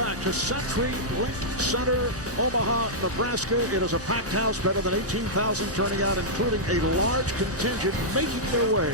back to Century Link Center, Omaha, Nebraska. It is a packed house, better than 18,000 turning out, including a large contingent making their way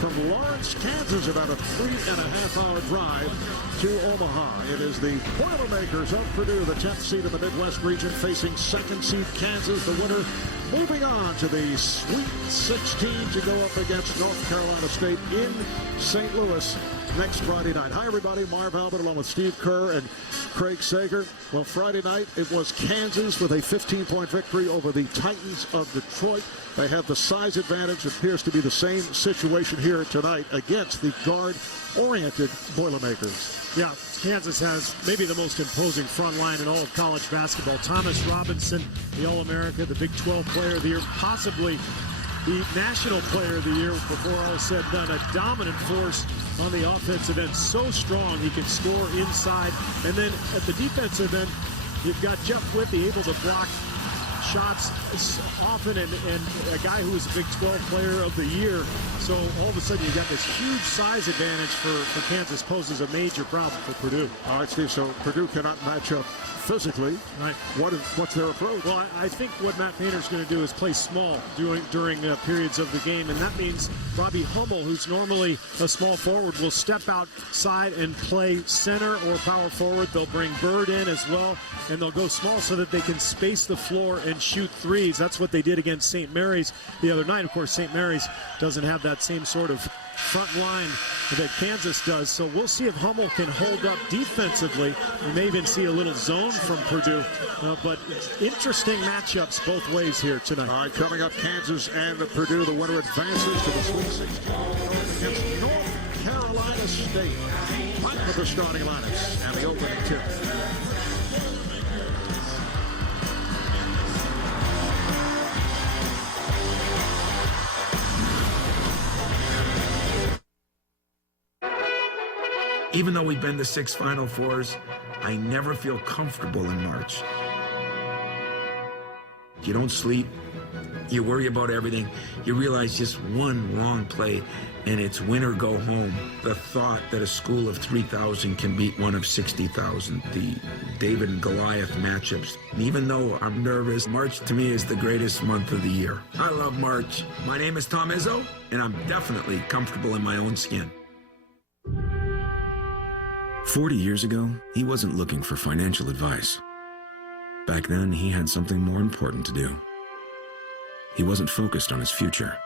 from Lawrence, Kansas, about a 3.5-hour drive to Omaha. It is the Boilermakers of Purdue, the 10th seed in the Midwest region, facing second seed Kansas, the winner, moving on to the Sweet 16 to go up against North Carolina State in St. Louis next Friday night. Hi, everybody. Marv Albert along with Steve Kerr and Craig Sager. Well, Friday night it was Kansas with a 15-point victory over the Titans of Detroit. They have the size advantage. It appears to be the same situation here tonight against the guard-oriented Boilermakers. Yeah, Kansas has maybe the most imposing front line in all of college basketball. Thomas Robinson, the All-America, the Big 12 Player of the Year, possibly the National Player of the Year before all is said and done. A dominant force on the offensive end, so strong he can score inside. And then at the defensive end, you've got Jeff Whitby able to block shots often, and a guy who was a Big 12 Player of the Year. So all of a sudden you got this huge size advantage for Kansas, poses a major problem for Purdue. All right, Steve, so Purdue cannot match up physically. Right. What's their approach? Well, I think what Matt Painter's going to do is play small during periods of the game, and that means Bobby Hummel, who's normally a small forward, will step outside and play center or power forward. They'll bring Bird in as well, and they'll go small so that they can space the floor and shoot threes. That's what they did against St. Mary's the other night. Of course, St. Mary's doesn't have that same sort of front line that Kansas does, so we'll see if Hummel can hold up defensively. We may even see a little zone from Purdue, but interesting matchups both ways here tonight. All right, coming up, Kansas and Purdue. The winner advances to the Sweet 16 against North Carolina State. Right with the starting lineups and the opening tip. Even though we've been to 6 Final Fours, I never feel comfortable in March. You don't sleep. You worry about everything. You realize just one wrong play, and it's win or go home. The thought that a school of 3,000 can beat one of 60,000. The David and Goliath matchups. And even though I'm nervous, March to me is the greatest month of the year. I love March. My name is Tom Izzo, and I'm definitely comfortable in my own skin. 40 years ago, he wasn't looking for financial advice. Back then, he had something more important to do. He wasn't focused on his future,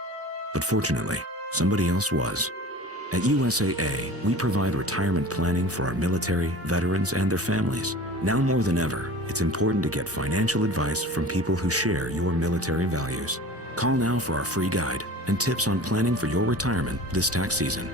but fortunately, somebody else was. At USAA, we provide retirement planning for our military, veterans, and their families. Now more than ever, it's important to get financial advice from people who share your military values. Call now for our free guide and tips on planning for your retirement this tax season.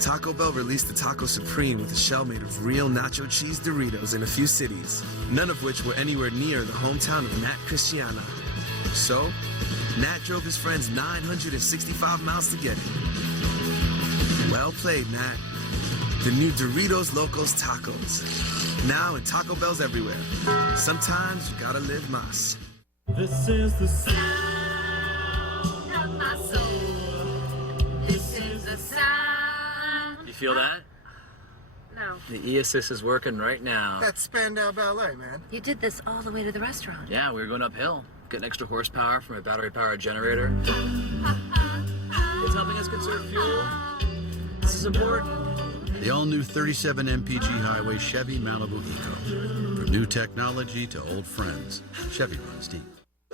Taco Bell released the Taco Supreme with a shell made of real nacho cheese Doritos in a few cities, none of which were anywhere near the hometown of Nat Christiana. So, Nat drove his friends 965 miles to get it. Well played, Nat. The new Doritos Locos Tacos. Now in Taco Bells everywhere. Sometimes you gotta live más. This is the sound of my soul. This is the sound. You feel that? No. The E-Assist is working right now. That's Spandau Ballet, man. You did this all the way to the restaurant. Yeah, we were going uphill, getting extra horsepower from a battery-powered generator. It's helping us conserve fuel. This is important. The all-new 37 MPG Highway Chevy Malibu Eco. From new technology to old friends, Chevy runs deep.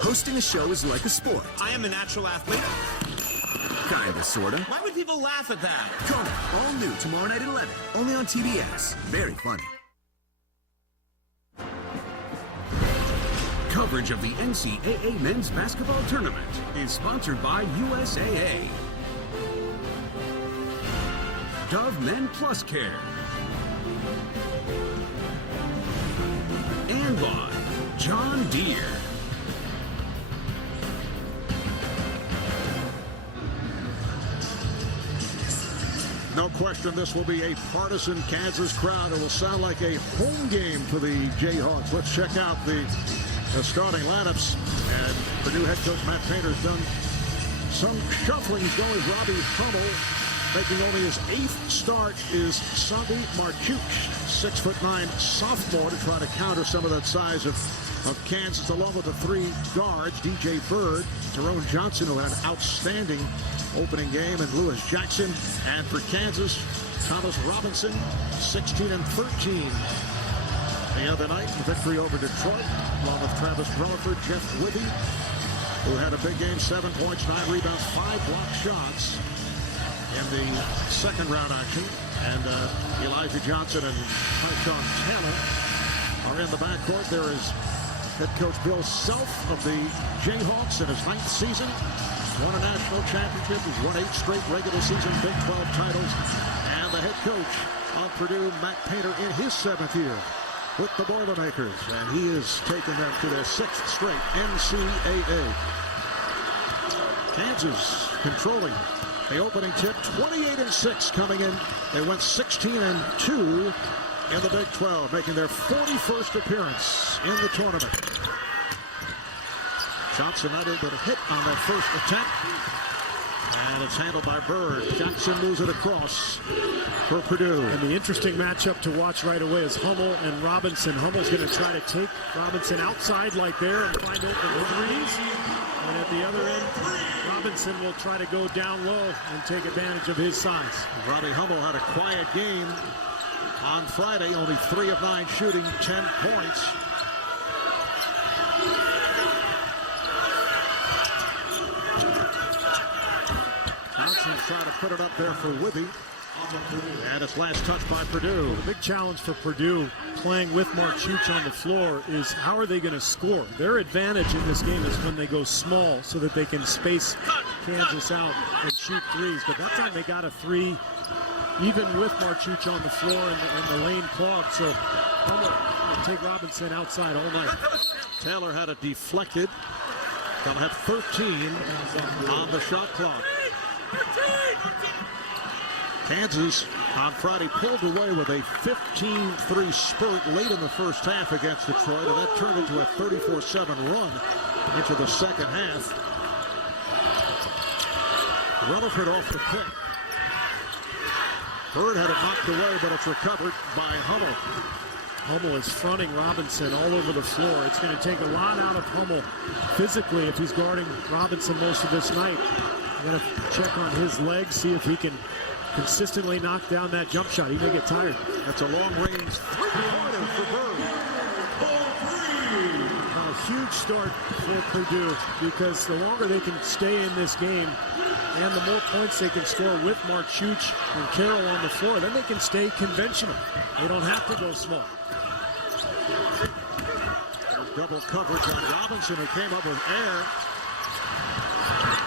Hosting a show is like a sport. I am a natural athlete. Kinda, sorta. Why would people laugh at that? Kona, all new tomorrow night at 11, only on TBS. Very funny. Coverage of the NCAA Men's Basketball Tournament is sponsored by USAA. Dove Men Plus Care. And by John Deere. No question this will be a partisan Kansas crowd. It will sound like a home game for the Jayhawks. Let's check out the starting lineups. And Purdue head coach Matt Painter's done Some shuffling's going. Robbie Hummel, making only his 8th start, is Sandy Marchuch, 6'9" sophomore, to try to counter some of that size of Kansas, along with the 3 guards, DJ Bird, Tyrone Johnson, who had an outstanding opening game, and Lewis Jackson. And for Kansas, Thomas Robinson, 16 and 13. The other night, victory over Detroit, along with Travis Relaford, Jeff Wibby, who had a big game, 7 points, 9 rebounds, 5 blocked shots in the second round action. And Elijah Johnson and Tyshawn Taylor are in the backcourt. There is head coach Bill Self of the Jayhawks in his 9th season. Won a national championship. He's won 8 straight regular season Big 12 titles. And the head coach of Purdue, Matt Painter, in his 7th year with the Boilermakers. And he is taking them to their 6th straight NCAA. Kansas controlling the opening tip, 28-6 coming in. They went 16-2 in the Big 12, making their 41st appearance in the tournament. Johnson not able to hit on that first attempt. And it's handled by Bird. Jackson moves it across for Purdue. And the interesting matchup to watch right away is Hummel and Robinson. Hummel's going to try to take Robinson outside like there and find open threes. And at the other end, Robinson will try to go down low and take advantage of his size. Robbie Hummel had a quiet game on Friday, only 3 of 9 shooting, 10 points. Johnson's trying to put it up there for Wibby. And it's last touch by Purdue. The big challenge for Purdue playing with Marchuch on the floor is how are they going to score? Their advantage in this game is when they go small so that they can space Kansas out and shoot threes. But that time they got a 3 even with Marchuch on the floor and the lane clogged. So Hummel will take Robinson outside all night. Taylor had it deflected. They'll have 13 on the shot clock. Kansas on Friday pulled away with a 15-3 spurt late in the first half against Detroit, and that turned into a 34-7 run into the second half. Relaford off the pick. Bird had it knocked away, but it's recovered by Hummel. Hummel is fronting Robinson all over the floor. It's going to take a lot out of Hummel physically if he's guarding Robinson most of this night. We're going to check on his legs, see if he can consistently knock down that jump shot. He may get tired. That's a long-range three-pointer for Bird. A huge start for Purdue because the longer they can stay in this game and the more points they can score with Marchuch and Carroll on the floor, then they can stay conventional. They don't have to go small. There's double coverage on Robinson, who came up with air.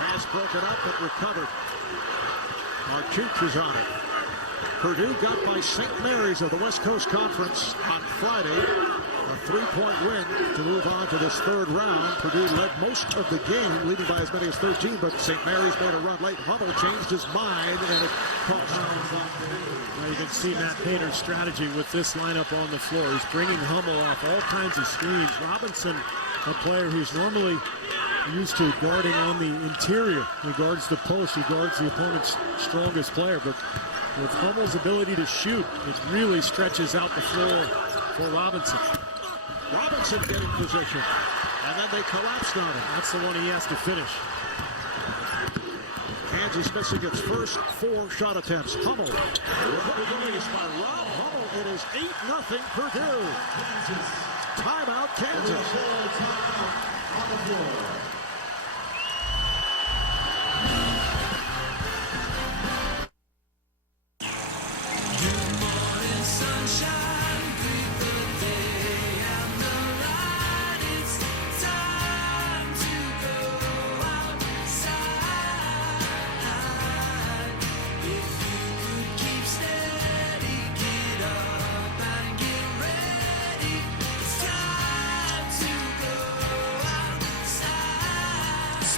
Pass broken up but recovered. Marchuch is on it. Purdue got by St. Mary's of the West Coast Conference on Friday. A 3-point win to move on to this 3rd round. Purdue led most of the game, leading by as many as 13, but St. Mary's made a run late. Hummel changed his mind, and it cost. Now you can see Matt Painter's strategy with this lineup on the floor. He's bringing Hummel off all kinds of screens. Robinson, a player who's normally used to guarding on the interior. He guards the post. He guards the opponent's strongest player. But with Hummel's ability to shoot, it really stretches out the floor for Robinson. Robinson getting position. And then they collapsed on him. That's the one he has to finish. Kansas missing its first 4 shot attempts. Hummel. Release by Rob Hummel. It is 8-0 Purdue. Timeout Kansas.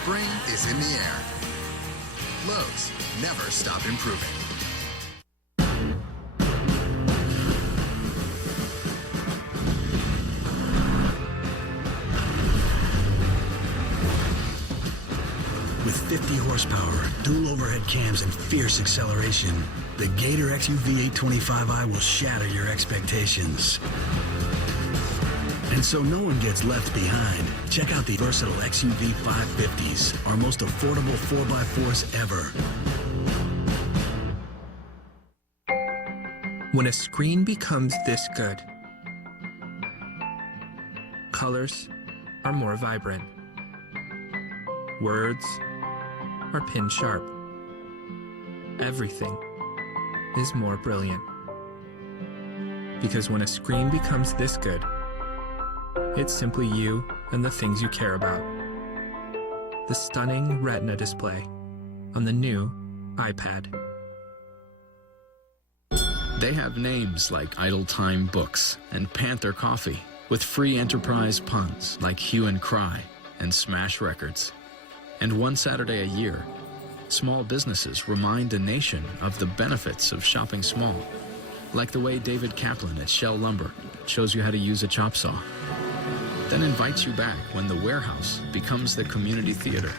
Spring is in the air. Lowe's, never stop improving. With 50 horsepower. horsepower, dual overhead cams, and fierce acceleration, the Gator XUV 825i will shatter your expectations. And so no one gets left behind, check out the versatile XUV 550s, our most affordable 4x4s ever. When a screen becomes this good, colors are more vibrant. Words are pin sharp. Everything is more brilliant. Because when a screen becomes this good, it's simply you and the things you care about. The stunning Retina display on the new iPad. They have names like Idle Time Books and Panther Coffee, with free enterprise puns like Hue and Cry and Smash Records. And one Saturday a year, small businesses remind a nation of the benefits of shopping small, like the way David Kaplan at Shell Lumber shows you how to use a chop saw, then invites you back when the warehouse becomes the community theater,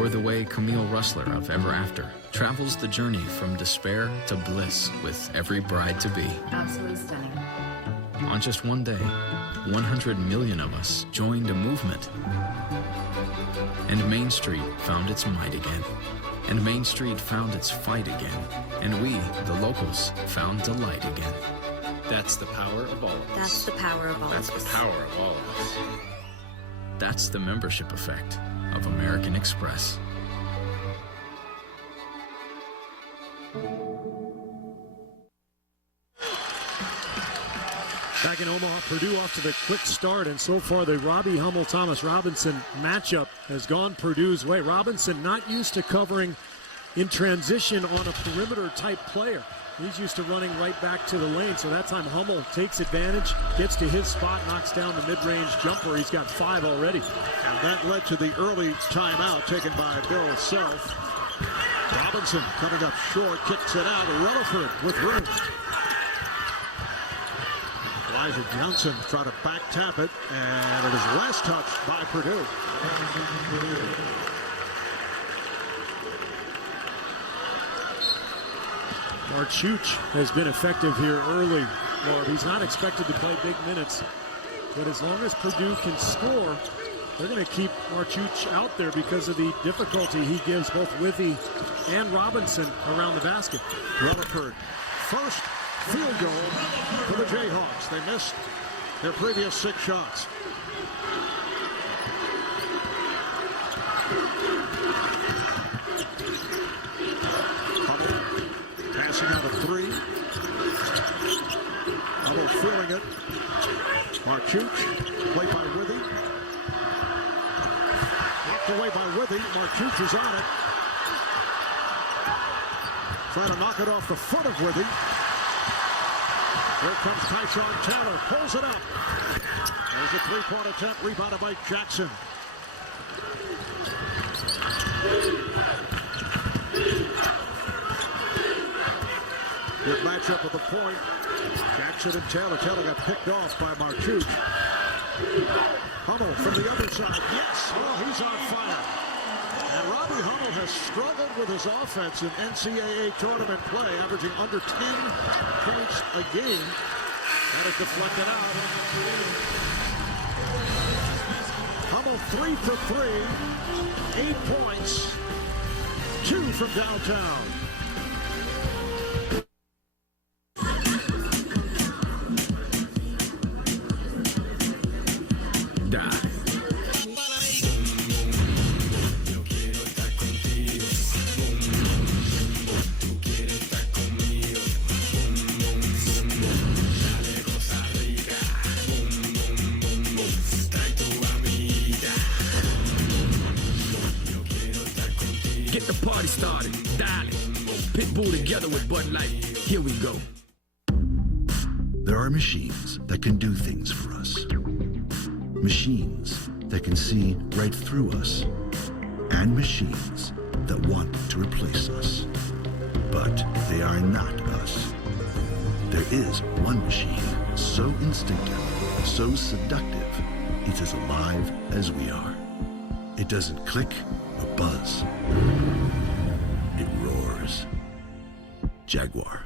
or the way Camille Russler of Ever After travels the journey from despair to bliss with every bride-to-be. Absolutely stunning. On just one day, 100 million of us joined a movement. And Main Street found its might again. And Main Street found its fight again. And we, the locals, found delight again. That's the power of all of us. That's the power of all of us. That's the power of all of us. That's the membership effect of American Express. Back in Omaha, Purdue off to the quick start, and so far the Robbie Hummel-Thomas Robinson matchup has gone Purdue's way. Robinson not used to covering in transition on a perimeter-type player. He's used to running right back to the lane, so that time Hummel takes advantage, gets to his spot, knocks down the mid-range jumper. He's got 5 already. And that led to the early timeout taken by Bill Self. Robinson coming up short, kicks it out. Rutherford with room. Elijah Johnson trying to back tap it, and it is last touched by Purdue. Marchuch has been effective here early. Well, he's not expected to play big minutes, but as long as Purdue can score, they're going to keep Marchuch out there because of the difficulty he gives both Withy and Robinson around the basket. Rutherford, first field goal for the Jayhawks. They missed their previous 6 shots. Passing out of 3. Hummel feeling it. Marchuch, played by Withy. Knocked away by Withy. Marchuch is on it. Trying to knock it off the foot of Withy. Here comes Tyshawn Taylor, pulls it up. There's a 3-point attempt, rebounded by Jackson. Good matchup at the point. Jackson and Taylor. Taylor got picked off by Marchuch. Hummel from the other side. Yes! Oh, he's on fire. And Robbie Hummel has struggled with his offense in NCAA tournament play, averaging under 10 points a game. And it's deflected out. Hummel 3 for 3. 8 points. 2 from downtown. Get the party started, dial it. Pitbull together with Bud Light. Here we go. There are machines that can do things for us. Machines that can see right through us. And machines that want to replace us. But they are not us. There is one machine so instinctive, so seductive, it's as alive as we are. It doesn't click or buzz. Jaguar.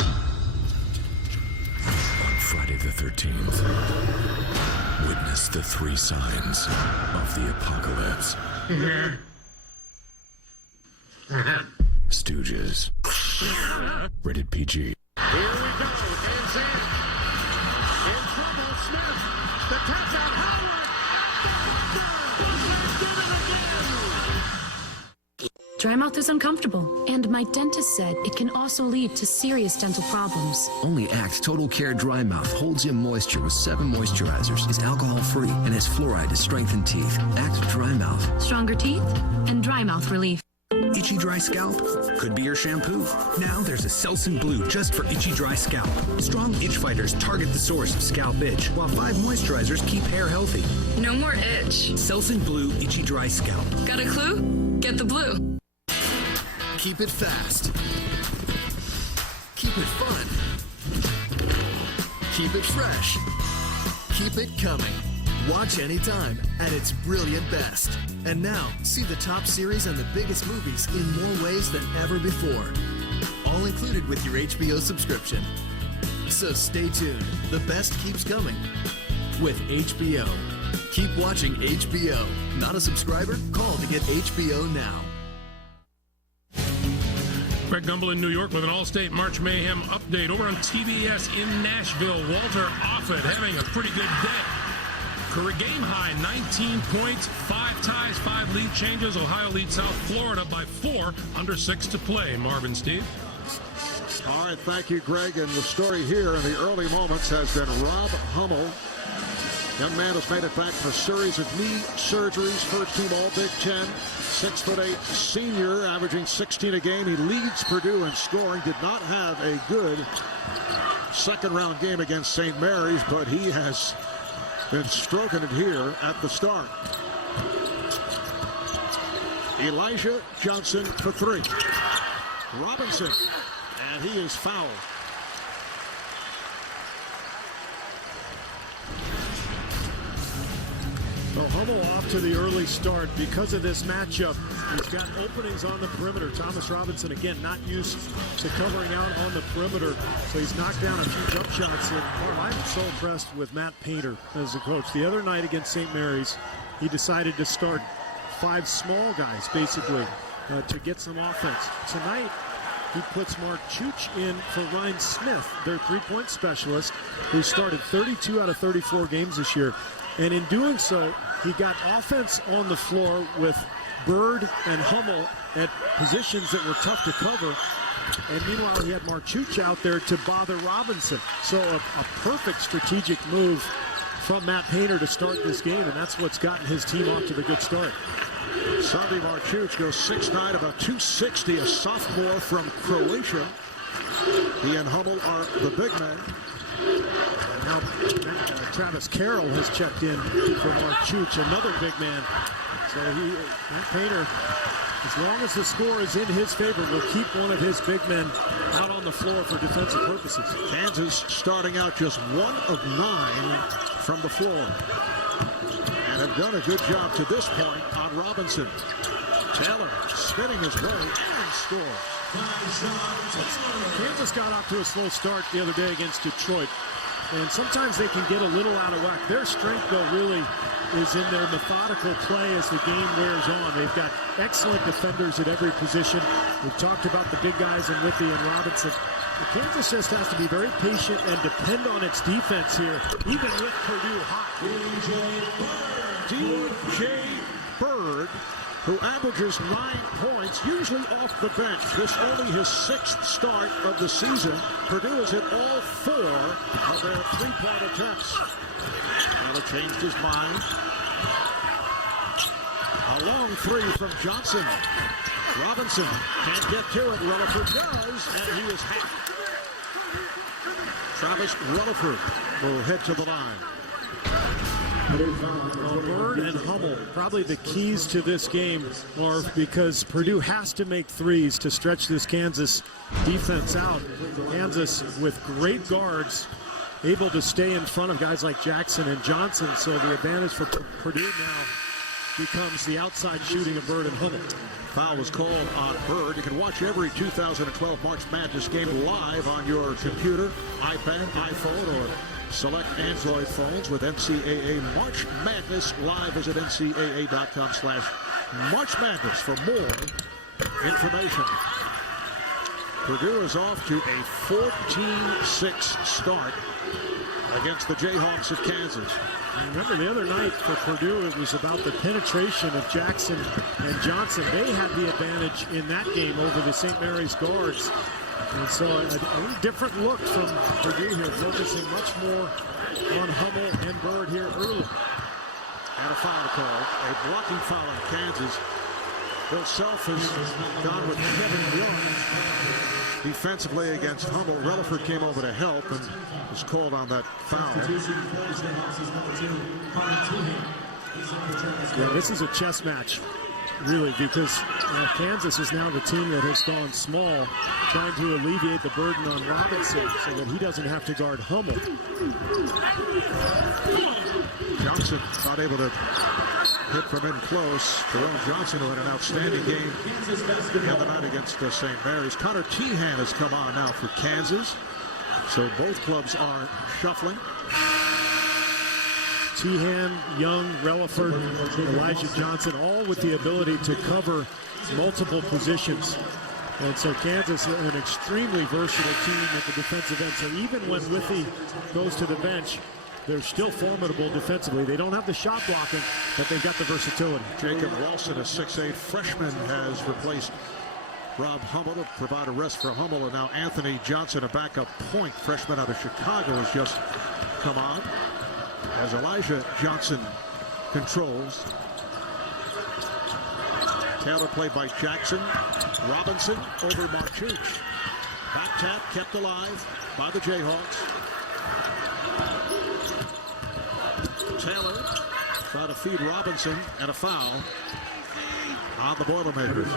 On Friday the 13th, witness the 3 signs of the apocalypse. Stooges. Rated PG. Here we go. Is it? In trouble, Smith. The tap out, Howard. Dry mouth is uncomfortable, and my dentist said it can also lead to serious dental problems. Only Act Total Care Dry Mouth holds in moisture with 7 moisturizers, is alcohol-free, and has fluoride to strengthen teeth. Act Dry Mouth. Stronger teeth and dry mouth relief. Itchy dry scalp? Could be your shampoo. Now there's a Selsun Blue just for itchy dry scalp. Strong itch fighters target the source of scalp itch, while 5 moisturizers keep hair healthy. No more itch. Selsun Blue Itchy Dry Scalp. Got a clue? Get the blue. Keep it fast. Keep it fun. Keep it fresh. Keep it coming. Watch anytime at its brilliant best. And now, see the top series and the biggest movies in more ways than ever before. All included with your HBO subscription. So stay tuned. The best keeps coming with HBO. Keep watching HBO. Not a subscriber? Call to get HBO now. Greg Gumbel in New York with an All-State March Mayhem update over on TBS in Nashville. Walter Offit having a pretty good day. Career game high, 19 points, 5 ties, 5 lead changes. Ohio leads South Florida by 4, under 6 to play. Marvin, Steve. All right, thank you, Greg. And the story here in the early moments has been Rob Hummel. Young man has made it back from a series of knee surgeries. First team All Big Ten, 6'8" senior, averaging 16 a game. He leads Purdue in scoring. Did not have a good second-round game against St. Mary's, but he has been stroking it here at the start. Elijah Johnson for 3. Robinson, and he is fouled. Well, Hummel off to the early start because of this matchup. He's got openings on the perimeter. Thomas Robinson, again, not used to covering out on the perimeter. So he's knocked down a few jump shots. And I'm so impressed with Matt Painter as a coach. The other night against St. Mary's, he decided to start 5 small guys, basically, to get some offense. Tonight, he puts Mark Chooch in for Ryan Smith, their 3-point specialist, who started 32 out of 34 games this year. And in doing so, he got offense on the floor with Bird and Hummel at positions that were tough to cover. And meanwhile, he had Mark Chooch out there to bother Robinson. So a perfect strategic move from Matt Painter to start this game, and that's what's gotten his team off to the good start. Savi Marchuch goes 6'9", about 260, a sophomore from Croatia. He and Hummel are the big men. And now Travis Carroll has checked in for Mark Chooch, another big man. So Matt Painter, as long as the score is in his favor, will keep one of his big men out on the floor for defensive purposes. Kansas starting out just 1 of 9 from the floor. And have done a good job to this point on Robinson. Taylor spinning his way and scores. Kansas got off to a slow start the other day against Detroit, and sometimes they can get a little out of whack. Their strength, though, really is in their methodical play as the game wears on. They've got excellent defenders at every position. We've talked about the big guys in Withey and Robinson. But Kansas just has to be very patient and depend on its defense here, even with Purdue hot. DJ Bird, who averages 9 points, usually off the bench. This only his 6th start of the season. Purdue has hit all 4 of their 3-point attempts. Well, it changed his mind. A long 3 from Johnson. Robinson can't get to it. Rutherford does, and he is hacked. Travis Rutherford will head to the line. Bird and Hummel, probably the keys to this game, Marv, because Purdue has to make threes to stretch this Kansas defense out. Kansas with great guards, able to stay in front of guys like Jackson and Johnson, so the advantage for Purdue now becomes the outside shooting of Bird and Hummel. Foul was called on Bird. You can watch every 2012 March Madness game live on your computer, iPad, iPhone, or select Android phones with NCAA March Madness live. Visit ncaa.com/March Madness for more information. Purdue is off to a 14-6 start against the Jayhawks of Kansas. Remember the other night for Purdue, it was about the penetration of Jackson and Johnson. They had the advantage in that game over the St. Mary's guards. And so a little different look from Purdue here, focusing much more on Hummel and Bird here early. And a foul call, a blocking foul on Kansas. Bill Self has gone with Kevin Young defensively against Hummel. Relaford came over to help and was called on that foul. Yeah, this is a chess match, really, because Kansas is now the team that has gone small, trying to alleviate the burden on Robinson so that he doesn't have to guard Hummel. Johnson not able to hit from in close. Jerome Johnson, who had an outstanding game the other night against St. Mary's. Connor Tehan has come on now for Kansas. So both clubs are shuffling. Tehan, Young, Relaford, Elijah Johnson, all with the ability to cover multiple positions. And so Kansas, an extremely versatile team at the defensive end. So even when Withey goes to the bench, they're still formidable defensively. They don't have the shot blocking, but they've got the versatility. Jacob Walson, a 6'8 freshman, has replaced Rob Hummel to provide a rest for Hummel. And now Anthony Johnson, a backup point freshman out of Chicago, has just come on as Elijah Johnson controls. Taylor played by Jackson. Robinson over Marchuch. Back tap kept alive by the Jayhawks. Taylor trying to feed Robinson, and a foul on the Boilermakers.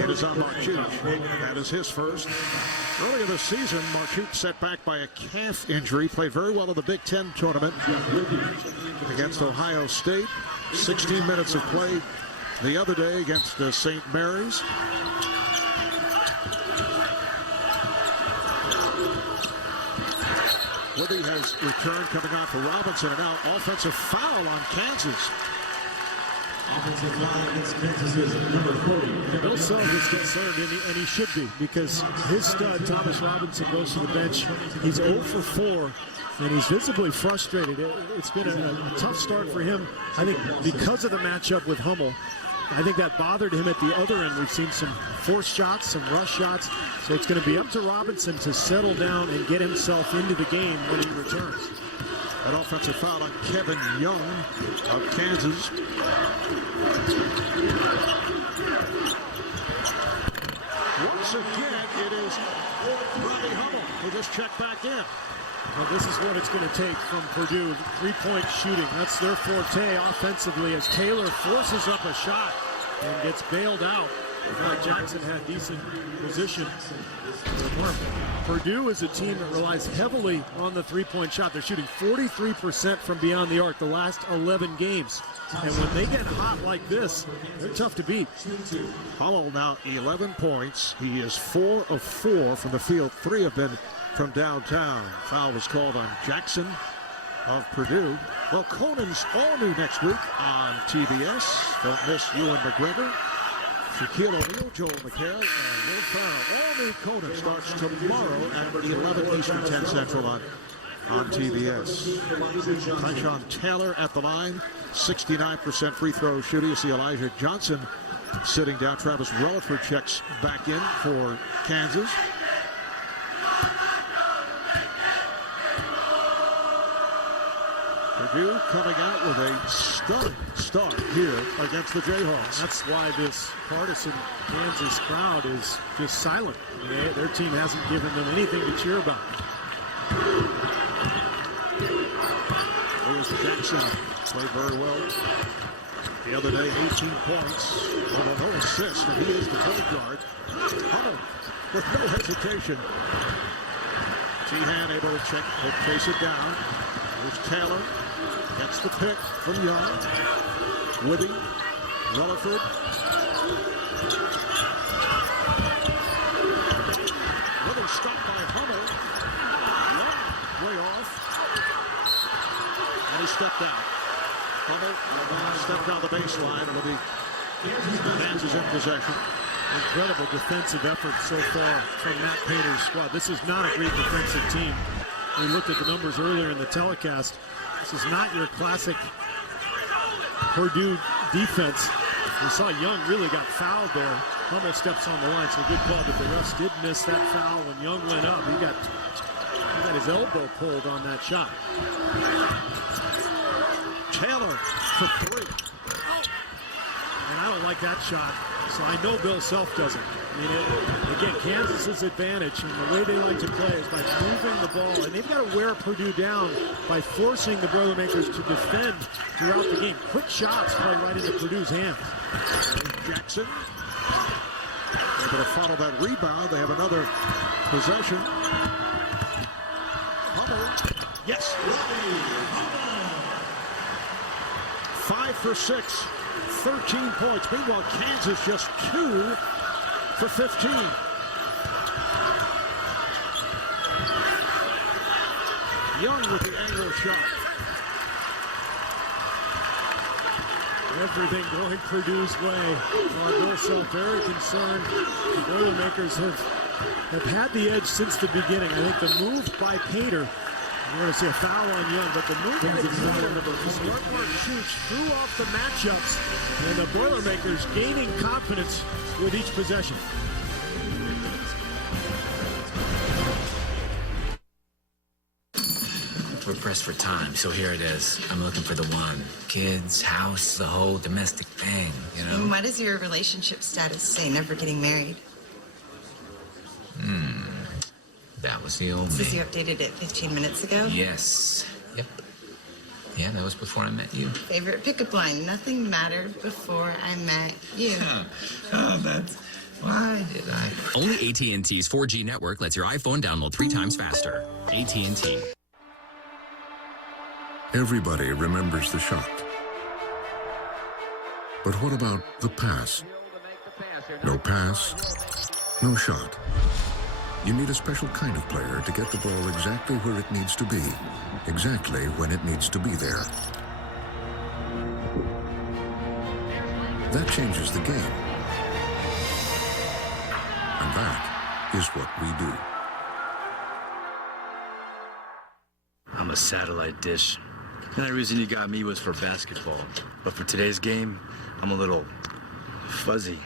It is on Marchuch. That is his first. Earlier this season, Marchuch set back by a calf injury. Played very well in the Big Ten tournament against Ohio State. 16 minutes of play the other day against St. Mary's. Withey has returned, coming out for Robinson, and now offensive foul on Kansas. Offensive foul against Kansas is number 40. Bill Self is concerned, and he should be, because his stud, Thomas Robinson, goes to the bench. He's 0 for 4, and he's visibly frustrated. It's been a tough start for him, I think, because of the matchup with Hummel. I think that bothered him at the other end. We've seen some forced shots, some rush shots. So it's going to be up to Robinson to settle down and get himself into the game when he returns. An offensive foul on Kevin Young of Kansas. Once again, it is Robbie Hummel who just checked back in. Well, this is what it's going to take from Purdue. Three-point shooting. That's their forte offensively as Taylor forces up a shot and gets bailed out. Jackson had decent position. Purdue is a team that relies heavily on the three-point shot. They're shooting 43% from beyond the arc the last 11 games. And when they get hot like this, they're tough to beat. Hummel now 11 points. He is 4 of 4 from the field. 3 have been from downtown. Foul was called on Jackson of Purdue. Well, Conan's all new next week on TBS. Don't miss Ewan McGregor, Shaquille O'Neal, Joel McHale, and Will Ferrell. All new Conan starts tomorrow at 11 Eastern, 10 Central on TBS. Tyshawn Taylor at the line, 69% free throw shooting. You see Elijah Johnson sitting down. Travis Relaford checks back in for Kansas. Purdue coming out with a stunning start here against the Jayhawks. That's why this partisan Kansas crowd is just silent. Their team hasn't given them anything to cheer about. Lewis Jackson played very well the other day, 18 points, although no assist, and he is the point guard. Hummel with no hesitation. Tehan able to chase it down. Here's Taylor. Gets the pick from Young. Wibby, Rutherford. Little stop by Hummel. Young, way off. And he stepped out. Hummel stepped down the baseline. It'll be Kansas in possession. Incredible defensive effort so far from Matt Painter's squad. This is not a great defensive team. We looked at the numbers earlier in the telecast. This is not your classic Purdue defense. We saw Young really got fouled there. Hummel steps on the line, so good call, but the refs did miss that foul when Young went up. He got his elbow pulled on that shot. Taylor for three. And I don't like that shot, so I know Bill Self doesn't. I mean, again, Kansas's advantage and the way they like to play is by moving the ball, and they've got to wear Purdue down by forcing the Boilermakers to defend throughout the game. Quick shots play right into Purdue's hand. Jackson able to follow that rebound. They have another possession. Hummel. Yes. 5 for 6. 13 points. Meanwhile, Kansas just 2 for 15. Young with the angle shot. Everything going Purdue's way. Bill Self very concerned. The Boilermakers have had the edge since the beginning. I think the move by Painter, we're going to see a foul on Young, but the move by the smart mark shoots threw off the matchups, and the Boilermakers gaining confidence with each possession. We're pressed for time, so here it is. I'm looking for the one. Kids, house, the whole domestic thing, you know? What does your relationship status say? Never getting married? That was the old Since me. you updated it 15 minutes ago? Yes. Yep. Yeah, that was before I met you. Favorite pickup line, nothing mattered before I met you. That's... Why did I? Only AT&T's 4G network lets your iPhone download 3 times faster. AT&T. Everybody remembers the shot. But what about the pass? No pass, no shot. You need a special kind of player to get the ball exactly where it needs to be, exactly when it needs to be there. That changes the game. And that is what we do. I'm a satellite dish. The only reason you got me was for basketball. But for today's game, I'm a little fuzzy.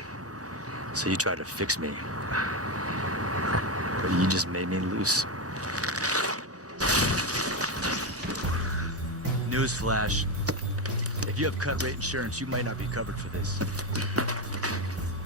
So you tried to fix me. But you just made me loose. Newsflash. If you have cut rate insurance, you might not be covered for this.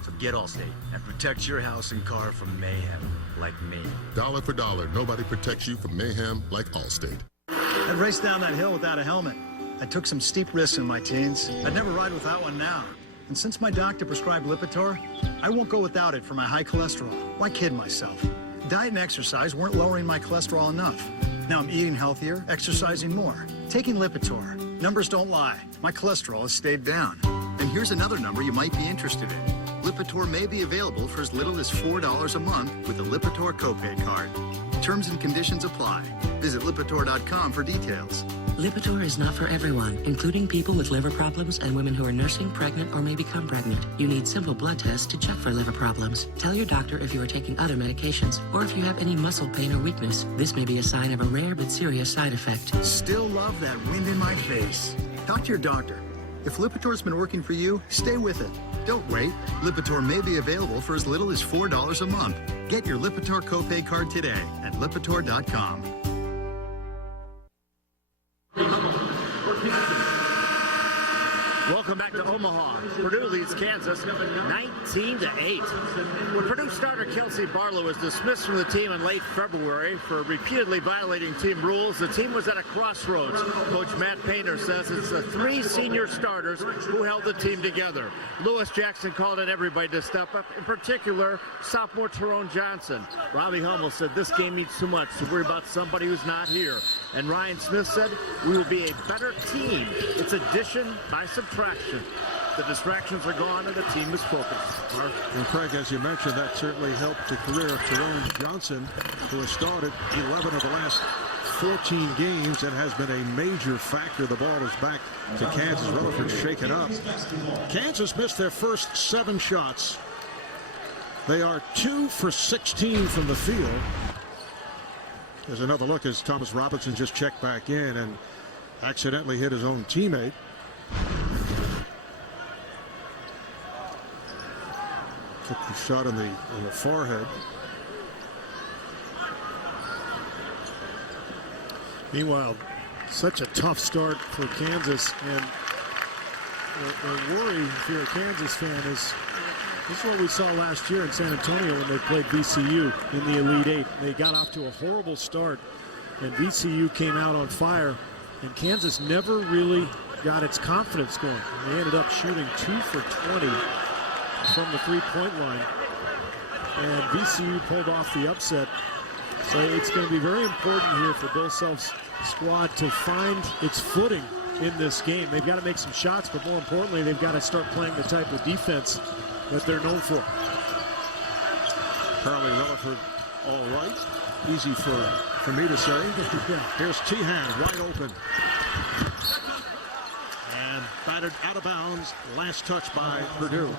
So get Allstate and protect your house and car from mayhem like me. Dollar for dollar, nobody protects you from mayhem like Allstate. I raced down that hill without a helmet. I took some steep risks in my teens. I'd never ride without one now. And since my doctor prescribed Lipitor, I won't go without it for my high cholesterol. Why kid myself? Diet and exercise weren't lowering my cholesterol enough. Now I'm eating healthier, exercising more, taking Lipitor. Numbers don't lie. My cholesterol has stayed down. And here's another number you might be interested in. Lipitor may be available for as little as $4 a month with a Lipitor copay card. Terms and conditions apply. Visit Lipitor.com for details. Lipitor is not for everyone, including people with liver problems and women who are nursing, pregnant, or may become pregnant. You need simple blood tests to check for liver problems. Tell your doctor if you are taking other medications, or if you have any muscle pain or weakness. This may be a sign of a rare but serious side effect. Still love that wind in my face. Talk to your doctor. If Lipitor's been working for you, stay with it. Don't wait. Lipitor may be available for as little as $4 a month. Get your Lipitor copay card today at Lipitor.com. Welcome back to Omaha. Purdue leads Kansas 19-8. When Purdue starter Kelsey Barlow was dismissed from the team in late February for repeatedly violating team rules, the team was at a crossroads. Coach Matt Painter says it's the 3 senior starters who held the team together. Lewis Jackson called on everybody to step up, in particular sophomore Tyrone Johnson. Robbie Hummel said this game means too much to worry about somebody who's not here. And Ryan Smith said, we will be a better team. It's addition by subtraction. The distractions are gone and the team is focused. And Craig, as you mentioned, that certainly helped the career of Tyrone Johnson, who has started 11 of the last 14 games and has been a major factor. The ball is back to Kansas. Rutherford shaken up. Kansas missed their first 7 shots. They are 2 for 16 from the field. There's another look as Thomas Robinson just checked back in and accidentally hit his own teammate. Took the shot in the forehead. Meanwhile, such a tough start for Kansas, and the worry if you're a Kansas fan is this is what we saw last year in San Antonio when they played VCU in the Elite Eight. They got off to a horrible start, and VCU came out on fire, and Kansas never really got its confidence going. They ended up shooting 2 for 20 from the three-point line, and VCU pulled off the upset. So it's going to be very important here for Bill Self's squad to find its footing in this game. They've got to make some shots, but more importantly, they've got to start playing the type of defense that they're known for. Carly Rutherford, all right. Easy for me to say. Here's Tehan wide open. And batted out of bounds. Last touch by Purdue.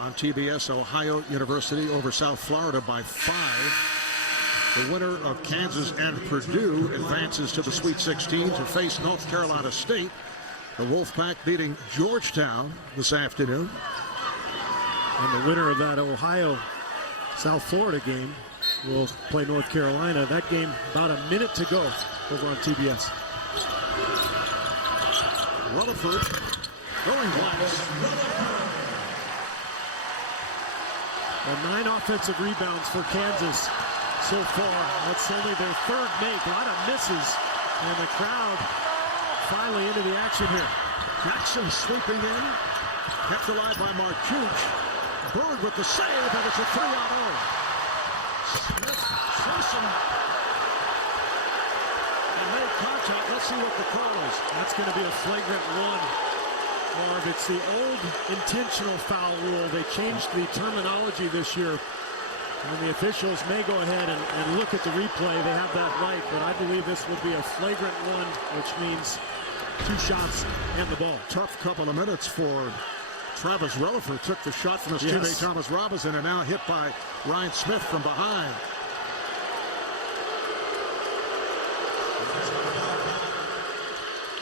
On TBS, Ohio University over South Florida by 5. The winner of Kansas and Purdue advances to the Sweet 16 to face North Carolina State. The Wolfpack beating Georgetown this afternoon. And the winner of that Ohio-South Florida game will play North Carolina. That game about a minute to go over on TBS. Rutherford going glass. And 9 offensive rebounds for Kansas so far. That's only their 3rd make. A lot of misses. And the crowd finally into the action here. Jackson sweeping in. Kept alive by Marcucci. Bird with the save, and it's a 3-on-0. Smith, Simpson, and made contact. Let's see what the call is. That's going to be a flagrant 1. Marv, it's the old intentional foul rule. They changed the terminology this year. And the officials may go ahead and look at the replay. They have that right, but I believe this would be a flagrant 1, which means 2 shots and the ball. Tough couple of minutes for Travis Rutherford. Took the shot from his teammate Thomas Robinson and now hit by Ryan Smith from behind.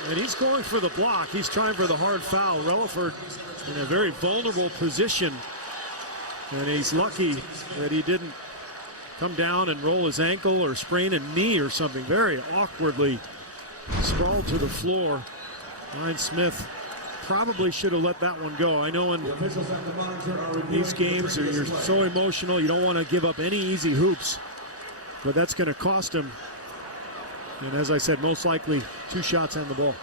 And he's going for the block. He's trying for the hard foul. Rutherford in a very vulnerable position. And he's lucky that he didn't come down and roll his ankle or sprain a knee or something. Very awkwardly sprawled to the floor. Ryan Smith probably should have let that one go. I know in these games you're so emotional, you don't want to give up any easy hoops. But that's going to cost him. And as I said, most likely 2 shots on the ball.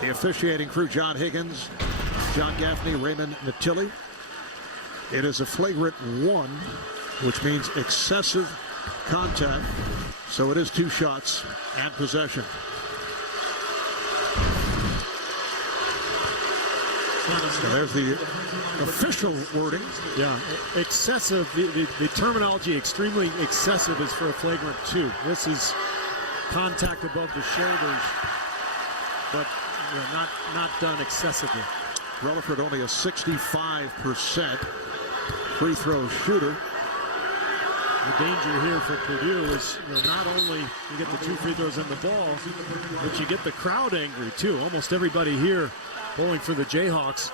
The officiating crew, John Higgins, John Gaffney, Raymond Natilli. It is a flagrant 1, which means excessive contact. So it is 2 shots and possession. So there's the official wording. Yeah, excessive. The terminology extremely excessive is for a flagrant 2. This is contact above the shoulders, but not done excessively. Rutherford only a 65% free throw shooter. The danger here for Purdue is not only you get the 2 free throws in the ball, but you get the crowd angry too. Almost everybody here pulling for the Jayhawks,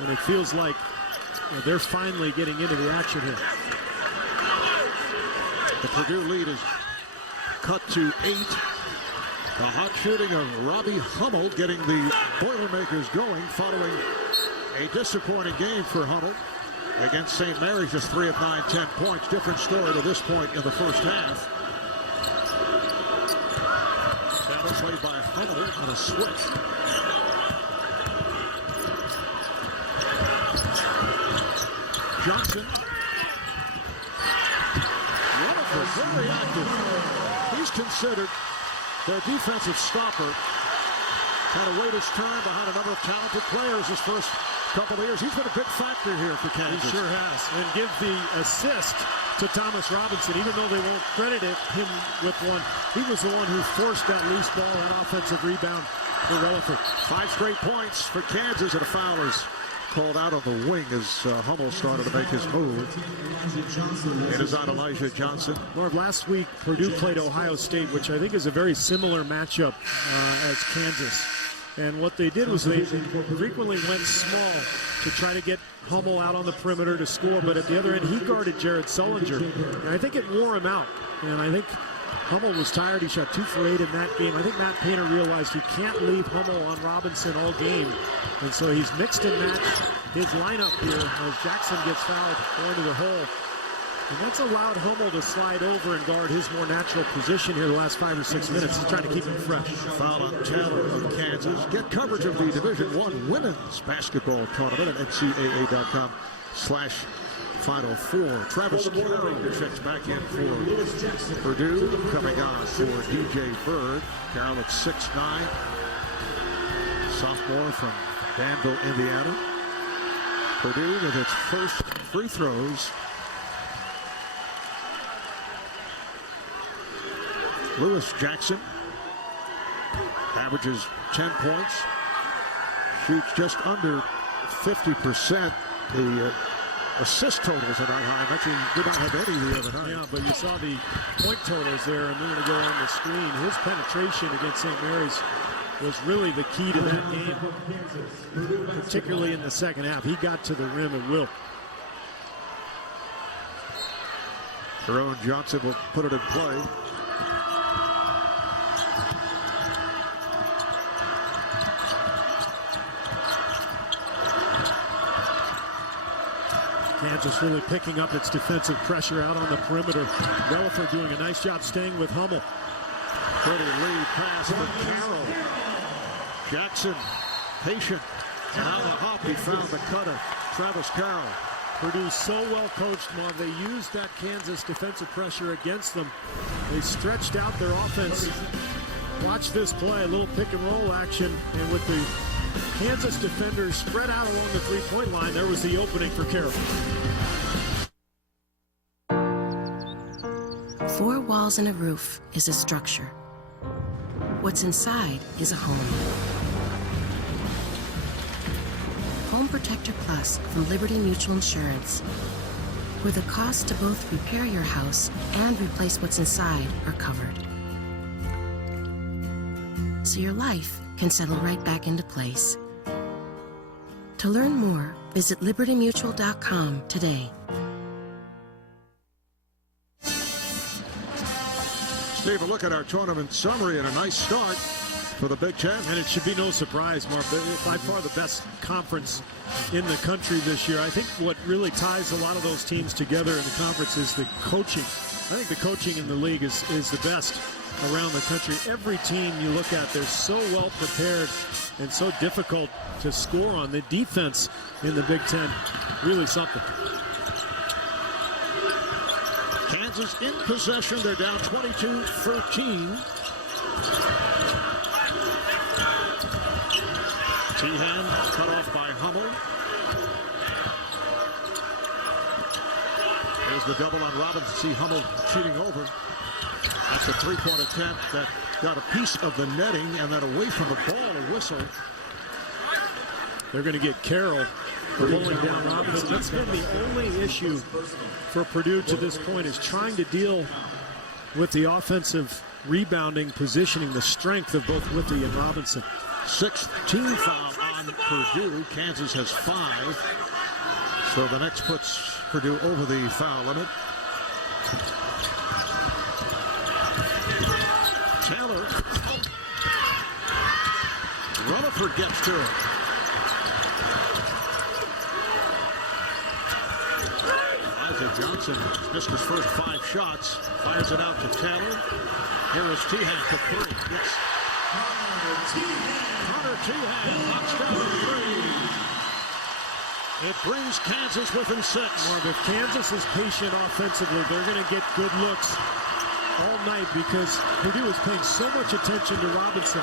and it feels like they're finally getting into the action here. The Purdue lead is cut to 8. The hot shooting of Robbie Hummel getting the Boilermakers going following a disappointing game for Hummel against St. Mary's. Just 3 of 9, 10 points. Different story to this point in the first half. That was played by Hummel on a switch. Johnson. Rutherford very active. considered their defensive stopper. Kind of wait his turn behind a number of talented players his first couple of years. He's been a big factor here for Kansas. He sure has. And give the assist to Thomas Robinson, even though they won't credit him with one. He was the one who forced that loose ball, that offensive rebound for Relaford. 5 straight points for Kansas, and a foul is called out on the wing as Hummel started to make his move. It is on Elijah Johnson. Marv, last week Purdue played Ohio State, which I think is a very similar matchup as Kansas. And what they did was they frequently went small to try to get Hummel out on the perimeter to score, but at the other end he guarded Jared Sullinger, and I think it wore him out. And I think Hummel was tired. He shot 2 for 8 in that game. I think Matt Painter realized he can't leave Hummel on Robinson all game. And so he's mixed and matched his lineup here as Jackson gets fouled going to the hole. And that's allowed Hummel to slide over and guard his more natural position here the last 5 or 6 minutes. He's trying to keep him fresh. Foul on Taylor of Kansas. Get coverage of the Division I women's basketball tournament at NCAA.com/Final Four. Travis Carroll checks back in for Purdue. Coming on for DJ Bird. Carroll at 6'9". Sophomore from Danville, Indiana. Purdue with its first free throws. Lewis Jackson averages 10 points. Shoots just under 50%. The assist totals are not high. Actually, did not have any the other night. Yeah, but you saw the point totals there a minute ago on the screen. His penetration against St. Mary's was really the key to that game, particularly in the second half. He got to the rim at will. Jerome Johnson will put it in play. Kansas really picking up its defensive pressure out on the perimeter. Relaford doing a nice job staying with Hummel. Pretty lead pass for Carroll. Jackson, patient. On the hop, he found the cutter. Travis Carroll. Purdue so well coached, Marv. They used that Kansas defensive pressure against them. They stretched out their offense. Watch this play, a little pick and roll action, and with the Kansas defenders spread out along the three-point line, there was the opening for Carroll. 4 walls and a roof is a structure. What's inside is a home. Home Protector Plus from Liberty Mutual Insurance, where the costs to both repair your house and replace what's inside are covered. So your life can settle right back into place. To learn more, visit libertymutual.com today. Steve, a look at our tournament summary and a nice start for the Big Ten. And it should be no surprise, Mark. By far the best conference in the country this year. I think what really ties a lot of those teams together in the conference is the coaching. I think the coaching in the league is the best around the country. Every team you look at, they're so well prepared and so difficult to score on. The defense in the Big Ten, really something. Kansas in possession. They're down 22-13. Tehan cut off by Hummel. There's the double on Robinson. See Hummel cheating over. That's a three-point attempt that got a piece of the netting, and then away from the ball, a whistle. They're going to get Carroll rolling down Robinson. That's been the only issue for Purdue to this point, is trying to deal with the offensive rebounding, positioning, the strength of both Withy and Robinson. 6th team foul on Purdue. Kansas has 5. So the next puts Purdue over the foul limit. Taylor. Rutherford gets to it. Elijah Johnson missed his first 5 shots. Fires it out to Taylor. Here is Tehan for 3. Gets Connor Tehan knocks down the 3. It brings Kansas within 6. Marv, if Kansas is patient offensively, they're going to get good looks all night because Purdue is paying so much attention to Robinson.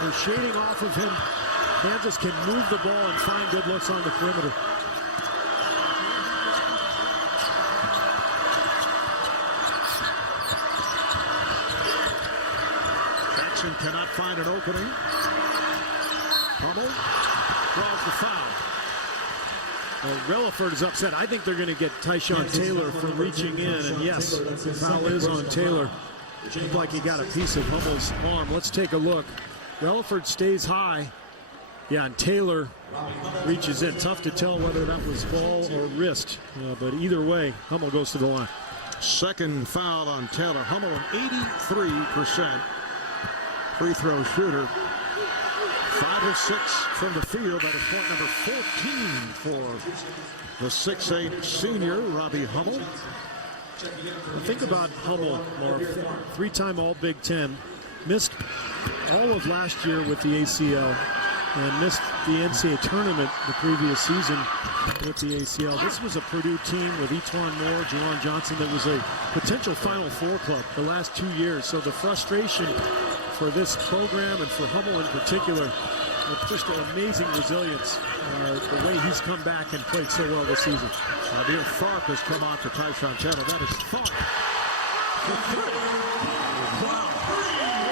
They're shading off of him. Kansas can move the ball and find good looks on the perimeter. Jackson cannot find an opening. Hummel draws the foul. Well, Relaford is upset. I think they're going to get Tyshawn Taylor for reaching in. And yes, the foul is on Taylor. It looked like he got a piece of Hummel's arm. Let's take a look. Relaford stays high. Yeah, and Taylor reaches in. Tough to tell whether that was ball or wrist. But either way, Hummel goes to the line. Second foul on Taylor. Hummel, an 83% free throw shooter. 5 of 6 from the field. That is point number 14 for the 6'8 senior, Robbie Hummel. Think about Hummel, Marv, three-time All-Big Ten. Missed all of last year with the ACL and missed the NCAA tournament the previous season with the ACL. This was a Purdue team with E'Twaun Moore, Jaron Johnson that was a potential Final Four club the last 2 years. So the frustration for this program and for Hummel in particular, with just an amazing resilience, the way he's come back and played so well this season. Dear Tharp has come on to Tyshawn Taylor. That is Tharp. Wow.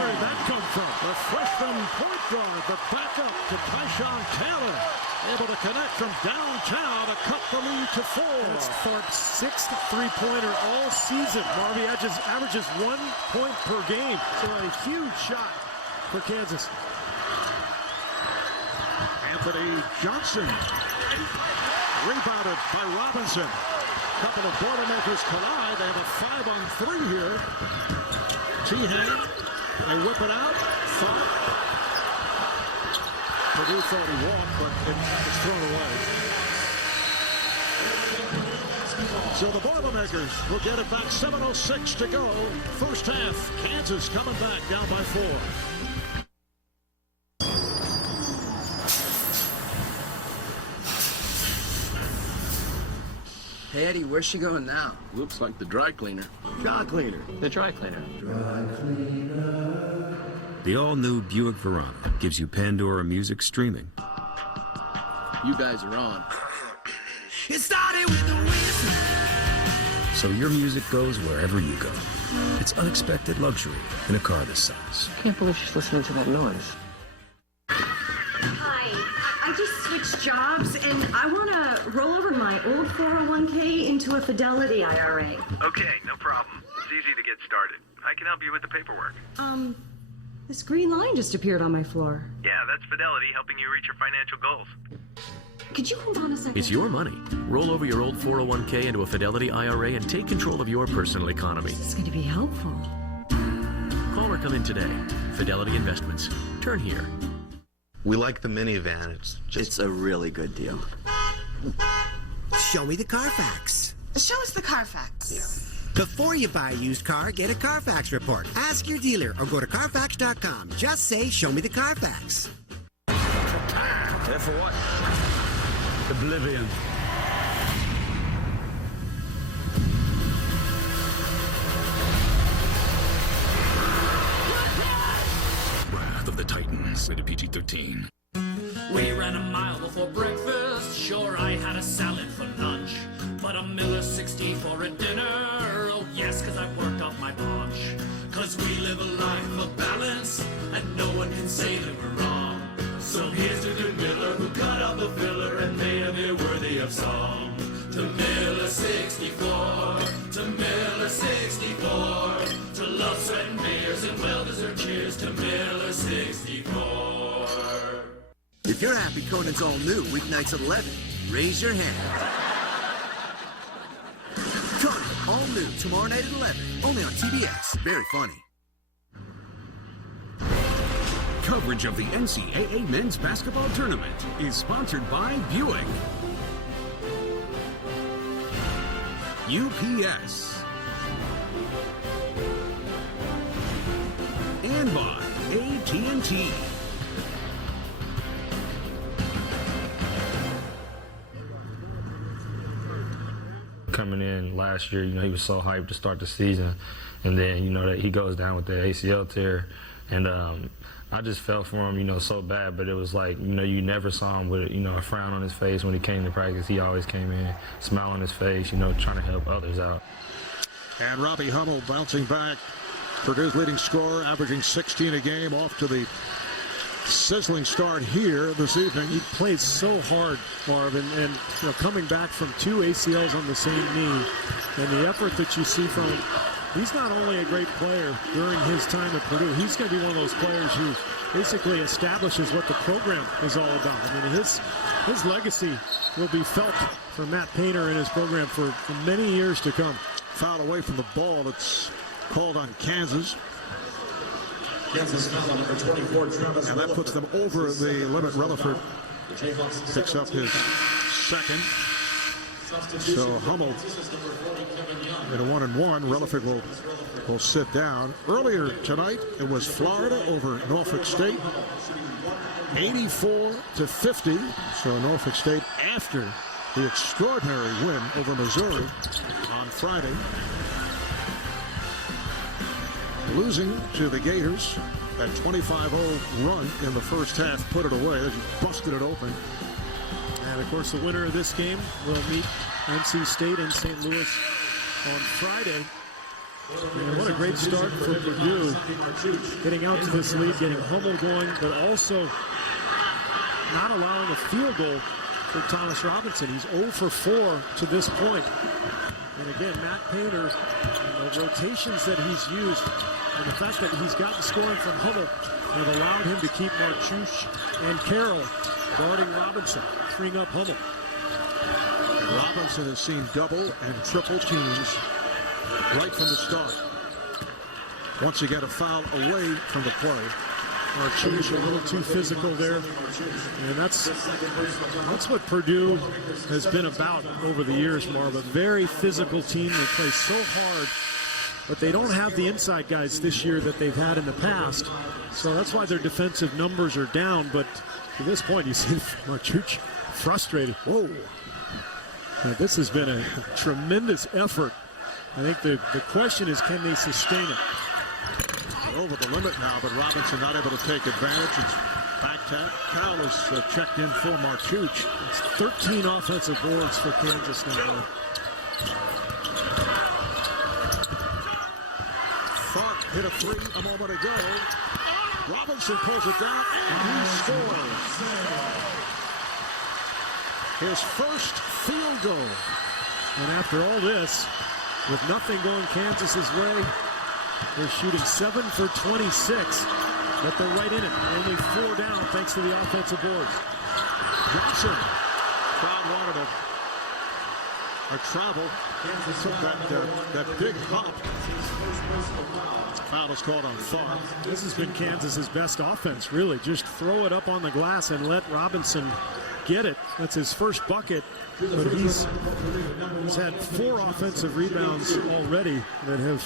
Where did that come from? The freshman point guard, the backup to Tyshawn Taylor. Able to connect from downtown to cut the lead to 4. That's Tharp's 6th three-pointer all season. Marvy averages 1 point per game. So a huge shot for Kansas. Anthony Johnson. Rebounded by Robinson. Couple of Boilermakers collide. They have a 5-on-3 here. T-Hand. They whip it out. Thought. Purdue thought he walked, but it was thrown away. So the Boilermakers will get it back. 7:06 to go. First half. Kansas coming back down by 4. Hey, Eddie, where's she going now? Looks like the dry cleaner. Dry cleaner. The dry cleaner. The all-new Buick Verona gives you Pandora music streaming. You guys are on. It started with a whistle. So your music goes wherever you go. It's unexpected luxury in a car this size. Can't believe she's listening to that noise. Hi, I just switched jobs and I want to roll over my old 401k into a Fidelity IRA. Okay, no problem. It's easy to get started. I can help you with the paperwork. This green line just appeared on my floor. Yeah, that's Fidelity helping you reach your financial goals. Could you hold on a second? It's your money. Roll over your old 401k into a Fidelity IRA and take control of your personal economy. This is going to be helpful. Call or come in today. Fidelity Investments. Turn here. We like the minivan. It's a really good deal. Show me the Carfax. Show us the Carfax. Yeah. Before you buy a used car, get a Carfax report. Ask your dealer or go to Carfax.com. Just say, show me the Carfax. There for what? Oblivion. Wrath of the Titans, rated PG-13. We ran a mile before breakfast. Sure, I had a salad for lunch, but a Miller 60 for a dinner. Oh yes, cause I worked off my paunch. Cause we live a life of balance, and no one can say that we're wrong. So here's to good Miller, who cut out the filler and made a beer worthy of song. To Miller 64, to Miller 64, to love, sweat, and beers and well-deserved cheers to Miller 64. If you're happy Conan's all new, weeknights at 11, raise your hand. Conan, all new, tomorrow night at 11, only on TBS. Very funny. Coverage of the NCAA Men's Basketball Tournament is sponsored by Buick, UPS, and by AT&T. coming in last year, he was so hyped to start the season. And then, that he goes down with the ACL tear. And I just felt for him, so bad. But it was like, you never saw him with, a frown on his face when he came to practice. He always came in, smile on his face, trying to help others out. And Robbie Hummel bouncing back. Purdue's leading scorer, averaging 16 a game, off to the sizzling start here this evening. He plays so hard, Marvin, and coming back from 2 ACLs on the same knee, and the effort that you see from him. He's not only a great player during his time at Purdue, he's going to be one of those players who basically establishes what the program is all about. I mean, his legacy will be felt for Matt Painter and his program for many years to come. Foul away from the ball. It's called on Kansas. Kansas foul on number 24, Travis. And that puts them over the limit. Rutherford picks up his second. So Hummel in a 1-and-1. Rutherford will sit down. Earlier tonight, it was Florida over Norfolk State, 84-50. So Norfolk State, after the extraordinary win over Missouri on Friday, losing to the Gators. That 25-0 run in the first half put it away. They just busted it open. And of course, the winner of this game will meet NC State in St. Louis on Friday. And what a great start for Purdue, getting out to this lead, getting Hummel going, but also not allowing a field goal for Thomas Robinson. He's 0 for 4 to this point. And again, Matt Painter, the rotations that he's used, and the fact that he's gotten scoring from Hummel have allowed him to keep Marchuch and Carroll guarding Robinson, freeing up Hummel. Robinson has seen double and triple teams right from the start. Once again, a foul away from the play. Marchuch a little too physical there. And that's what Purdue has been about over the years, Marv. A very physical team. They play so hard, but they don't have the inside guys this year that they've had in the past. So that's why their defensive numbers are down. But to this point, you see Marchuch frustrated. Whoa. Now, this has been a tremendous effort. I think the question is, can they sustain it? Over the limit now, but Robinson not able to take advantage. It's back tap. Powell is checked in for Marchuch. It's 13 offensive boards for Kansas now. Tharp hit a 3 a moment ago. Robinson pulls it down, and he scores. His first field goal. And after all this, with nothing going Kansas's way, they're shooting 7 for 26, but they're right in it. Only 4 down thanks to the offensive boards. Johnson, crowd wanted a travel. Took that big hop. Foul is called on Tharp. This has been Kansas's best offense, really. Just throw it up on the glass and let Robinson get it. That's his first bucket, but he's had 4 offensive rebounds already that have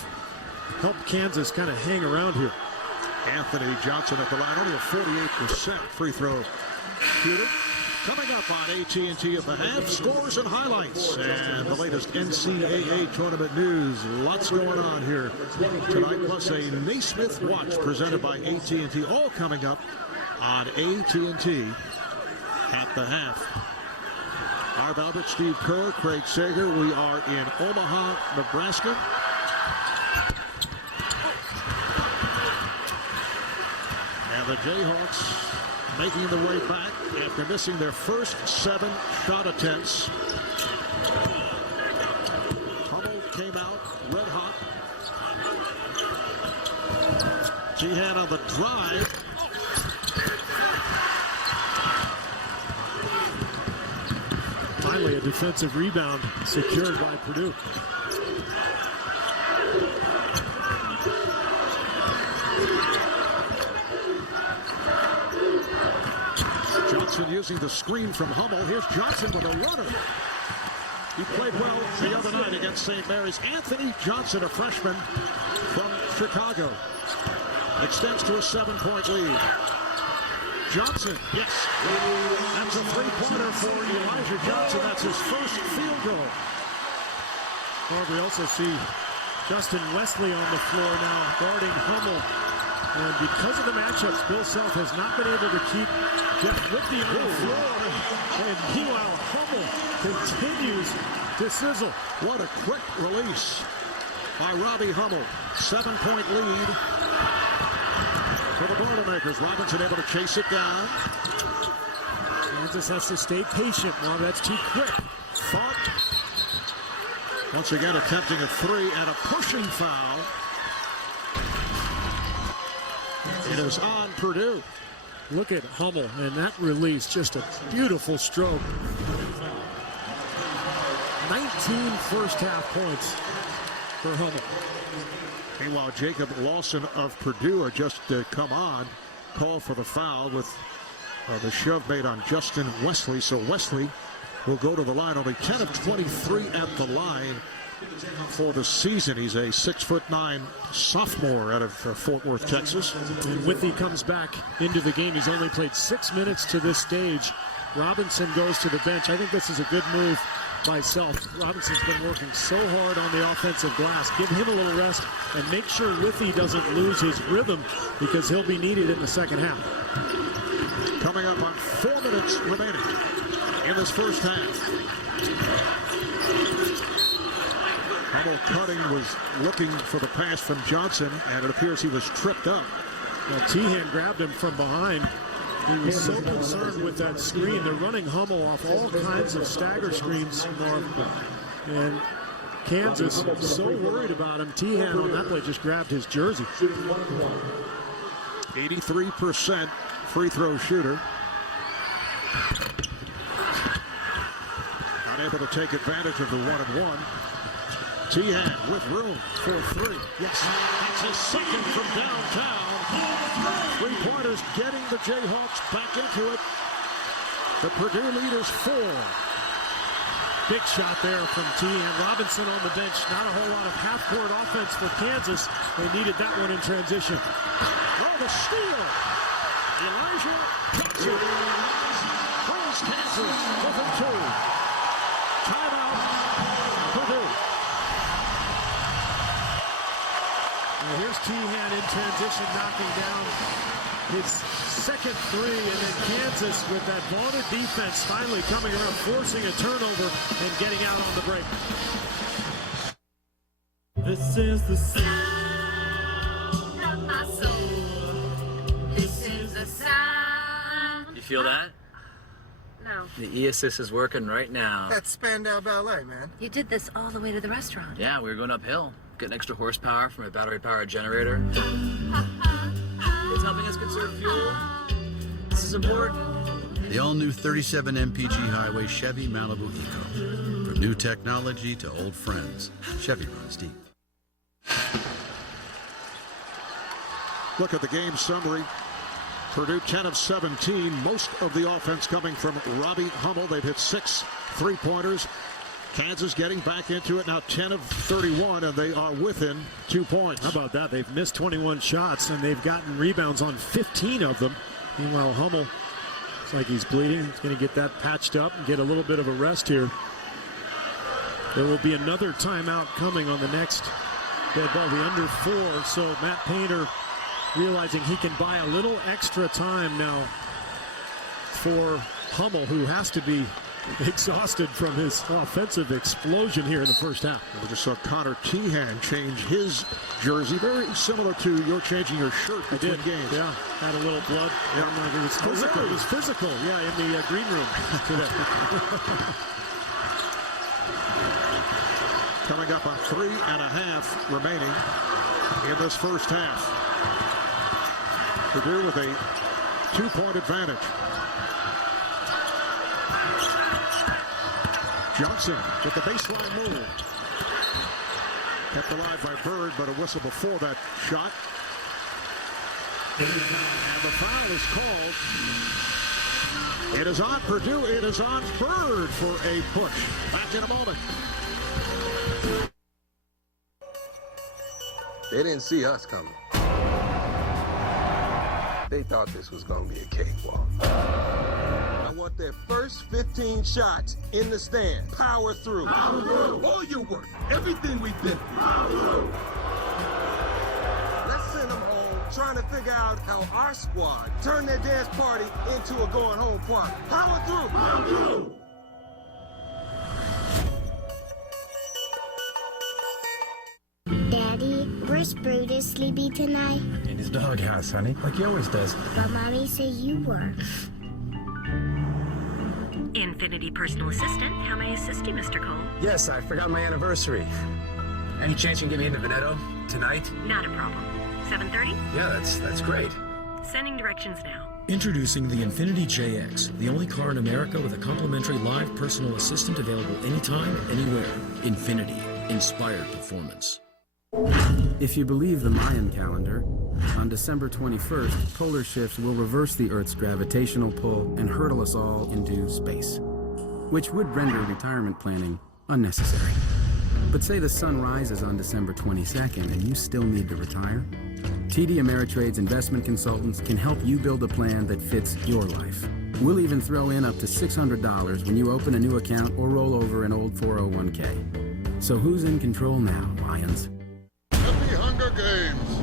helped Kansas kind of hang around here. Anthony Johnson at the line, only a 48% free throw shooter. Coming up on AT&T at the half, scores and highlights and the latest NCAA tournament news. Lots going on here tonight, plus a Naismith watch presented by AT&T, all coming up on AT&T at the half. Harv Albert, Steve Kerr, Craig Sager. We are in Omaha, Nebraska. And the Jayhawks making their way back after missing their first 7 shot attempts. Hummel came out red hot. Sheehan on the drive. Finally, a defensive rebound secured by Purdue. Johnson using the screen from Hummel. Here's Johnson with a runner. He played well the other night against St. Mary's. Anthony Johnson, a freshman from Chicago, extends to a 7-point lead. Johnson, yes. That's a 3-pointer for Elijah Johnson. That's his first field goal. However, we also see Justin Wesley on the floor now guarding Hummel. And because of the matchups, Bill Self has not been able to keep Jeff Whitney on the floor. And meanwhile, Hummel continues to sizzle. What a quick release by Robbie Hummel. 7-point lead for the Boilermakers. Robinson able to chase it down. Kansas has to stay patient. Well, that's too quick. Fought. Once again attempting a three and a pushing foul. It is on Purdue. Look at Hummel and that release, just a beautiful stroke. 19 first half points for Hummel. Meanwhile, Jacob Lawson of Purdue are just come on. Call for the foul with the shove made on Justin Wesley. So Wesley will go to the line. Only 10 of 23 at the line for the season. He's a 6'9" sophomore out of Fort Worth, Texas. And Withy comes back into the game. He's only played 6 minutes to this stage. Robinson goes to the bench. I think this is a good move by Self. Robinson's been working so hard on the offensive glass. Give him a little rest and make sure Withy doesn't lose his rhythm because he'll be needed in the second half. Coming up on 4 minutes remaining in this first half. Hummel cutting, was looking for the pass from Johnson, and it appears he was tripped up. Well, Tehan grabbed him from behind. He was so concerned with that screen. They're running Hummel off all kinds of stagger screens, Norm. And Kansas so worried about him. Tehan on that play just grabbed his jersey. 83% free throw shooter. Not able to take advantage of the 1-and-1. Tehan with room for three. Yes, that's his second from downtown. Three-pointers getting the Jayhawks back into it. The Purdue lead is 4. Big shot there from Tehan. Robinson on the bench. Not a whole lot of half-court offense for Kansas. They needed that one in transition. Oh, the steal! Elijah Johnson holds Kansas within 2. Timeout, Purdue. Well, here's Tehan in transition, knocking down his second three, and then Kansas with that vaunted defense finally coming around, forcing a turnover and getting out on the break. This is the sound of my soul. This is the sound. You feel that? No. The E-Assist is working right now. That's Spandau Ballet, man. You did this all the way to the restaurant. Yeah, we were going uphill. Getting extra horsepower from a battery-powered generator. It's helping us conserve fuel. This is important. The all-new 37 MPG Highway Chevy Malibu Eco. From new technology to old friends, Chevy runs deep. Look at the game summary. Purdue 10 of 17. Most of the offense coming from Robbie Hummel. They've hit 6 3-pointers. Kansas getting back into it now, 10 of 31, and they are within 2 points. How about that? They've missed 21 shots, and they've gotten rebounds on 15 of them. Meanwhile, Hummel, looks like he's bleeding. He's going to get that patched up and get a little bit of a rest here. There will be another timeout coming on the next dead ball, the under 4. So Matt Painter realizing he can buy a little extra time now for Hummel, who has to be exhausted from his offensive explosion here in the first half. We just saw Connor Tehan change his jersey, very similar to your changing your shirt between games. Yeah, had a little blood. Yeah. It was physical. It was physical, yeah, in the green room today. Coming up on 3.5 remaining in this first half. Purdue with a 2-point advantage. Johnson with the baseline move. Kept alive by Bird, but a whistle before that shot. And the foul is called. It is on Purdue. It is on Bird for a push. Back in a moment. They didn't see us coming. They thought this was going to be a cakewalk. I want their first 15 shots in the stand. Power through. Power through. All your work. everything we've been through. Let's send them home trying to figure out how our squad turned their dance party into a going home party. Power through! Power through! Daddy, where's Brutus sleepy tonight? In his doghouse, honey, like he always does. But Mommy said you were. Infinity Personal Assistant, how may I assist you, Mr. Cole? Yes, I forgot my anniversary. Any chance you can get me into Veneto tonight? Not a problem. 7:30? Yeah, that's great. Sending directions now. Introducing the Infinity JX, the only car in America with a complimentary live personal assistant available anytime, anywhere. Infinity. Inspired performance. If you believe the Mayan calendar, on December 21st, polar shifts will reverse the Earth's gravitational pull and hurtle us all into space, which would render retirement planning unnecessary. But say the sun rises on December 22nd and you still need to retire? TD Ameritrade's investment consultants can help you build a plan that fits your life. We'll even throw in up to $600 when you open a new account or roll over an old 401k. So who's in control now, Lions? Happy Hunger Games.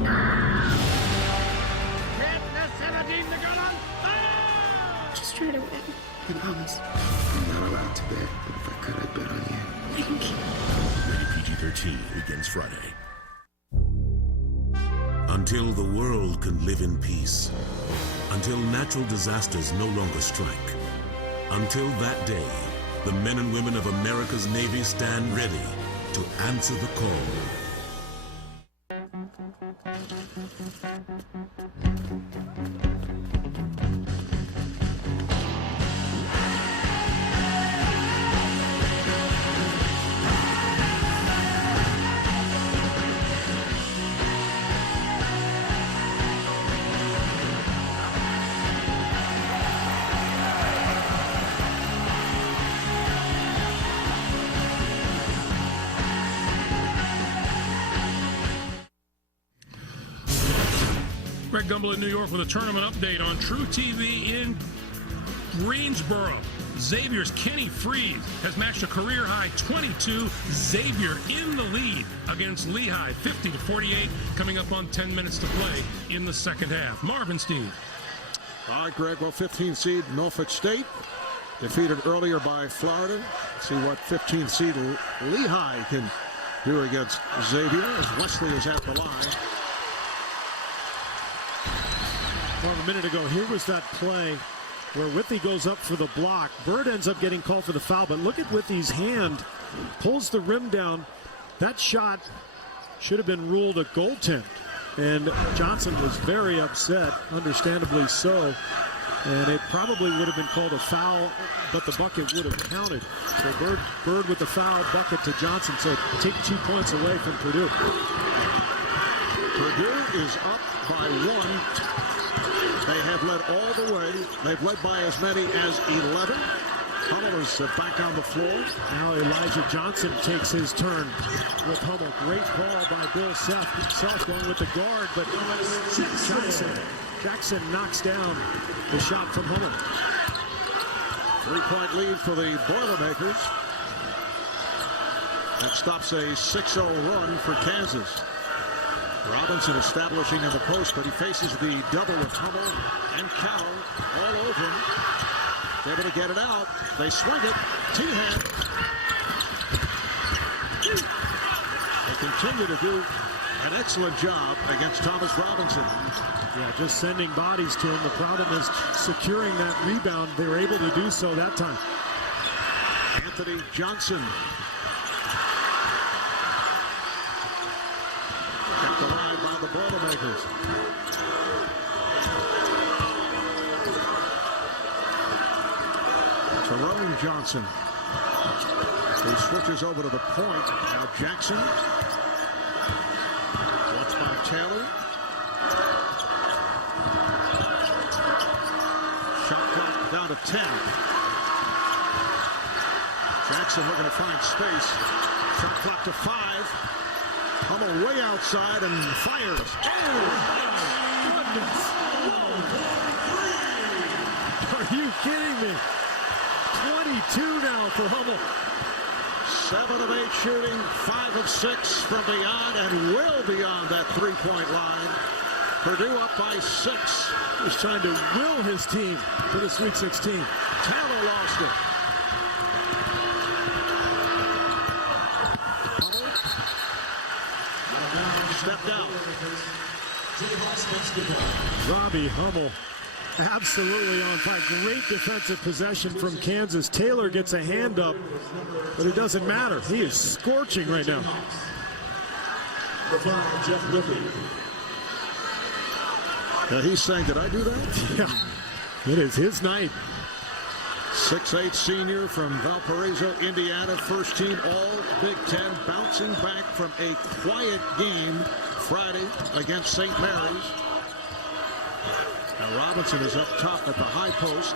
Just try to win. I promise. I'm not allowed to bet, but if I could, I'd bet on you. Thank you. Rated PG-13 begins Friday. Until the world can live in peace. Until natural disasters no longer strike. Until that day, the men and women of America's Navy stand ready to answer the call. Greg Gumbel in New York with a tournament update on True TV in Greensboro. Xavier's Kenny Freed has matched a career-high 22. Xavier in the lead against Lehigh, 50-48, coming up on 10 minutes to play in the second half. Marvin Steve. All right, Greg, well, 15 seed Norfolk State, defeated earlier by Florida. Let's see what 15 seed Lehigh can do against Xavier as Wesley is at the line. Well, a minute ago, here was that play where Withey goes up for the block. Bird ends up getting called for the foul, but look at Withey's hand. Pulls the rim down. That shot should have been ruled a goaltend. And Johnson was very upset, understandably so. And it probably would have been called a foul, but the bucket would have counted. So Bird with the foul, bucket to Johnson. So take 2 points away from Purdue. Purdue is up by 1. They have led all the way. They've led by as many as 11. Hummel is back on the floor. Now Elijah Johnson takes his turn with Hummel. Great call by Bill Self going with the guard, but Jackson knocks down the shot from Hummel. 3-point lead for the Boilermakers. That stops a 6-0 run for Kansas. Robinson establishing in the post, but he faces the double with Hummel and Cowell all over him. Able to get it out. They swing it. T-hand. They continue to do an excellent job against Thomas Robinson. Yeah, just sending bodies to him. The problem is securing that rebound. They were able to do so that time. Anthony Johnson. Kept alive by the Boilermakers. Tyrone Johnson. He switches over to the point. Now Jackson. Watched by Taylor. Shot clock down to 10. Jackson looking to find space. Shot clock to 5. Hummel way outside and fires. Oh, my goodness. Are you kidding me? 22 now for Hummel. 7 of 8 shooting, 5 of 6 from beyond, and well beyond that three-point line. Purdue up by 6. He's trying to will his team to the Sweet 16. Taylor lost it. Stepped out. Robbie Hummel absolutely on fire. Great defensive possession from Kansas. Taylor gets a hand up, but it doesn't matter. He is scorching right now. Now he's saying, did I do that? Yeah, it is his night. 6'8" senior from Valparaiso, Indiana. First team all Big Ten, bouncing back from a quiet game Friday against St. Mary's. Now Robinson is up top at the high post.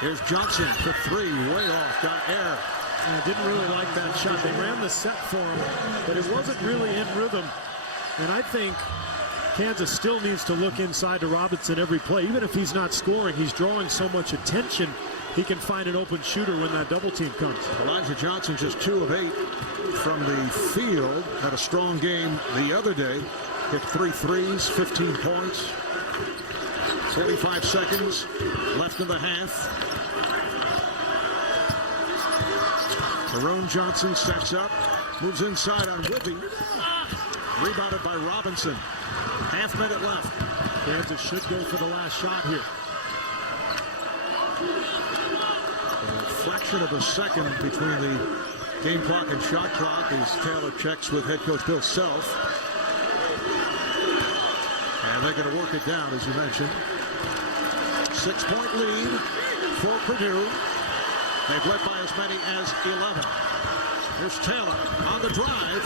Here's Johnson for 3, way off, got air. I didn't really like that shot. They ran the set for him, but it wasn't really in rhythm. And I think Kansas still needs to look inside to Robinson every play. Even if he's not scoring, he's drawing so much attention. He can find an open shooter when that double team comes. Elijah Johnson just 2 of 8 from the field. Had a strong game the other day. Hit 3 threes, 15 points. 45 seconds left in the half. Tyrone Johnson sets up, moves inside on Whippy. Rebounded by Robinson. Half-minute left. Kansas should go for the last shot here. A fraction of a second between the game clock and shot clock as Taylor checks with head coach Bill Self. And they're going to work it down, as you mentioned. 6-point lead for Purdue. They've led by as many as 11. Here's Taylor on the drive.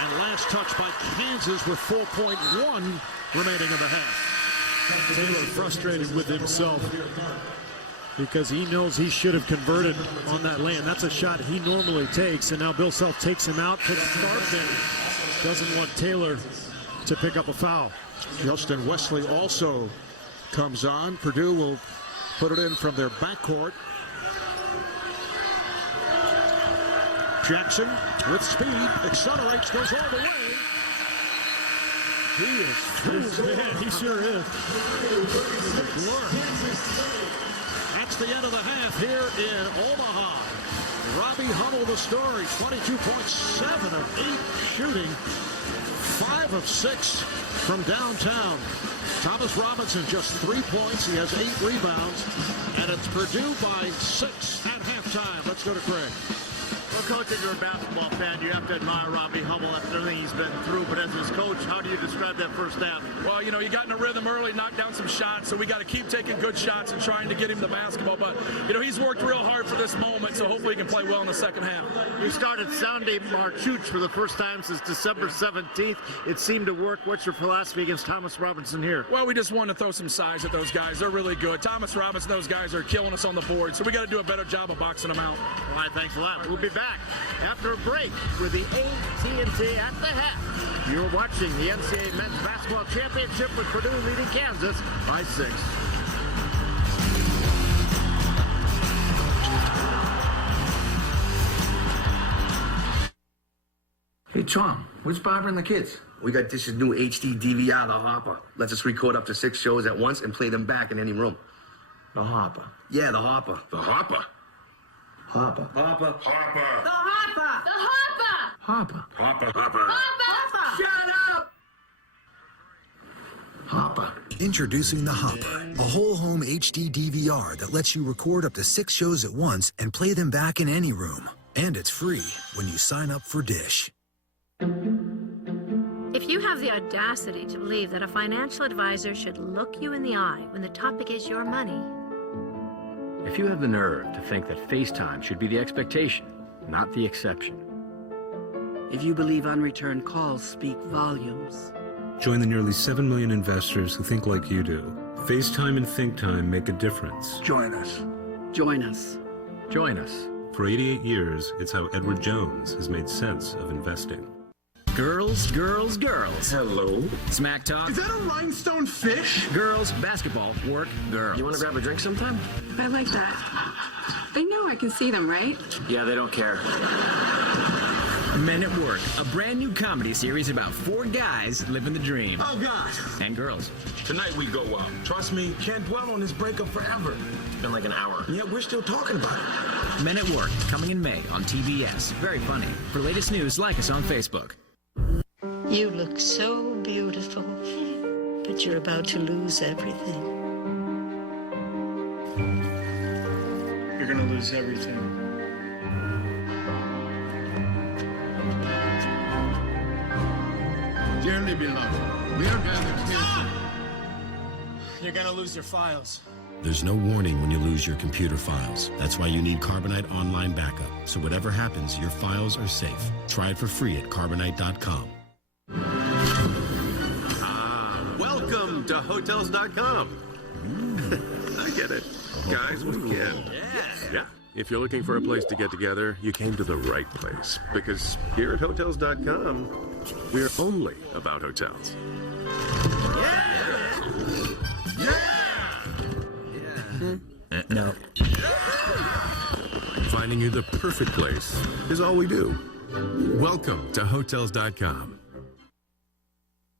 And last touch by Kansas with 4.1 remaining in the half. Taylor frustrated with himself because he knows he should have converted on that land. That's a shot he normally takes, and now Bill Self takes him out, puts Sharp in. Doesn't want Taylor to pick up a foul. Justin Wesley also comes on. Purdue will put it in from their backcourt. Jackson with speed, accelerates, goes all the way. He is through. Man, he sure is. That's the end of the half here in Omaha. Robbie Hummel the story, 22.7 of 8 shooting, 5 of 6 from downtown. Thomas Robinson just 3 points. He has 8 rebounds, and it's Purdue by 6 at halftime. Let's go to Craig. Well, Coach, if you're a basketball fan, you have to admire Robbie Hummel after everything he's been through. But as his coach, how do you describe that first half? Well, you know, you got in a rhythm early, knocked down some shots, so we got to keep taking good shots and trying to get him the basketball. But, you know, he's worked real hard for this moment, so hopefully he can play well in the second half. You started Sunday Marchuch for the first time since December 17th. It seemed to work. What's your philosophy against Thomas Robinson here? Well, we just want to throw some size at those guys. They're really good. Thomas Robinson, those guys are killing us on the board, so we got to do a better job of boxing them out. All right, thanks a lot. We'll be back after a break with the AT&T at the half. You're watching the NCAA Men's Basketball Championship with Purdue leading Kansas by 6. Hey, Tom, where's Barbara and the kids? We got this new HD DVR, the Hopper. Lets us record up to 6 shows at once and play them back in any room. The Hopper? Yeah, the Hopper. The Hopper? Hopper. Hopper. Hopper. The Hopper! The Hopper! Hopper. Hopper. Hopper! Hopper! Shut up! Hopper. Introducing the Hopper, a whole home HD DVR that lets you record up to 6 shows at once and play them back in any room. And it's free when you sign up for Dish. If you have the audacity to believe that a financial advisor should look you in the eye when the topic is your money, if you have the nerve to think that FaceTime should be the expectation, not the exception. If you believe unreturned calls speak volumes. Join the nearly 7 million investors who think like you do. FaceTime and ThinkTime make a difference. Join us. Join us. Join us. For 88 years, it's how Edward Jones has made sense of investing. Girls, girls, girls. Hello. Smack talk. Is that a rhinestone fish? Girls, basketball, work, girls. You want to grab a drink sometime? I like that. I know I can see them, right? Yeah, they don't care. Men at Work, a brand new comedy series about 4 guys living the dream. Oh, God. And girls. Tonight we go out. Trust me, can't dwell on this breakup forever. It's been like an hour. Yeah, we're still talking about it. Men at Work, coming in May on TBS. Very funny. For latest news, like us on Facebook. You look so beautiful, but you're about to lose everything. You're going to lose everything. Dearly beloved, we are gathered here. You're going to lose your files. There's no warning when you lose your computer files. That's why you need Carbonite Online Backup. So whatever happens, your files are safe. Try it for free at Carbonite.com. Welcome to Hotels.com. I get it. Guys weekend. Yeah. If you're looking for a place to get together, you came to the right place. Because here at Hotels.com, we're only about hotels. No. Finding you the perfect place is all we do. Welcome to Hotels.com.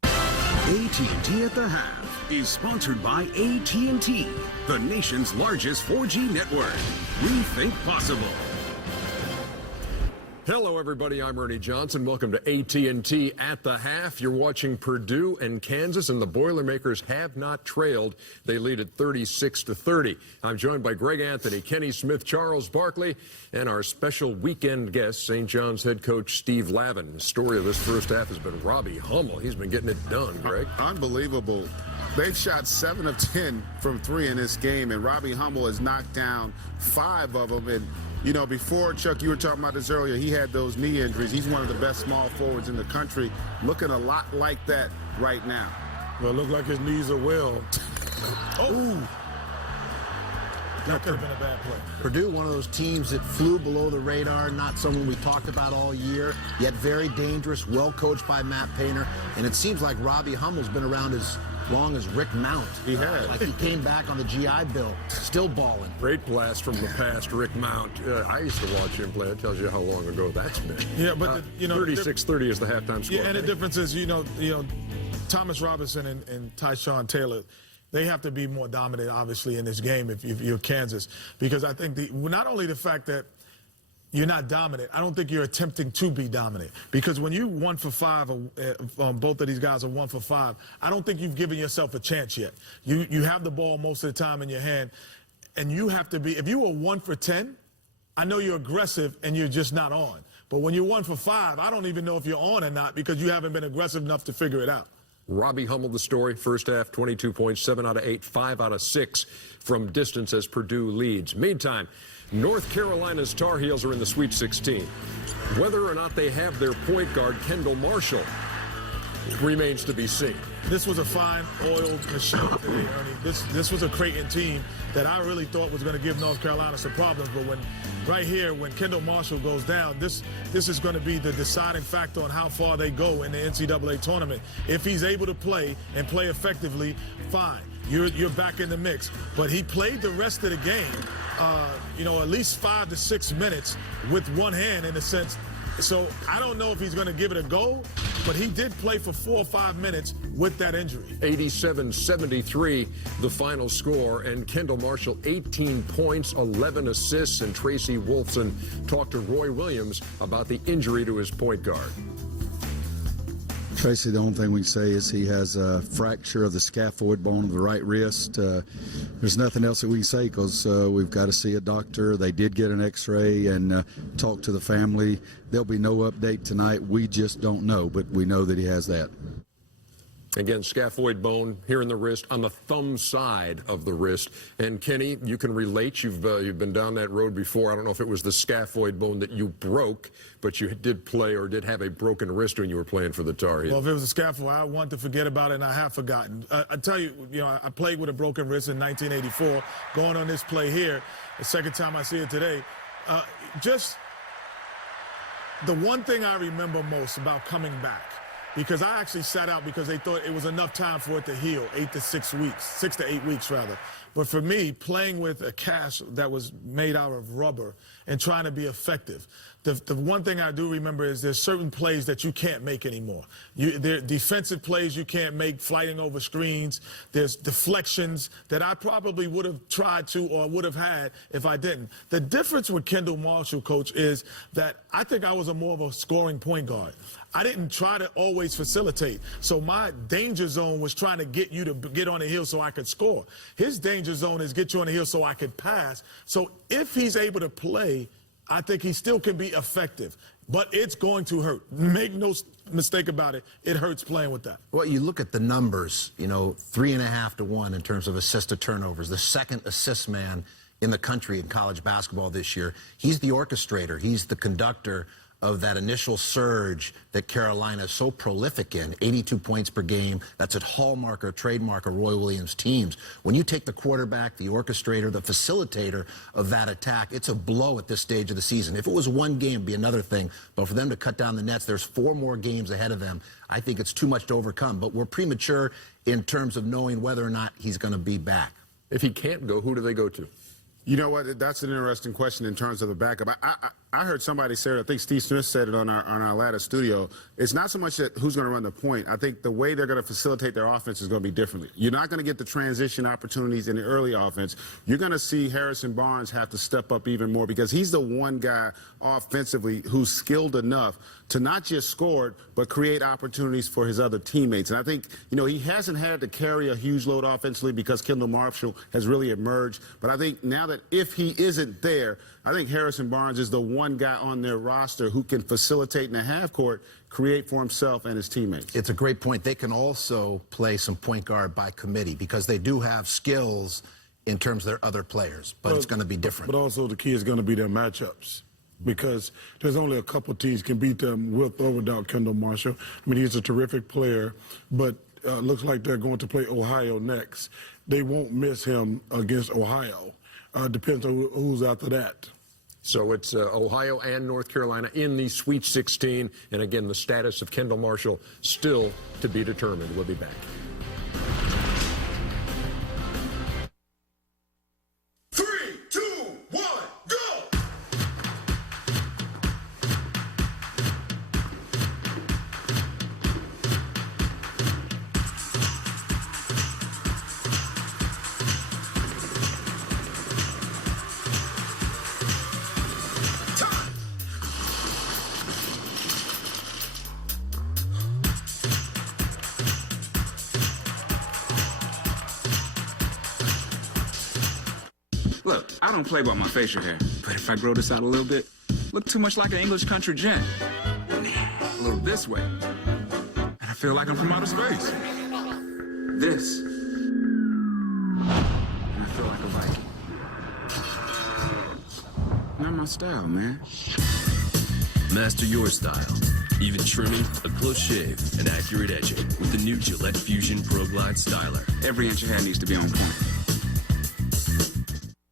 AT&T at the Half is sponsored by AT&T, the nation's largest 4G network. Rethink possible. Hello, everybody. I'm Ernie Johnson. Welcome to AT&T at the Half. You're watching Purdue and Kansas, and the Boilermakers have not trailed. They lead at 36-30. I'm joined by Greg Anthony, Kenny Smith, Charles Barkley, and our special weekend guest, St. John's head coach Steve Lavin. The story of this first half has been Robbie Hummel. He's been getting it done, Greg. Unbelievable. They've shot 7 of 10 from 3 in this game, and Robbie Hummel has knocked down 5 of them. And you know, before, Chuck, you were talking about this earlier, he had those knee injuries. He's one of the best small forwards in the country, looking a lot like that right now. Well, it looks like his knees are well. Oh! That could have been a bad play. Purdue, one of those teams that flew below the radar, not someone we talked about all year, yet very dangerous, well coached by Matt Painter. And it seems like Robbie Hummel's been around as long as Rick Mount. He has. Like he came back on the GI Bill, still balling. Great blast from the past, Rick Mount. I used to watch him play. It tells you how long ago that's been. Yeah, but you know, 36-30 is the halftime score. Yeah, and the difference is, you know, Thomas Robinson and Tyshawn Taylor, they have to be more dominant, obviously, in this game if you're Kansas, because I think not only the fact that you're not dominant, I don't think you're attempting to be dominant. Because when you 1 for 5, both of these guys are 1 for 5, I don't think you've given yourself a chance yet. You have the ball most of the time in your hand, and you have to be, if you were 1 for 10, I know you're aggressive and you're just not on. But when you're 1 for 5, I don't even know if you're on or not because you haven't been aggressive enough to figure it out. Robbie Hummel, the story. First half, 22 points, 7 out of 8, 5 out of 6 from distance as Purdue leads. Meantime, North Carolina's Tar Heels are in the Sweet 16. Whether or not they have their point guard, Kendall Marshall, remains to be seen. This was a fine oiled machine today, Ernie. This was a Creighton team that I really thought was going to give North Carolina some problems. But when Kendall Marshall goes down, this is going to be the deciding factor on how far they go in the NCAA tournament. If he's able to play and play effectively, fine. You're back in the mix. But he played the rest of the game, at least 5 to 6 minutes with one hand in a sense. So I don't know if he's going to give it a go, but he did play for 4 or 5 minutes with that injury. 87-73, the final score, and Kendall Marshall, 18 points, 11 assists, and Tracy Wolfson talked to Roy Williams about the injury to his point guard. Tracy, the only thing we can say is he has a fracture of the scaphoid bone of the right wrist. There's nothing else that we can say because we've got to see a doctor. They did get an x-ray and talk to the family. There'll be no update tonight. We just don't know, but we know that he has that. Again, scaphoid bone here in the wrist, on the thumb side of the wrist. And Kenny, you can relate. You've been down that road before. I don't know if it was the scaphoid bone that you broke, but you did play or did have a broken wrist when you were playing for the Tar Heels. Well, if it was a scaphoid, I want to forget about it, and I have forgotten. I tell you, I played with a broken wrist in 1984. Going on this play here, the second time I see it today, just the one thing I remember most about coming back because I actually sat out because they thought it was enough time for it to heal, 6 to 8 weeks rather. But for me, playing with a cast that was made out of rubber and trying to be effective, the one thing I do remember is there's certain plays that you can't make anymore. There are defensive plays you can't make, flighting over screens. There's deflections that I probably would have tried to or would have had if I didn't. The difference with Kendall Marshall, Coach, is that I think I was more of a scoring point guard. I didn't try to always facilitate. So my danger zone was trying to get you to get on the hill so I could score. His danger zone is get you on the hill so I could pass. So if he's able to play, I think he still can be effective. But it's going to hurt. Make no mistake about it. It hurts playing with that. Well, you look at the numbers, 3.5 to 1 in terms of assist to turnovers. The second assist man in the country in college basketball this year. He's the orchestrator. He's the conductor of that initial surge that Carolina is so prolific in, 82 points per game. That's a hallmark or trademark of Roy Williams' teams. When you take the quarterback, the orchestrator, the facilitator of that attack, it's a blow at this stage of the season. If it was one game, it'd be another thing. But for them to cut down the nets, there's 4 more games ahead of them. I think it's too much to overcome. But we're premature in terms of knowing whether or not he's going to be back. If he can't go, who do they go to? You know what? That's an interesting question in terms of the backup. I heard somebody say it. I think Steve Smith said it on our ladder studio. It's not so much that who's going to run the point. I think the way they're going to facilitate their offense is going to be differently. You're not going to get the transition opportunities in the early offense. You're going to see Harrison Barnes have to step up even more because he's the one guy offensively who's skilled enough to not just score, but create opportunities for his other teammates. And I think, he hasn't had to carry a huge load offensively because Kendall Marshall has really emerged. But I think now that if he isn't there, I think Harrison Barnes is the one guy on their roster who can facilitate in the half court, create for himself and his teammates. It's a great point. They can also play some point guard by committee because they do have skills in terms of their other players, but it's going to be different. But also the key is going to be their matchups because there's only a couple teams can beat them with or without Kendall Marshall. I mean, he's a terrific player, but looks like they're going to play Ohio next. They won't miss him against Ohio. Depends on who's after that. So it's Ohio and North Carolina in the Sweet 16. And again, the status of Kendall Marshall still to be determined. We'll be back. Look, I don't play by my facial hair, but if I grow this out a little bit, look too much like an English country gent. A little this way, and I feel like I'm from outer space. This, and I feel like a Viking. Not my style, man. Master your style. Even trimming, a close shave, and accurate edging with the new Gillette Fusion Pro Glide Styler. Every inch of hair needs to be on point.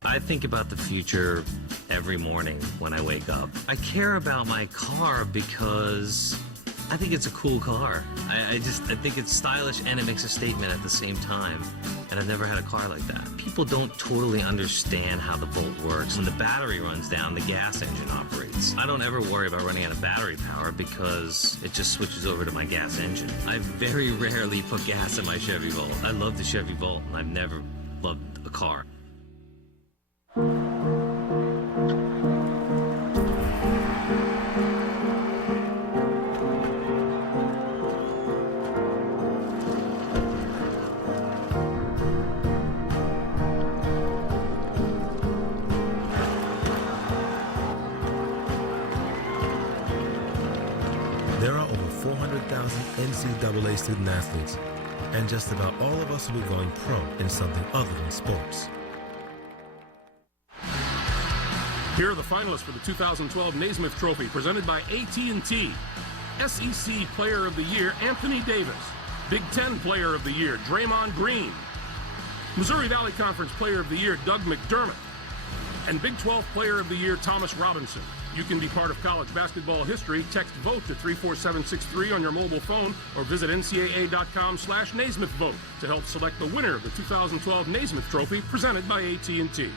I think about the future every morning when I wake up. I care about my car because I think it's a cool car. I think it's stylish and it makes a statement at the same time. And I've never had a car like that. People don't totally understand how the Bolt works. When the battery runs down, the gas engine operates. I don't ever worry about running out of battery power because it just switches over to my gas engine. I very rarely put gas in my Chevy Volt. I love the Chevy Volt and I've never loved a car. There are over 400,000 NCAA student athletes, and just about all of us will be going pro in something other than sports. Here are the finalists for the 2012 Naismith Trophy, presented by AT&T. SEC Player of the Year, Anthony Davis. Big Ten Player of the Year, Draymond Green. Missouri Valley Conference Player of the Year, Doug McDermott. And Big 12 Player of the Year, Thomas Robinson. You can be part of college basketball history. Text VOTE to 34763 on your mobile phone or visit ncaa.com/Naismith Vote to help select the winner of the 2012 Naismith Trophy presented by AT&T.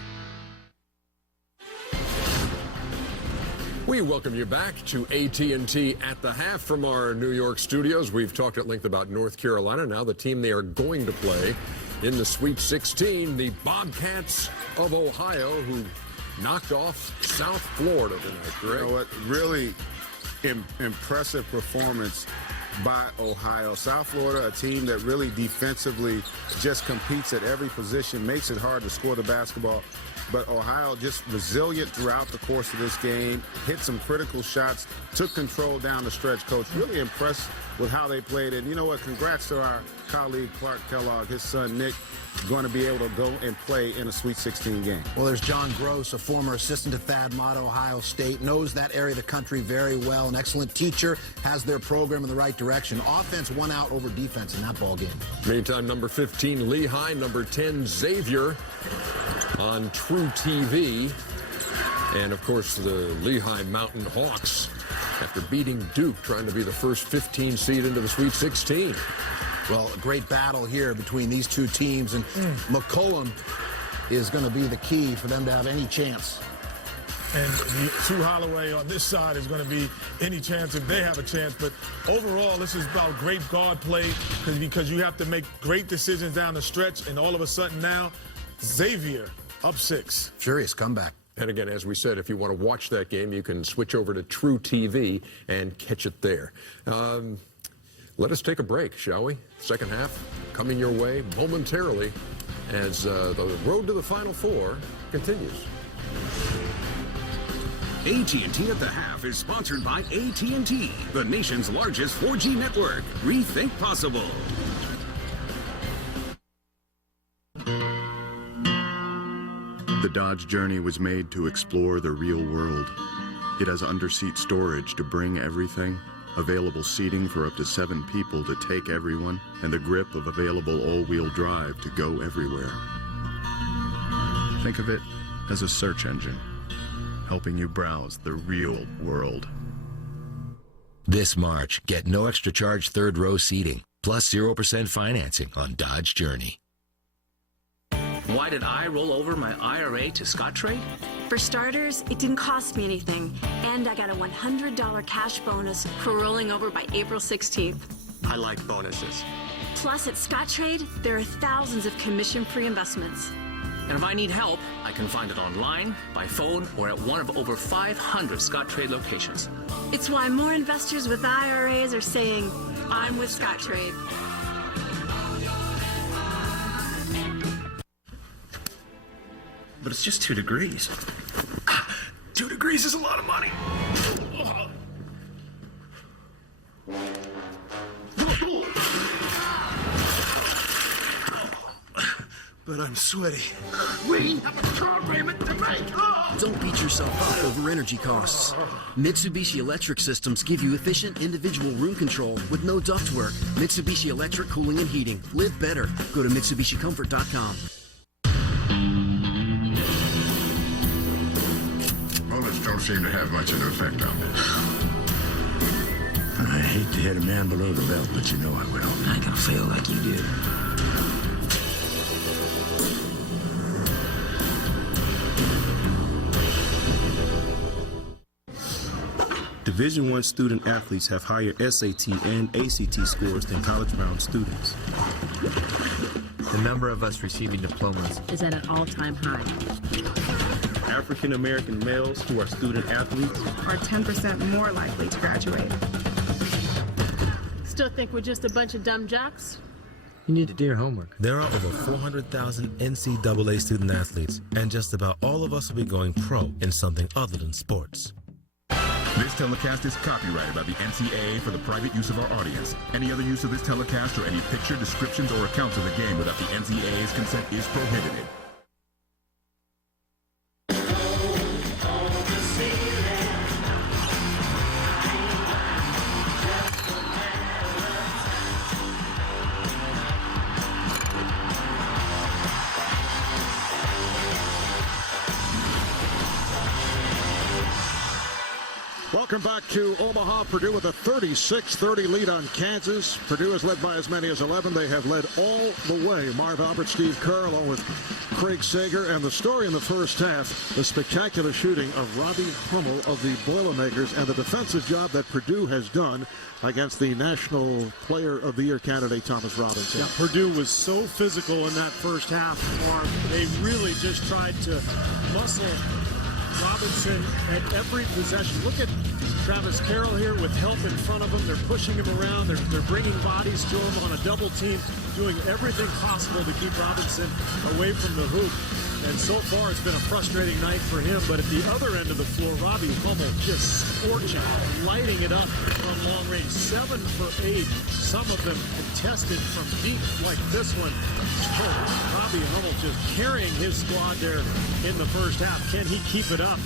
We welcome you back to AT&T at the half from our New York studios. We've talked at length about North Carolina. Now the team they are going to play in the Sweet 16, the Bobcats of Ohio, who knocked off South Florida tonight. Greg? You know what? Really impressive performance by Ohio. South Florida, a team that really defensively just competes at every position, makes it hard to score the basketball. But Ohio just resilient throughout the course of this game, hit some critical shots, took control down the stretch. Coach, really impressed with how they played. And you know what? Congrats to our colleague Clark Kellogg. His son Nick going to be able to go and play in a Sweet 16 game. Well, there's John Gross, a former assistant to Thad Matta, Ohio State, knows that area of the country very well. An excellent teacher, has their program in the right direction. Offense won out over defense in that ball game. Meantime, number 15, Lehigh, number 10, Xavier on True TV. And, of course, the Lehigh Mountain Hawks, after beating Duke, trying to be the first 15 seed into the Sweet 16. Well, a great battle here between these two teams, and McCollum is going to be the key for them to have any chance. And Sue Holloway on this side is going to be any chance if they have a chance. But overall, this is about great guard play because you have to make great decisions down the stretch. And all of a sudden now, Xavier up 6. Furious comeback. And again, as we said, if you want to watch that game, you can switch over to True TV and catch it there. Let us take a break, shall we? Second half coming your way momentarily as the road to the Final Four continues. AT&T at the half is sponsored by AT&T, the nation's largest 4G network. Rethink possible. The Dodge Journey was made to explore the real world. It has underseat storage to bring everything, available seating for up to 7 people to take everyone, and the grip of available all-wheel drive to go everywhere. Think of it as a search engine, helping you browse the real world. This March, get no extra charge third row seating, plus 0% financing on Dodge Journey. Why did I roll over my IRA to Scottrade? For starters, it didn't cost me anything, and I got a $100 cash bonus for rolling over by April 16th. I like bonuses. Plus, at Scottrade, there are thousands of commission-free investments. And if I need help, I can find it online, by phone, or at one of over 500 Scottrade locations. It's why more investors with IRAs are saying, I'm with Scottrade. But it's just 2 degrees. 2 degrees is a lot of money. But I'm sweaty. We have a car payment to make. Don't beat yourself up over energy costs. Mitsubishi Electric Systems give you efficient individual room control with no ductwork. Mitsubishi Electric Cooling and Heating. Live better. Go to MitsubishiComfort.com. Bullets don't seem to have much of an effect on me. I hate to hit a man below the belt, but you know I will. I can feel like you do. Division I student athletes have higher SAT and ACT scores than college-bound students. The number of us receiving diplomas is at an all-time high. African American males who are student athletes are 10% more likely to graduate. Still think we're just a bunch of dumb jocks? You need to do your homework. There are over 400,000 NCAA student athletes, and just about all of us will be going pro in something other than sports. This telecast is copyrighted by the NCAA for the private use of our audience. Any other use of this telecast or any picture, descriptions, or accounts of the game without the NCAA's consent is prohibited. Welcome back to Omaha. Purdue with a 36-30 lead on Kansas. Purdue has led by as many as 11. They have led all the way. Marv Albert, Steve Kerr, along with Craig Sager. And the story in the first half, the spectacular shooting of Robbie Hummel of the Boilermakers and the defensive job that Purdue has done against the National Player of the Year candidate, Thomas Robinson. Yeah, Purdue was so physical in that first half, Marv. They really just tried to muscle Robinson at every possession. Look at Travis Carroll here with help in front of him. They're pushing him around. They're bringing bodies to him on a double team, doing everything possible to keep Robinson away from the hoop. And so far, it's been a frustrating night for him. But at the other end of the floor, Robbie Hummel just scorching, lighting it up from long range. 7 for 8. Some of them contested from deep like this one. So Robbie Hummel just carrying his squad there in the first half. Can he keep it up?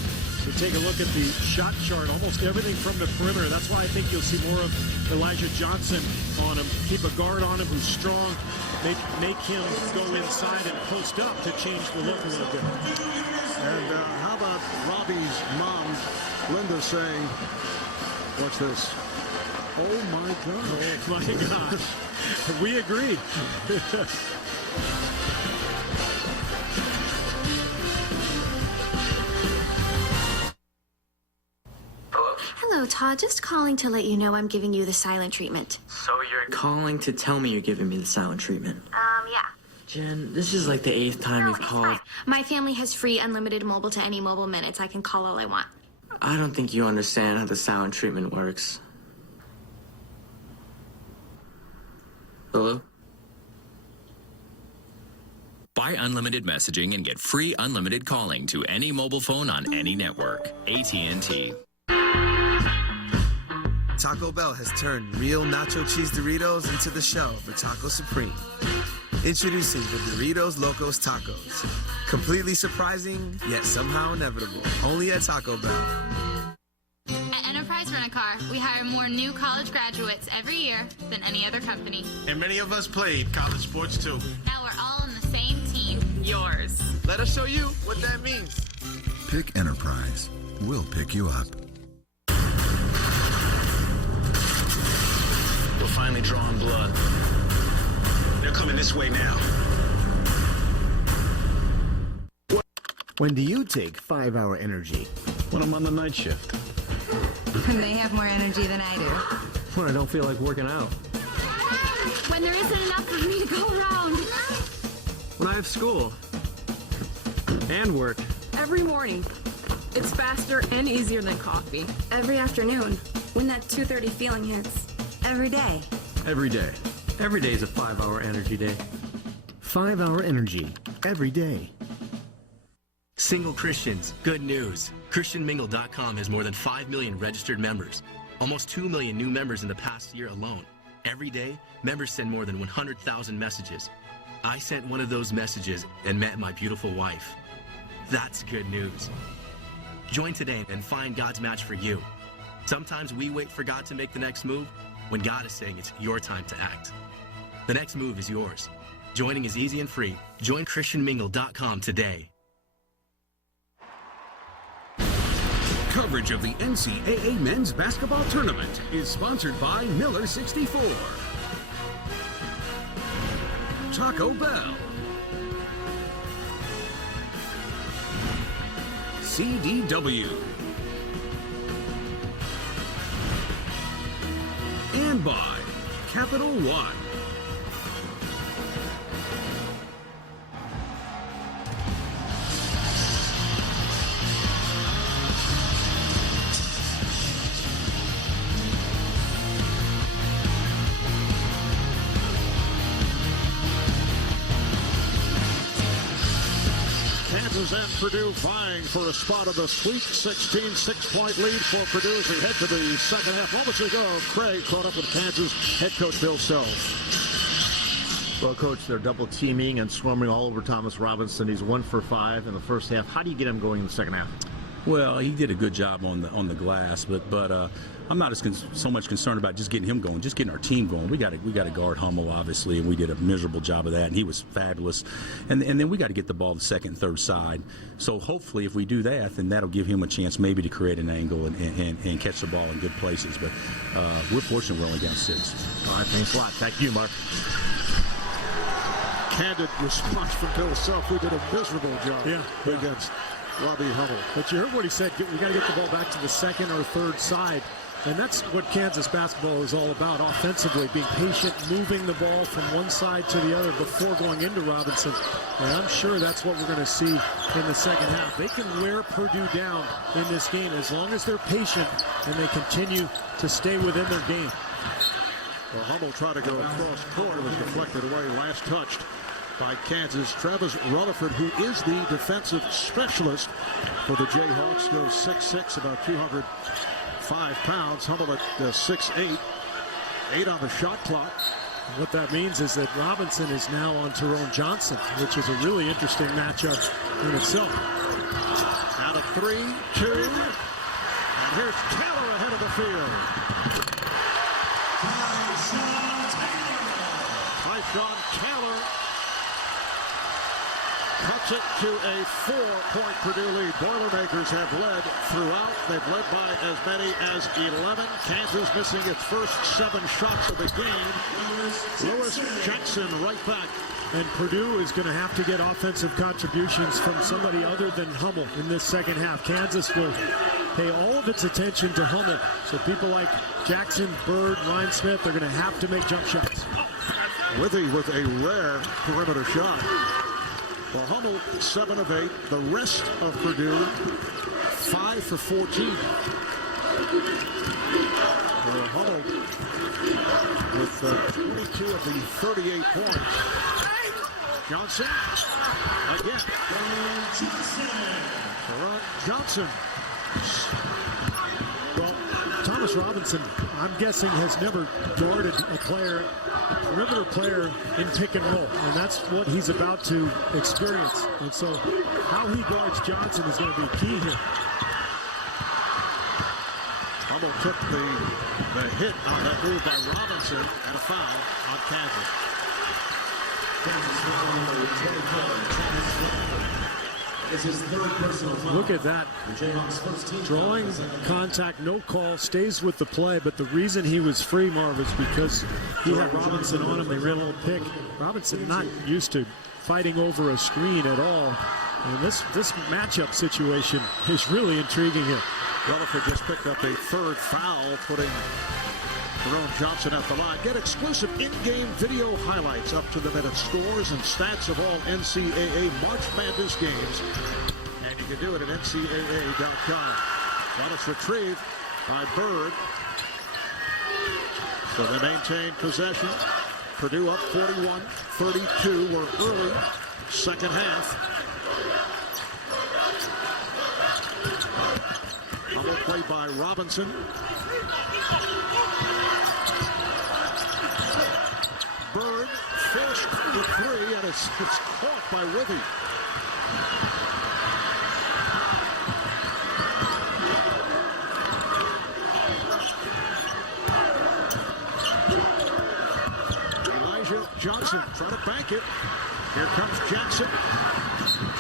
So take a look at the shot chart. Almost everything from the perimeter. That's why I think you'll see more of Elijah Johnson on him. Keep a guard on him who's strong. Make him go inside and post up to change the look a little bit. And how about Robbie's mom, Linda, saying, what's this? Oh, my God. Oh, my gosh. We agree. Hello, Todd. Just calling to let you know I'm giving you the silent treatment. So you're calling to tell me you're giving me the silent treatment? Yeah. Jen, this is like the 8th time you've called. Fine. My family has free unlimited mobile to any mobile minutes. I can call all I want. I don't think you understand how the silent treatment works. Hello? Buy unlimited messaging and get free unlimited calling to any mobile phone on any network. AT&T. Taco Bell has turned real nacho cheese Doritos into the shell for Taco Supreme. Introducing the Doritos Locos Tacos. Completely surprising, yet somehow inevitable. Only at Taco Bell. At Enterprise Rent-A-Car, we hire more new college graduates every year than any other company. And many of us played college sports too. Now we're all on the same team. Yours. Let us show you what that means. Pick Enterprise. We'll pick you up. We're finally drawing blood. They're coming this way now. When do you take 5-hour energy? When I'm on the night shift. When they have more energy than I do. When I don't feel like working out. When there isn't enough for me to go around. When I have school. And work. Every morning. It's faster and easier than coffee. Every afternoon, when that 2:30 feeling hits. Every day. Every day. Every day is a 5-hour energy day. 5-hour energy. Every day. Single Christians, good news. ChristianMingle.com has more than 5 million registered members. Almost 2 million new members in the past year alone. Every day, members send more than 100,000 messages. I sent one of those messages and met my beautiful wife. That's good news. Join today and find God's match for you. Sometimes we wait for God to make the next move when God is saying it's your time to act. The next move is yours. Joining is easy and free. Join ChristianMingle.com today. Coverage of the NCAA Men's Basketball Tournament is sponsored by Miller 64, Taco Bell, CDW, and by Capital One. Kansas and Purdue vying for a spot of the Sweet 16, 6-point lead for Purdue as we head to the second half. Moments ago, Craig caught up with Kansas head coach Bill Self. Well, Coach, they're double teaming and swarming all over Thomas Robinson. He's 1 for 5 in the first half. How do you get him going in the second half? Well, he did a good job on the glass, but I'm not so much concerned about just getting him going, just getting our team going. We got to guard Hummel, obviously, and we did a miserable job of that, and he was fabulous. And then we got to get the ball to second and third side. So hopefully, if we do that, then that'll give him a chance maybe to create an angle and catch the ball in good places. But we're fortunate we're only down 6. All right, thanks a lot. Thank you, Mark. Candid response from Bill Self. We did a miserable job against Robbie Hummel. But you heard what he said. We got to get the ball back to the second or third side. And that's what Kansas basketball is all about offensively, being patient, moving the ball from one side to the other before going into Robinson. And I'm sure that's what we're going to see in the second half. They can wear Purdue down in this game as long as they're patient and they continue to stay within their game. Well, Hummel tried to go across court. It was deflected away, last touched by Kansas. Travis Rutherford, who is the defensive specialist for the Jayhawks, goes 6'6", about 205 pounds. Hummel at 6'8", 8 on the shot clock. And what that means is that Robinson is now on Tyrone Johnson, which is a really interesting matchup in itself. Out of 3, 2, and here's Taylor ahead of the field. Tyson Taylor cuts it to a 4-point Purdue lead. Boilermakers have led throughout. They've led by as many as 11. Kansas missing its first 7 shots of the game. Lewis Jackson right back. And Purdue is going to have to get offensive contributions from somebody other than Hummel in this second half. Kansas will pay all of its attention to Hummel. So people like Jackson, Bird, Ryan Smith are going to have to make jump shots. Withy with a rare perimeter shot. Well, Hummel 7 of 8. The rest of Purdue 5 for 14. Well, Hummel with 22 of the 38 points. Johnson again. Johnson. Well, Thomas Robinson, I'm guessing, has never guarded a perimeter player in pick and roll, and that's what he's about to experience. And so how he guards Johnson is going to be key here. Hummel took the hit on that move by Robinson and a foul on Kansas. Look at that. Drawing contact, no call, stays with the play, but the reason he was free, Marv, is because he had Robinson on him. They ran a little pick. Robinson not used to fighting over a screen at all. And this matchup situation is really intriguing here. Rutherford just picked up a 3rd foul, putting Tyrone Johnson at the line. Get exclusive in-game video highlights, up-to-the-minute scores and stats of all NCAA March Madness games. And you can do it at NCAA.com. Well, it's retrieved by Bird. So they maintain possession. Purdue up 41-32. We're early, second half. Hummel played by Robinson. Bird forced the 3, and it's caught by Withy. Elijah Johnson trying to bank it. Here comes Jackson.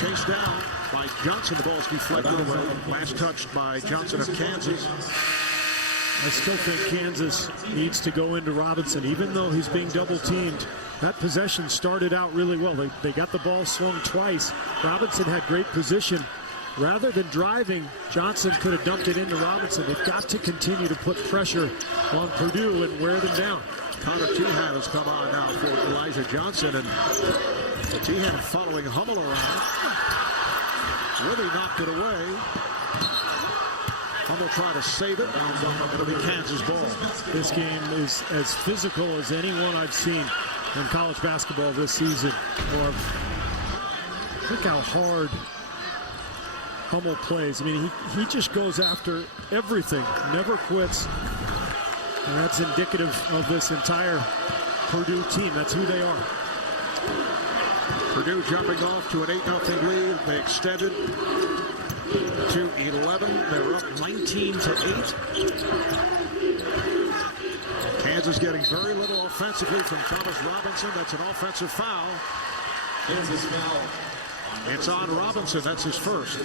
Chased down by Johnson. The ball's deflected away. Last touched by Johnson of Kansas. I still think Kansas needs to go into Robinson, even though he's being double-teamed. That possession started out really well. They got the ball swung twice. Robinson had great position. Rather than driving, Johnson could have dumped it into Robinson. They've got to continue to put pressure on Purdue and wear them down. Connor Tehan has come on now for Elijah Johnson, and Tehan following Hummel around. Withy knocked it away. Hummel trying to save it. It'll be Kansas ball. This game is as physical as anyone I've seen in college basketball this season. Look how hard Hummel plays. I mean, he just goes after everything, never quits. And that's indicative of this entire Purdue team. That's who they are. Purdue jumping off to an 8-0 lead. They extended to 11. They're up 19-8. Kansas getting very little offensively from Thomas Robinson. That's an offensive foul. Kansas foul. It's on Robinson. That's his first.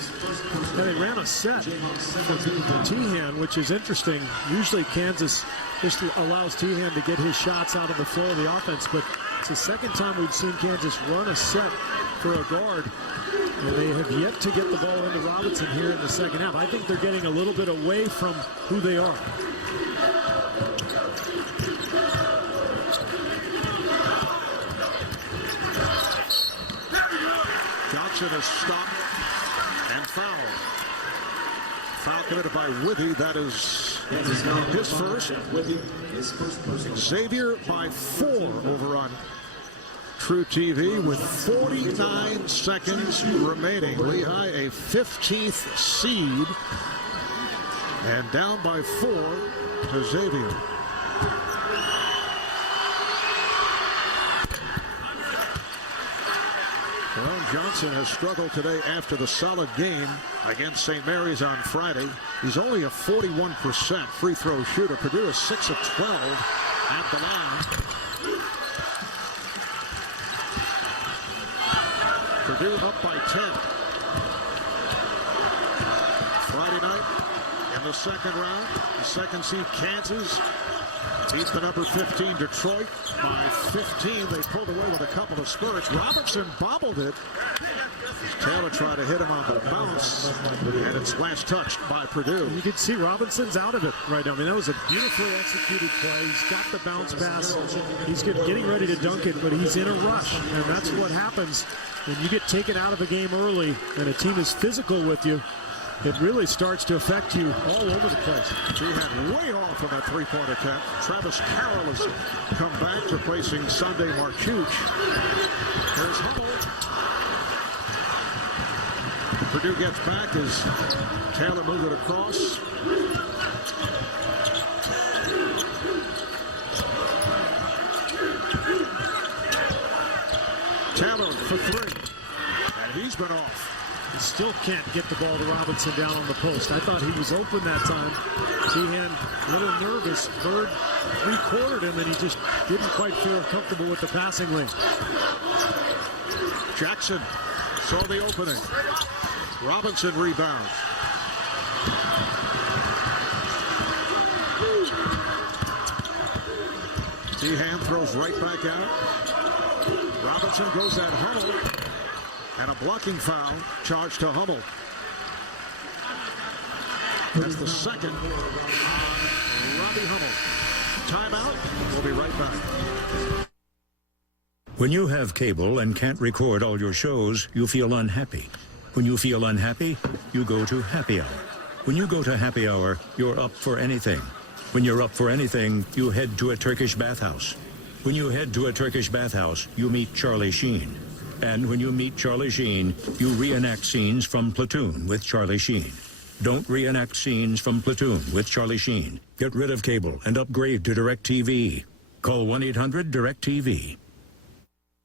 Yeah, they ran a set for Teahan, which is interesting. Usually Kansas just allows Teahan to get his shots out of the flow of the offense, but it's the second time we've seen Kansas run a set for a guard, and they have yet to get the ball into Robinson here in the second half. I think they're getting a little bit away from who they are. Johnson is stopped and fouled. Foul committed by Withy. That is his first. Xavier by 4 over on True TV with 49 seconds remaining. Lehigh a 15th seed and down by 4 to Xavier. Well, Johnson has struggled today after the solid game against St. Mary's on Friday. He's only a 41% free throw shooter. Purdue is 6 of 12 at the line. Purdue up by 10. Friday night in the second round, the second seed Kansas beat the number 15 Detroit by 15. They pulled away with a couple of spurts. Robinson bobbled it. Taylor tried to hit him on the bounce, and it's last touched by Purdue. You can see Robinson's out of it right now. I mean, that was a beautifully executed play. He's got the bounce pass. He's getting ready to dunk it, but he's in a rush, and that's what happens when you get taken out of a game early and a team is physical with you. It really starts to affect you all over the place. He had way off on that three-point attempt. Travis Carroll has come back, replacing Sunday Marchuch. Here's Hummel. Purdue gets back as Taylor moved it across. Taylor for 3. And he's been off. He still can't get the ball to Robinson down on the post. I thought he was open that time. Teahan a little nervous. Bird three-quartered him, and he just didn't quite feel comfortable with the passing lane. Jackson saw the opening. Robinson rebounds. Teahan throws right back out. Robinson goes at Hummel. And a blocking foul charged to Hummel. That's the second on Robbie Hummel. Timeout. We'll be right back. When you have cable and can't record all your shows, you feel unhappy. When you feel unhappy, you go to happy hour. When you go to happy hour, you're up for anything. When you're up for anything, you head to a Turkish bathhouse. When you head to a Turkish bathhouse, you meet Charlie Sheen. And when you meet Charlie Sheen, you reenact scenes from Platoon with Charlie Sheen. Don't reenact scenes from Platoon with Charlie Sheen. Get rid of cable and upgrade to DirecTV. Call 1-800-DirecTV.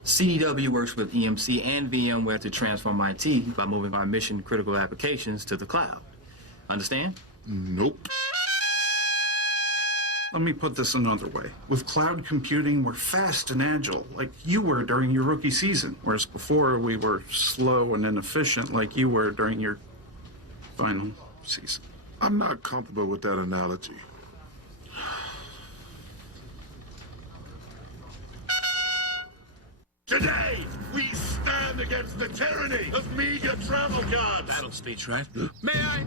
CDW works with EMC and VMware to transform IT by moving our mission-critical applications to the cloud. Understand? Nope. Let me put this another way. With cloud computing, we're fast and agile, like you were during your rookie season, whereas before we were slow and inefficient like you were during your final season. I'm not comfortable with that analogy. Today, we stand against the tyranny of media travel cards. Battle speech, right? May I?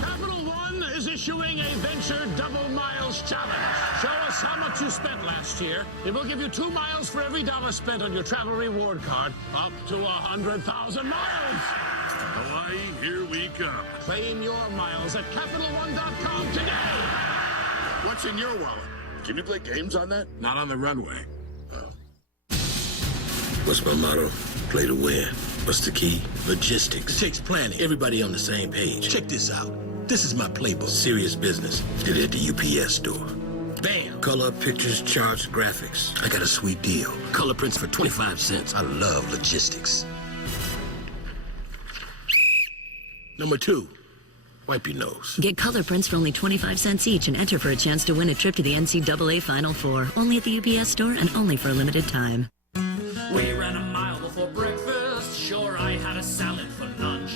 Capital One is issuing a Venture Double Miles Challenge. Show us how much you spent last year. It will give you 2 miles for every $1 spent on your travel reward card, up to 100,000 miles. Hawaii, here we come. Claim your miles at CapitalOne.com today. What's in your wallet? Can you play games on that? Not on the runway. What's my motto? Play to win. What's the key? Logistics. It takes planning. Everybody on the same page. Check this out. This is my playbook. Serious business. Did it at the UPS store. Bam! Color, pictures, charts, graphics. I got a sweet deal. Color prints for 25 cents. I love logistics. Number 2, wipe your nose. Get color prints for only 25 cents each and enter for a chance to win a trip to the NCAA Final Four. Only at the UPS store and only for a limited time. We ran a mile before breakfast. Sure, I had a salad for lunch.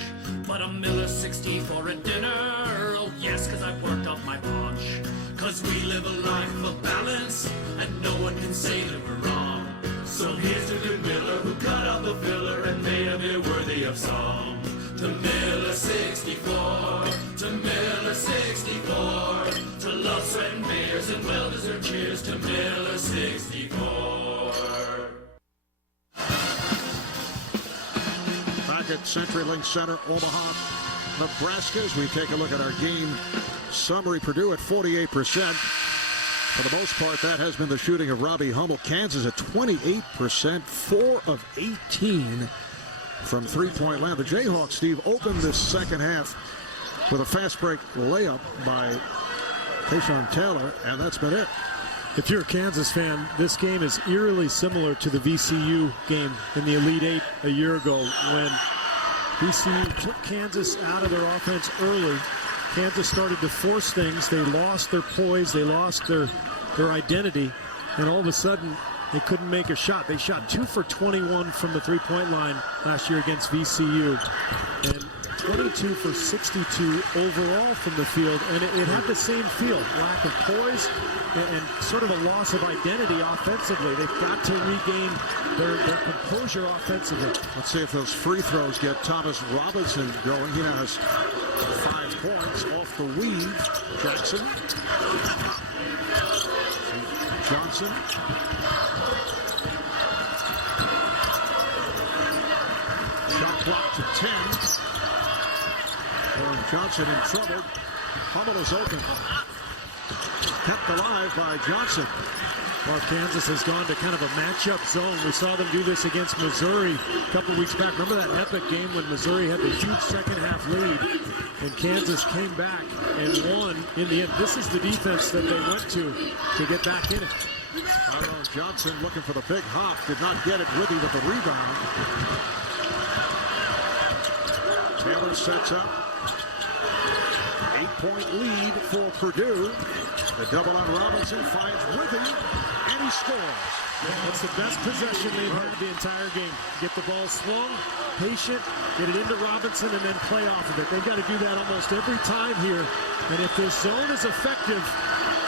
But a Miller 60 for a dinner. Oh, yes, because I worked off my paunch. Because we live a life of balance, and no one can say that we're wrong. So here's a good Miller who cut out the filler and made a beer worthy of song. To Miller 64, to Miller 64, to love, sweat, and beers and well-deserved cheers to Miller 64. Back at CenturyLink Center, Omaha, Nebraska, as we take a look at our game summary. Purdue at 48%. For the most part, that has been the shooting of Robbie Hummel. Kansas at 28%, 4 of 18 from three-point land. The Jayhawks, Steve, opened this second half with a fast break layup by Tayshaun Taylor, and that's been it. If you're a Kansas fan, this game is eerily similar to the VCU game in the Elite Eight a year ago when VCU took Kansas out of their offense early. Kansas started to force things. They lost their poise. They lost their identity. And all of a sudden, they couldn't make a shot. They shot 2 for 21 from the three-point line last year against VCU. And 22 for 62 overall from the field. And it had the same feel. Lack of poise and sort of a loss of identity offensively. They've got to regain their composure offensively. Let's see if those free throws get Thomas Robinson going. He now has 5 points off the weave. Jackson. Johnson. Shot clock to 10. Warren Johnson in trouble. Hummel is open. Kept alive by Johnson. Well, Kansas has gone to kind of a matchup zone. We saw them do this against Missouri a couple weeks back. Remember that epic game when Missouri had the huge second half lead and Kansas came back and won in the end. This is the defense that they went to get back in it. Tyrone Johnson looking for the big hop. Did not get it. Withy with the rebound. Taylor sets up. 8-point lead for Purdue. The double on Robinson finds Withy, and he scores. That's the best possession they've had the entire game. Get the ball swung, patient, get it into Robinson, and then play off of it. They've got to do that almost every time here. And if this zone is effective,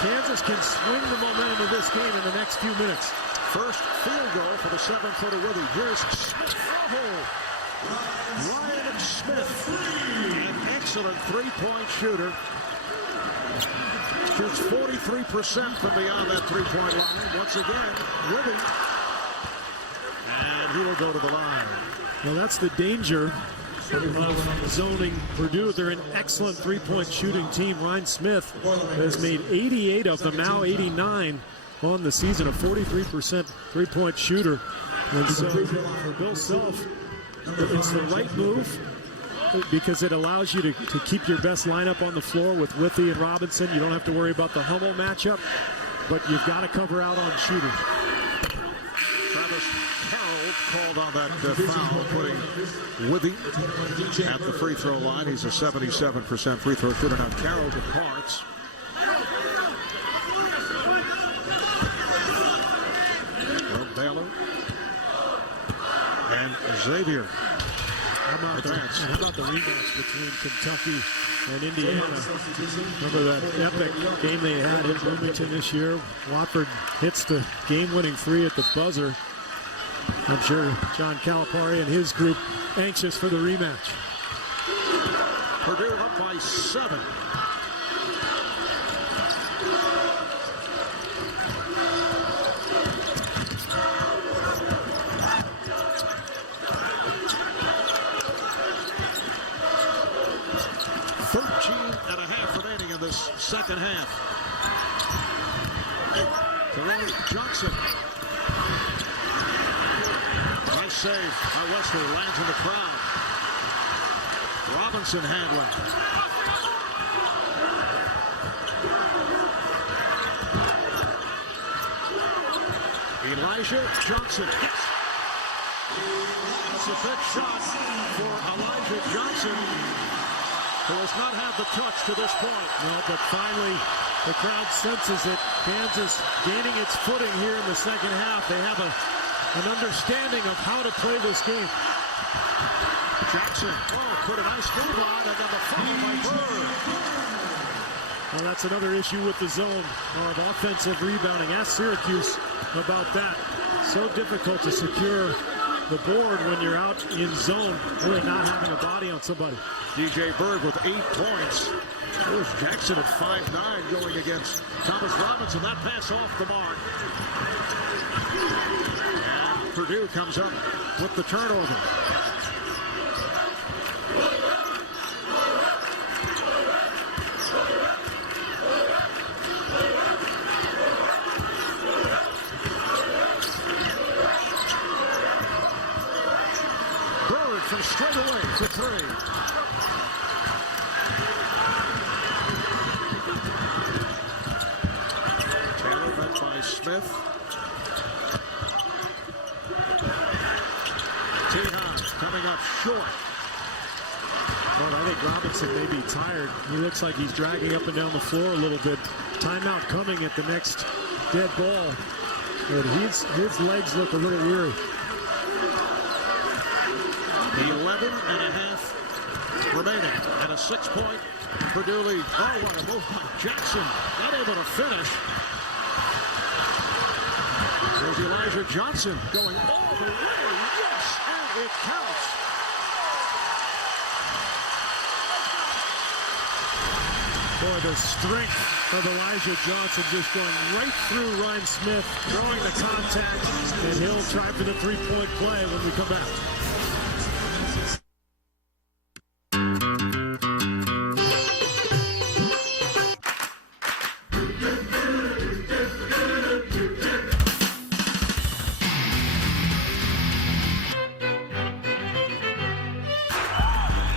Kansas can swing the momentum of this game in the next few minutes. First field goal for the 7-footer Withy. Here's Smith. Ryan Smith, an excellent three-point shooter. Shoots 43% from beyond that three-point line. Once again, Withy. And he will go to the line. Well, that's the danger of zoning Purdue. They're an excellent three-point shooting team. Ryan Smith has made 88 of them, now 89 on the season, a 43% three-point shooter. And so for Bill Self, it's the right move because it allows you to keep your best lineup on the floor with Withy and Robinson. You don't have to worry about the Hummel matchup, but you've got to cover out on shooting. Travis Carroll called on that foul, putting Withy at the free throw line. He's a 77% free throw shooter. Now Carroll departs. Well, Baylor and Xavier. How about the rematch between Kentucky and Indiana? Remember that epic game they had in Bloomington this year? Watford hits the game-winning three at the buzzer. I'm sure John Calipari and his group anxious for the rematch. Purdue up by 7. Second half. Tyrone Johnson. Nice save by Wesley. Lands in the crowd. Robinson handling. Elijah Johnson. Yes. That's a big shot for Elijah Johnson. who has not had the touch to this point. No, but finally the crowd senses it. Kansas gaining its footing here in the second half. They have an understanding of how to play this game. Jackson, put a nice move on, and then the foul by Bird. Well, that's another issue with the zone of offensive rebounding. Ask Syracuse about that. So difficult to secure the board when you're out in zone, really not having a body on somebody. DJ Berg with 8 points. Here's Jackson at 5'9", going against Thomas Robinson. That pass off the mark. And Purdue comes up with the turnover. Bird from straight away for 3. Smith. Tehan coming up short. Well, I think Robinson may be tired. He looks like he's dragging up and down the floor a little bit. Timeout coming at the next dead ball. But his legs look a little weary. The 11.5 remaining and a 6-point Purdue lead. Oh, what a move by Jackson. Not able to finish. There's Elijah Johnson going all the way. Yes, and it counts. Boy, the strength of Elijah Johnson just going right through Ryan Smith, drawing the contact, and he'll try for the three-point play when we come back.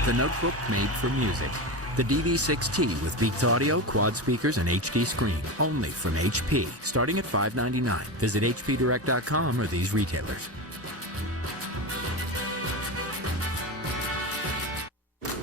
The notebook made for music. The DV6T with Beats Audio, quad speakers, and HD screen. Only from HP. Starting at $5.99. Visit hpdirect.com or these retailers.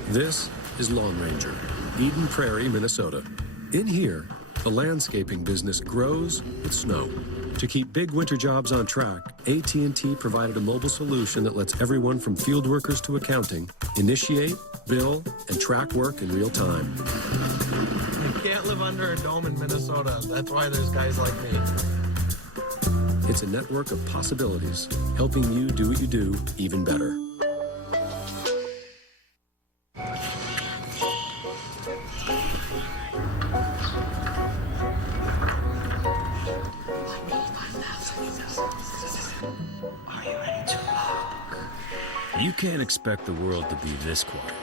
This is Long Ranger, Eden Prairie, Minnesota. In here, the landscaping business grows with snow. To keep big winter jobs on track, AT&T provided a mobile solution that lets everyone from field workers to accounting initiate, bill, and track work in real time. You can't live under a dome in Minnesota. That's why there's guys like me. It's a network of possibilities, helping you do what you do even better. You can't expect the world to be this quiet.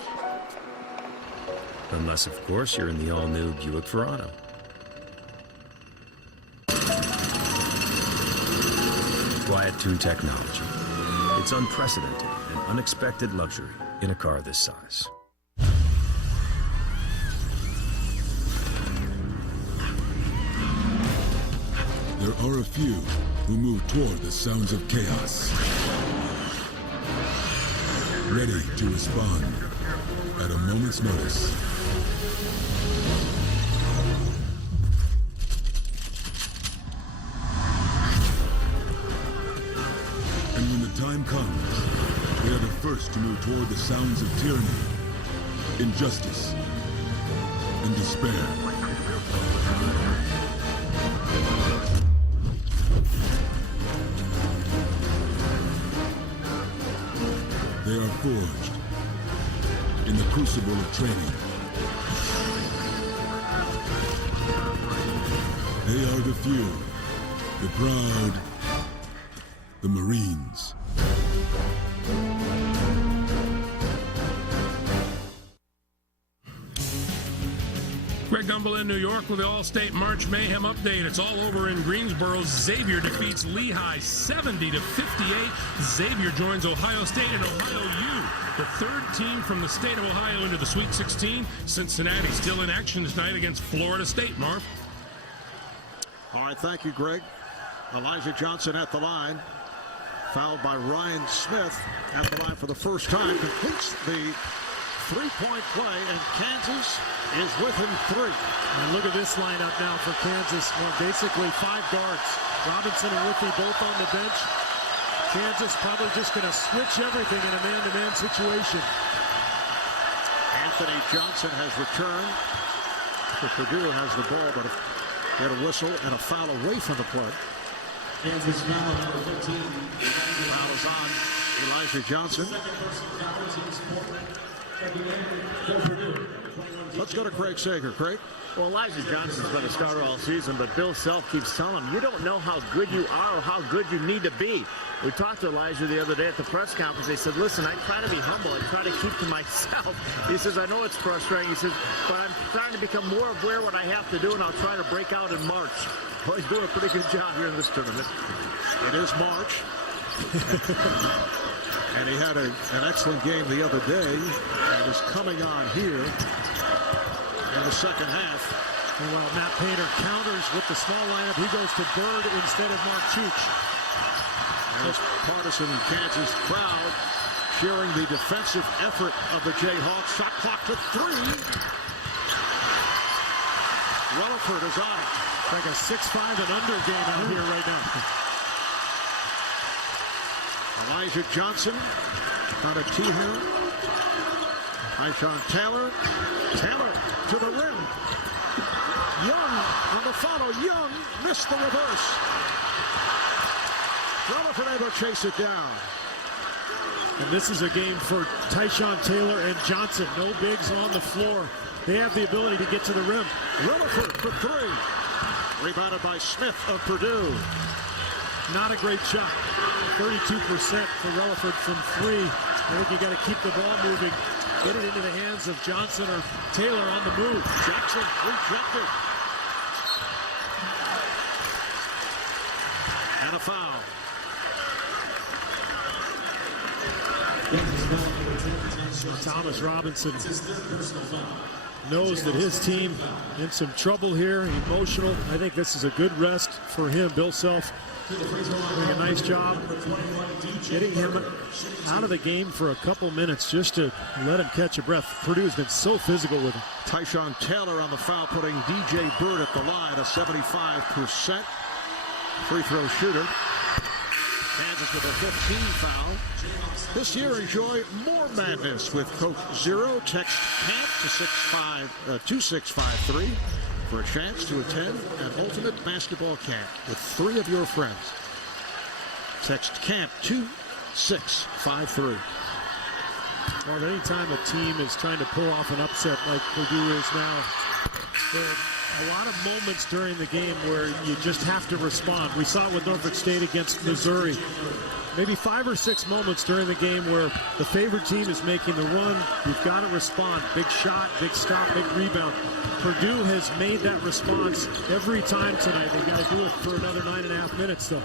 Unless, of course, you're in the all-new Buick Verano. Quiet Tune technology. It's unprecedented and unexpected luxury in a car this size. There are a few who move toward the sounds of chaos, ready to respond at a moment's notice. And when the time comes, they are the first to move toward the sounds of tyranny, injustice, and despair. They are forged in the crucible of training. They are the few, the proud, the Marines. Greg Gumbel in New York with the All-State March Mayhem update. It's all over in Greensboro. Xavier defeats Lehigh 70-58. Xavier joins Ohio State and Ohio U, the third team from the state of Ohio into the Sweet 16. Cincinnati still in action tonight against Florida State, Marv. All right, thank you, Greg. Elijah Johnson at the line. Fouled by Ryan Smith at the line for the first time. Completes the three-point play, and Kansas is within 3. And look at this lineup now for Kansas. Well, basically 5 guards. Robinson and Whitney both on the bench. Kansas probably just going to switch everything in a man-to-man situation. Anthony Johnson has returned. Purdue has the ball, but he had a whistle and a foul away from the play. Kansas foul number 15. Foul is on Elijah Johnson. Let's go to Craig Sager. Craig? Well, Elijah Johnson's been a starter all season, but Bill Self keeps telling him, you don't know how good you are or how good you need to be. We talked to Elijah the other day at the press conference. He said, listen, I try to be humble. I try to keep to myself. He says, I know it's frustrating. He says, but I'm trying to become more aware of what I have to do, and I'll try to break out in March. Well, he's doing a pretty good job here in this tournament. It is March. And he had an excellent game the other day. He was coming on here in the second half. And while Matt Painter counters with the small lineup, he goes to Bird instead of Mark Chooch. And this partisan Kansas crowd cheering the defensive effort of the Jayhawks. Shot clock to 3. Rutherford is on it. Like a 6'5" and under game out here right now. Elijah Johnson on a tee here. Tyshawn Taylor. Taylor to the rim. Young on the follow. Young missed the reverse. Rutherford able to chase it down. And this is a game for Tyshawn Taylor and Johnson. No bigs on the floor. They have the ability to get to the rim. Rutherford for 3. Rebounded by Smith of Purdue. Not a great shot. 32% for Rutherford from 3. I think you got to keep the ball moving. Get it into the hands of Johnson or Taylor on the move. Jackson rejected. And a foul. Thomas Robinson knows that his team in some trouble here, emotional. I think this is a good rest for him. Bill Self doing a nice job getting him out of the game for a couple minutes just to let him catch a breath. Purdue's been so physical with him. Tyshawn Taylor on the foul, putting DJ Bird at the line, a 75% free throw shooter. Kansas with a 15 foul. This year, enjoy more madness with Coke Zero. Text CAMP to 26653 for a chance to attend an ultimate basketball camp with 3 of your friends. Text CAMP 2653. Well, anytime a team is trying to pull off an upset like Purdue is now, there are a lot of moments during the game where you just have to respond. We saw it with Norfolk State against Missouri. Maybe 5 or 6 moments during the game where the favorite team is making the run. You've got to respond. Big shot, big stop, big rebound. Purdue has made that response every time tonight. They've got to do it for another 9.5 minutes, though.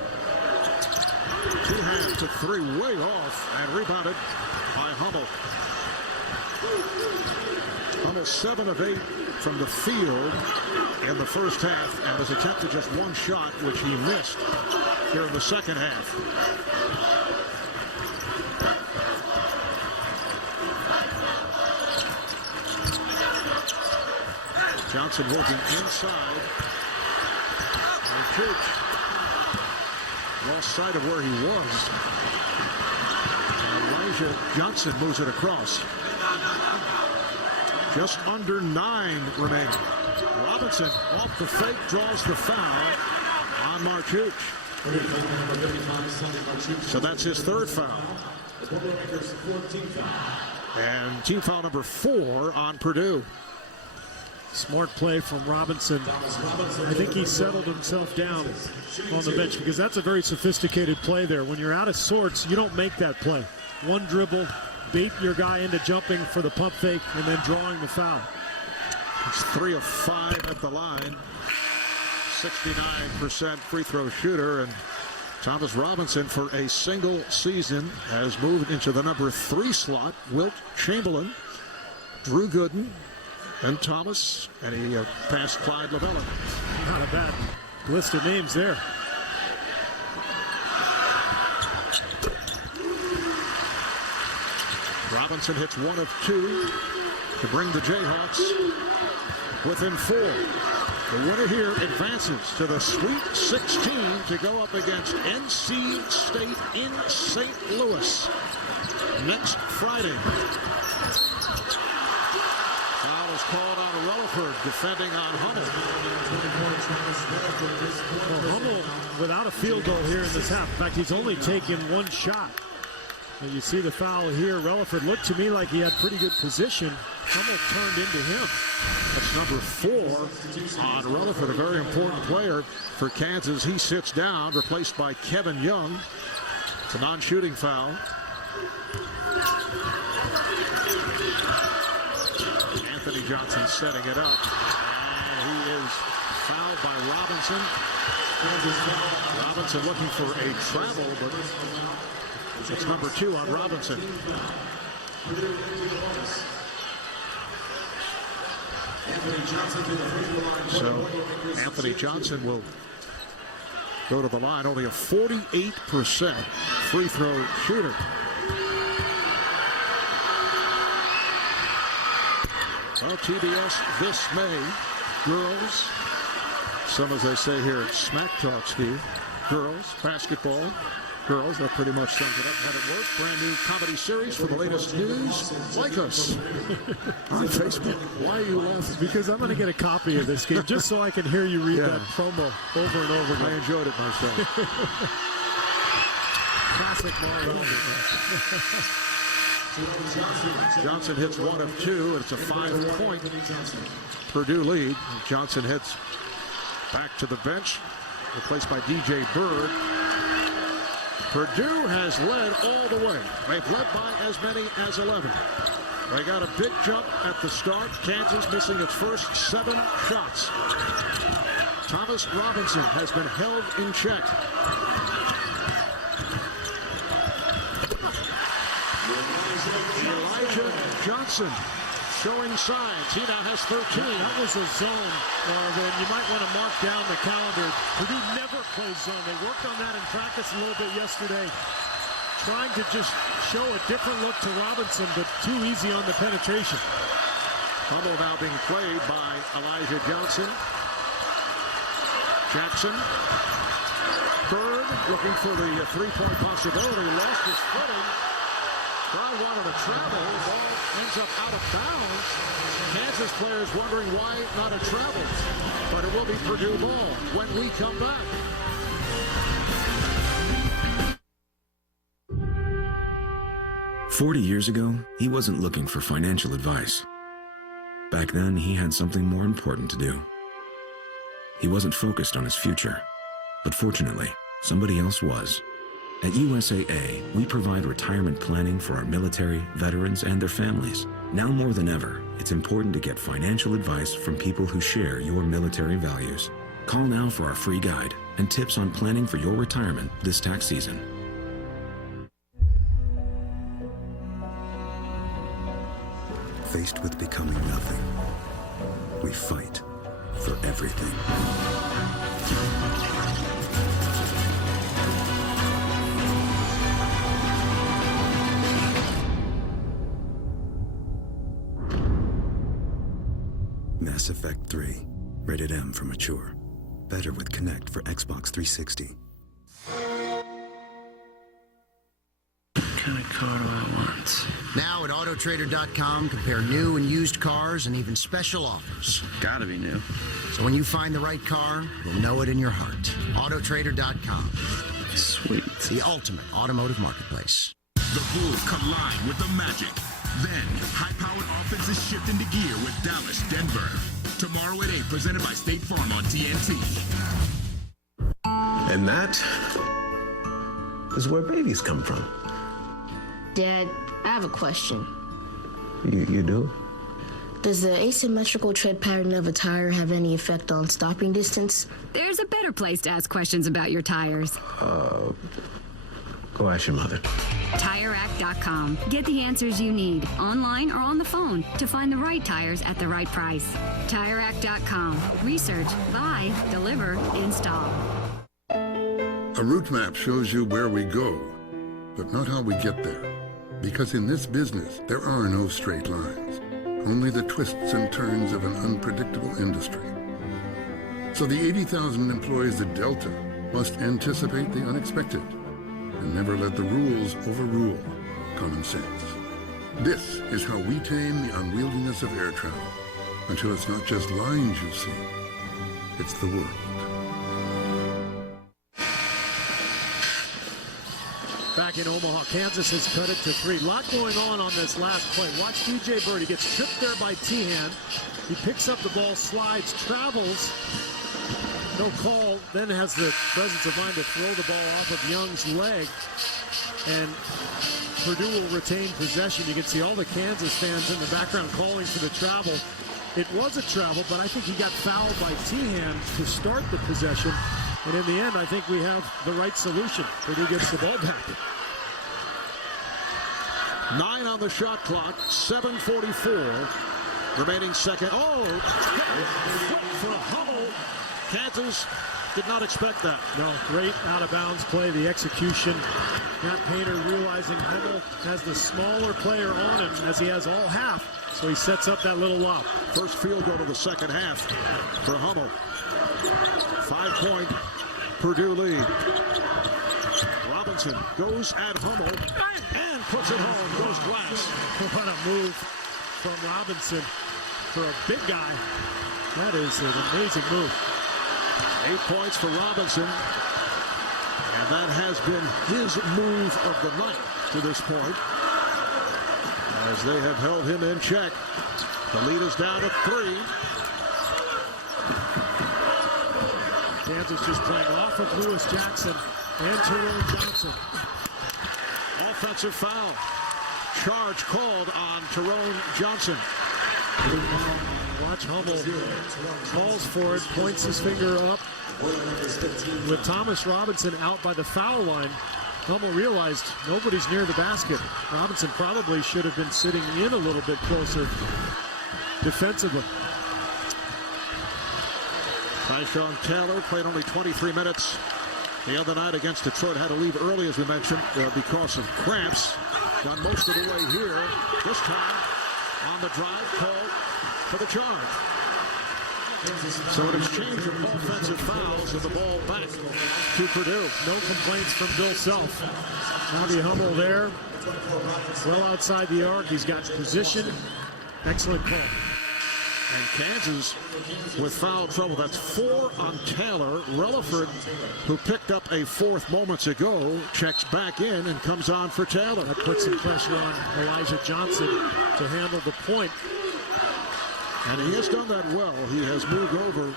2.5 to 3, way off, and rebounded by Hummel. Hummel 7 of 8 from the field in the first half, and has attempted just 1 shot, which he missed here in the second half. Johnson working inside. And Chooch lost sight of where he was. And Elijah Johnson moves it across. Just under 9 remaining. Robinson off the fake, draws the foul on Marchuk. So that's his 3rd foul. And team foul number 4 on Purdue. Smart play from Robinson. I think he settled himself down on the bench because that's a very sophisticated play there. When you're out of sorts, you don't make that play. 1 dribble, bait your guy into jumping for the pump fake, and then drawing the foul. He's 3 of 5 at the line. 69% free throw shooter, and Thomas Robinson for a single season has moved into the number 3 slot. Wilt Chamberlain, Drew Gooden, and Thomas, and he passed Clyde Lavella. Not a bad list of names there. Robinson hits 1 of 2 to bring the Jayhawks within 4. The winner here advances to the Sweet 16 to go up against NC State in St. Louis next Friday. Foul is called on Rutherford, defending on Hummel. Well, Hummel without a field goal here in this half. In fact, he's only taken 1 shot. And you see the foul here. Rutherford looked to me like he had pretty good position. Hummel turned into him. That's number 4 on Rutherford, a very important player for Kansas. He sits down, replaced by Kevin Young. It's a non-shooting foul. Anthony Johnson setting it up. And he is fouled by Robinson. Robinson looking for a travel, but it's number 2 on Robinson. So Anthony Johnson will go to the line. Only a 48% free throw shooter. Well, TBS this May, girls, some as they say here, smack talk, Steve. Girls, basketball. Girls, that pretty much sums it up. How it works. Brand new comedy series for the latest news. Like us on Facebook. Why are you laughing? Because I'm going to get a copy of this game just so I can hear you read that promo over and over again. I enjoyed it myself. Classic Mario. Johnson hits 1 of 2, and it's a 5-point Purdue lead. Johnson hits back to the bench, replaced by DJ Bird. Purdue has led all the way. They've led by as many as 11. They got a big jump at the start. Kansas missing its first 7 shots. Thomas Robinson has been held in check. Elijah Johnson showing signs. He now has 13. That was a zone that you might want to mark down the calendar. Purdue never plays zone. They worked on that in practice a little bit yesterday, trying to just show a different look to Robinson, but too easy on the penetration. Hummel now being played by Elijah Johnson. Jackson. Bird looking for the 3-point possibility. Lost his footing. Crowd wanted to travel. The ball ends up out of bounds. Kansas players wondering why not a travel. But it will be Purdue ball when we come back. "40 years ago, he wasn't looking for financial advice. Back then, he had something more important to do. He wasn't focused on his future. But fortunately, somebody else was. At USAA, we provide retirement planning for our military, veterans, and their families. Now more than ever, it's important to get financial advice from people who share your military values. Call now for our free guide and tips on planning for your retirement this tax season. Faced with becoming nothing, we fight for everything. Mass Effect 3. Rated M for mature. Better with Kinect for Xbox 360. What kind of car do I want? Now at Autotrader.com, compare new and used cars and even special offers. Gotta be new. So when you find the right car, you'll know it in your heart. Autotrader.com. Sweet. The ultimate automotive marketplace. The Bulls collide with the Magic. Then, high-powered offense is shift into gear with Dallas, Denver. Tomorrow at 8, presented by State Farm on TNT. And that is where babies come from. Dad, I have a question. You do? Does the asymmetrical tread pattern of a tire have any effect on stopping distance? There's a better place to ask questions about your tires. Go ask your mother. TireRack.com. Get the answers you need, online or on the phone, to find the right tires at the right price. TireRack.com. Research, buy, deliver, install. A route map shows you where we go, but not how we get there. Because in this business, there are no straight lines, only the twists and turns of an unpredictable industry. So the 80,000 employees at Delta must anticipate the unexpected and never let the rules overrule common sense. This is how we tame the unwieldiness of air travel, until it's not just lines you see, it's the world. Back in Omaha, Kansas has cut it to 3. A lot going on this last play. Watch DJ Bird. He gets tripped there by Tehan. He picks up the ball, slides, travels. No call, then has the presence of mind to throw the ball off of Young's leg. And Purdue will retain possession. You can see all the Kansas fans in the background calling for the travel. It was a travel, but I think he got fouled by Tehan to start the possession. And in the end, I think we have the right solution. Purdue gets the ball back. 9 on the shot clock, 7:44 remaining second. Oh, for Hummel. Kansas did not expect that. No, great out-of-bounds play, the execution. Matt Painter realizing Hummel has the smaller player on him as he has all half, so he sets up that little lob. First field goal of the second half for Hummel. 5-point Purdue lead. Robinson goes at Hummel and puts it home. Goes glass. What a move from Robinson for a big guy. That is an amazing move. 8 points for Robinson. And that has been his move of the night to this point, as they have held him in check. The lead is down to 3. Kansas just playing off of Lewis Jackson and Tyrone Johnson. Offensive foul. Charge called on Tyrone Johnson. Watch Hummel calls for it, points his finger up. With Thomas Robinson out by the foul line, Hummel realized nobody's near the basket. Robinson probably should have been sitting in a little bit closer defensively. Tyshawn Taylor played only 23 minutes the other night against Detroit. Had to leave early, as we mentioned, because of cramps. Done most of the way here. This time on the drive, called for the charge. So an exchange of offensive fouls and the ball back to Purdue. No complaints from Bill Self. Bobby Hummel there, well outside the arc. He's got position. Excellent call. And Kansas with foul trouble. That's 4 on Taylor. Relaford, who picked up a 4th moments ago, checks back in and comes on for Taylor. That puts some pressure on Elijah Johnson to handle the point. And he has done that well. He has moved over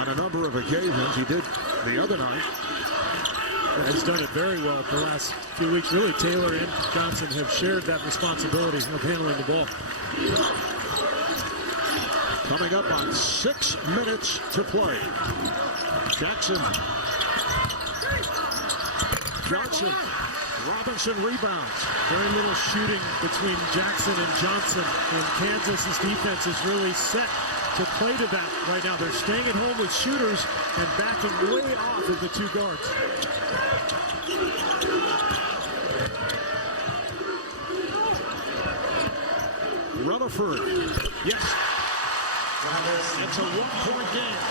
on a number of occasions. He did the other night. And he's done it very well the last few weeks. Really, Taylor and Johnson have shared that responsibility of handling the ball. Coming up on 6 minutes to play. Jackson. Johnson. Robinson rebounds. Very little shooting between Jackson and Johnson. And Kansas's defense is really set to play to that right now. They're staying at home with shooters and backing way off of the 2 guards. Rutherford. Yes. It's a 1-point game.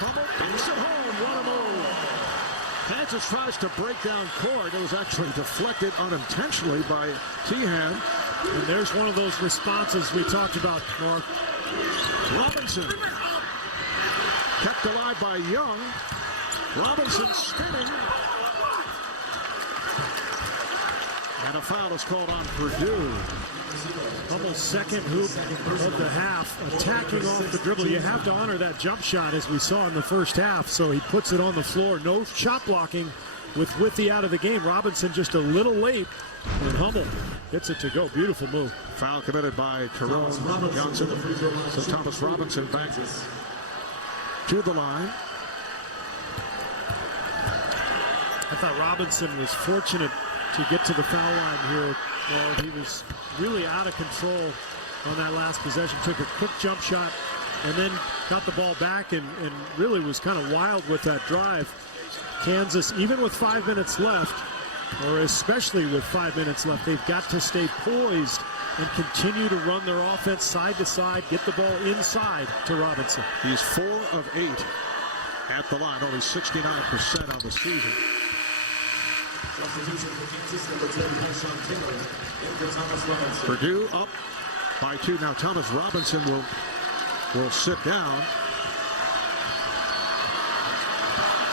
Hummel banks it home. What a move. Kansas tries to break down court. It was actually deflected unintentionally by Tehan. And there's one of those responses we talked about, Mark. Robinson kept alive by Young. Robinson spinning. And a foul is called on Purdue. Almost second hoop of the half, attacking off the dribble. You have to honor that jump shot as we saw in the first half. So he puts it on the floor. No shot blocking with Withy out of the game. Robinson just a little late. And Hummel gets it to go. Beautiful move. Foul committed by Tyrone Johnson. So Thomas Robinson back to the line. I thought Robinson was fortunate to get to the foul line here Well, he was really out of control on that last possession. Took a quick jump shot and then got the ball back and really was kind of wild with that drive. Kansas, even with 5 minutes left, or especially with 5 minutes left, they've got to stay poised and continue to run their offense side to side, get the ball inside to Robinson. He's 4 of 8 at the line, only 69% on the season. Purdue up by 2. Now Thomas Robinson will sit down.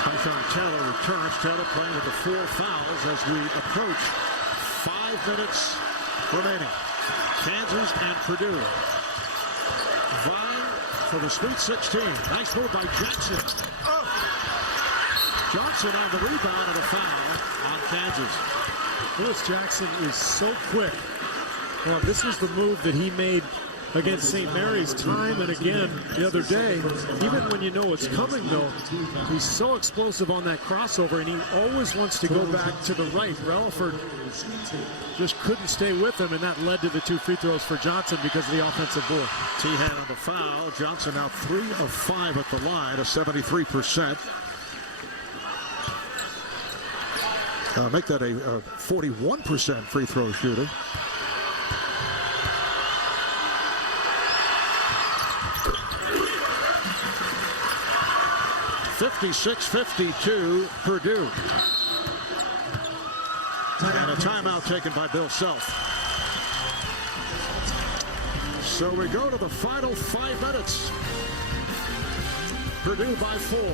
Tyson Taylor returns. Taylor playing with the 4 fouls as we approach 5 minutes remaining. Kansas and Purdue vying for the Sweet 16. Nice move by Jackson. Johnson on the rebound and a foul on Kansas. Willis Jackson is so quick. Well, this is the move that he made against St. Mary's time and again the other day. Even when you know it's coming, though, he's so explosive on that crossover, and he always wants to go back to the right. Relaford just couldn't stay with him, and that led to the 2 free throws for Johnson because of the offensive board. T-Hat on the foul. Johnson now 3 of 5 at the line, a 73%. Make that a 41% free throw shooter. (56-52) Purdue. And a timeout taken by Bill Self. So we go to the final 5 minutes. Purdue by 4.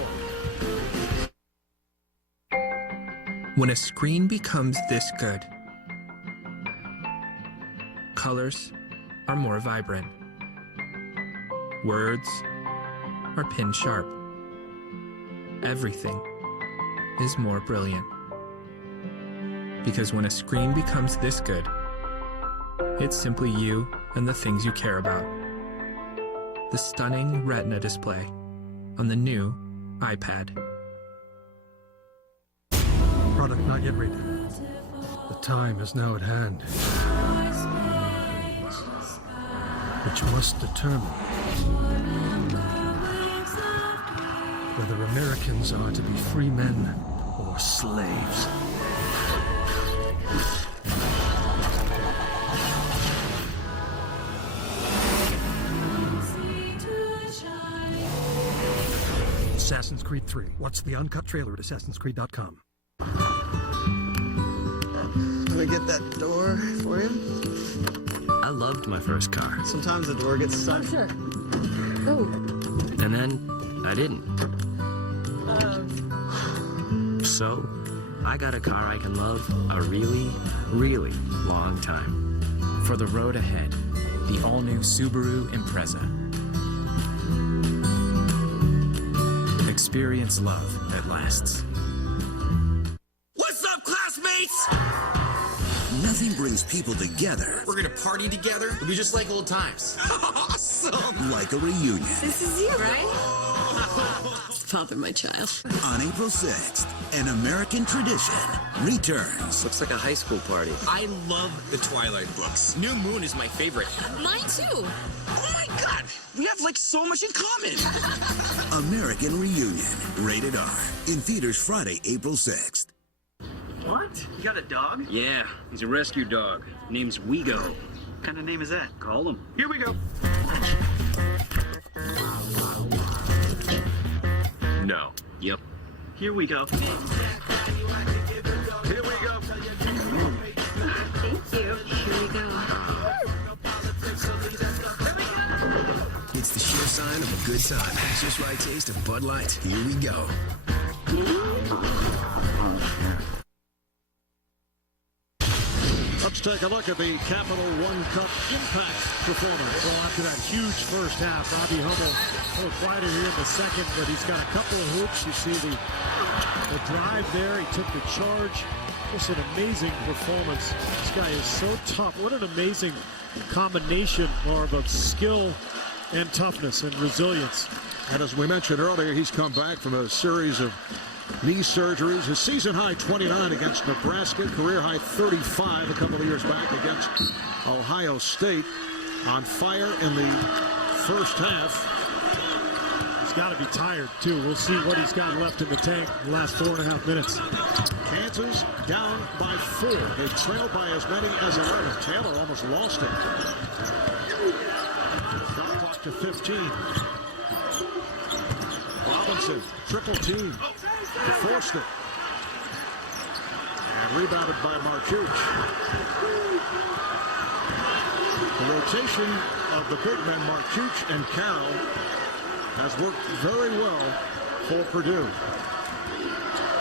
When a screen becomes this good, colors are more vibrant. Words are pin sharp. Everything is more brilliant. Because when a screen becomes this good, it's simply you and the things you care about. The stunning Retina display on the new iPad. Product not yet ready. The time is now at hand, which must determine whether Americans are to be free men or slaves. Assassin's Creed 3. Watch the uncut trailer at Assassin'sCreed.com. Can I get that door for you? I loved my first car. Sometimes the door gets stuck. Oh, sure. Oh. And then I didn't. So I got a car I can love a really, really long time. For the road ahead, the all-new Subaru Impreza. Experience love that lasts. What's up, classmates? Nothing brings people together. We're gonna party together. It'll be just like old times. Awesome! Like a reunion. This is you, right? Father, my child. On April 6th, an American tradition returns. Looks like a high school party. I love the Twilight books. New Moon is my favorite. Mine too. Oh my God! We have like so much in common. American Reunion. Rated R. In theaters Friday, April 6th. What? You got a dog? Yeah, he's a rescue dog. Name's Wego. What kind of name is that? Call him. Here we go. No. Yep. Here we go. Thank you. Here we go. It's the sure sign of a good time. Just right taste of Bud Light. Here we go. Let's take a look at the Capital One Cup impact performance. Well, after that huge first half, Robbie Hummel a little quieter here in the second, but he's got a couple of hoops. You see the drive there. He took the charge. Just an amazing performance. This guy is so tough. What an amazing combination, Marv, of skill and toughness and resilience. And as we mentioned earlier, he's come back from a series of knee surgeries. His season high 29 against Nebraska, career high 35 a couple of years back against Ohio State. On fire in the first half. He's got to be tired, too. We'll see what he's got left in the tank the last 4.5 minutes. Kansas down by 4. They trailed by as many as 11. Taylor almost lost it. Shot clock to 15. Robinson, triple team. Forced it. And rebounded by Marchuch. The rotation of the big men, Marchuch and Carroll, has worked very well for Purdue.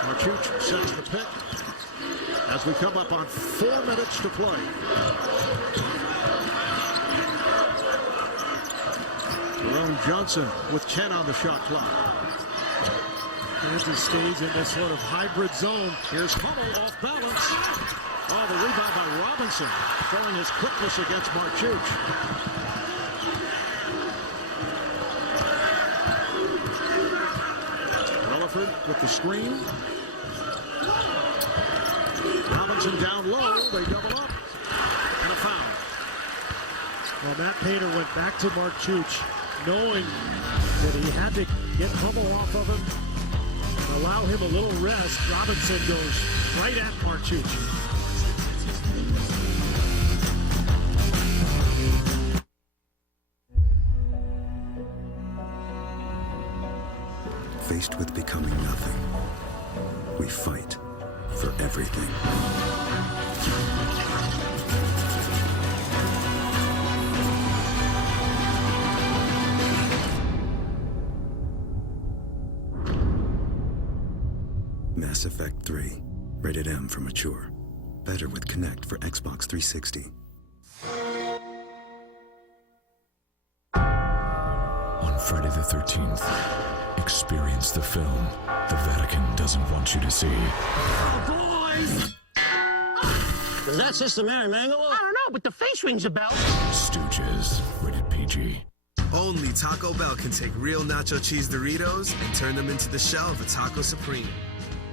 Marchuch sets the pick as we come up on 4 minutes to play. Jerome Johnson with 10 on the shot clock. Kansas stays in this sort of hybrid zone. Here's Hummel off balance. Oh, the rebound by Robinson, showing his quickness against Marchuch. Relaford with the screen. Robinson down low. They double up. And a foul. Well, Matt Painter went back to Marchuch, knowing that he had to get Hummel off of him, allow him a little rest. Robinson goes right at Marchuch. Faced with becoming nothing, we fight for everything. Mass Effect 3, rated M for mature. Better with Kinect for Xbox 360. On Friday the 13th, experience the film the Vatican doesn't want you to see. Oh, boys! Is that Sister Mary Mangala? I don't know, but the face rings a bell. Stooges, rated PG. Only Taco Bell can take real nacho cheese Doritos and turn them into the shell of a Taco Supreme.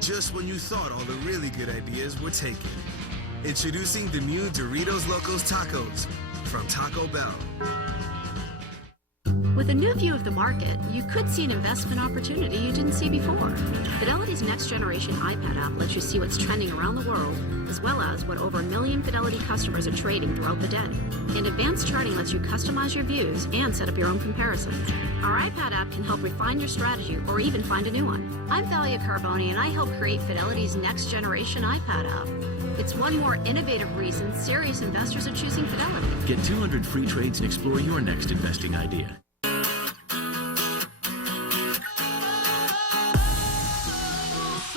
Just when you thought all the really good ideas were taken. Introducing the new Doritos Locos Tacos from Taco Bell. With a new view of the market, you could see an investment opportunity you didn't see before. Fidelity's next generation iPad app lets you see what's trending around the world, as well as what over 1 million Fidelity customers are trading throughout the day. And advanced charting lets you customize your views and set up your own comparisons. Our iPad app can help refine your strategy or even find a new one. I'm Thalia Carboni, and I help create Fidelity's next generation iPad app. It's one more innovative reason serious investors are choosing Fidelity. Get 200 free trades and explore your next investing idea.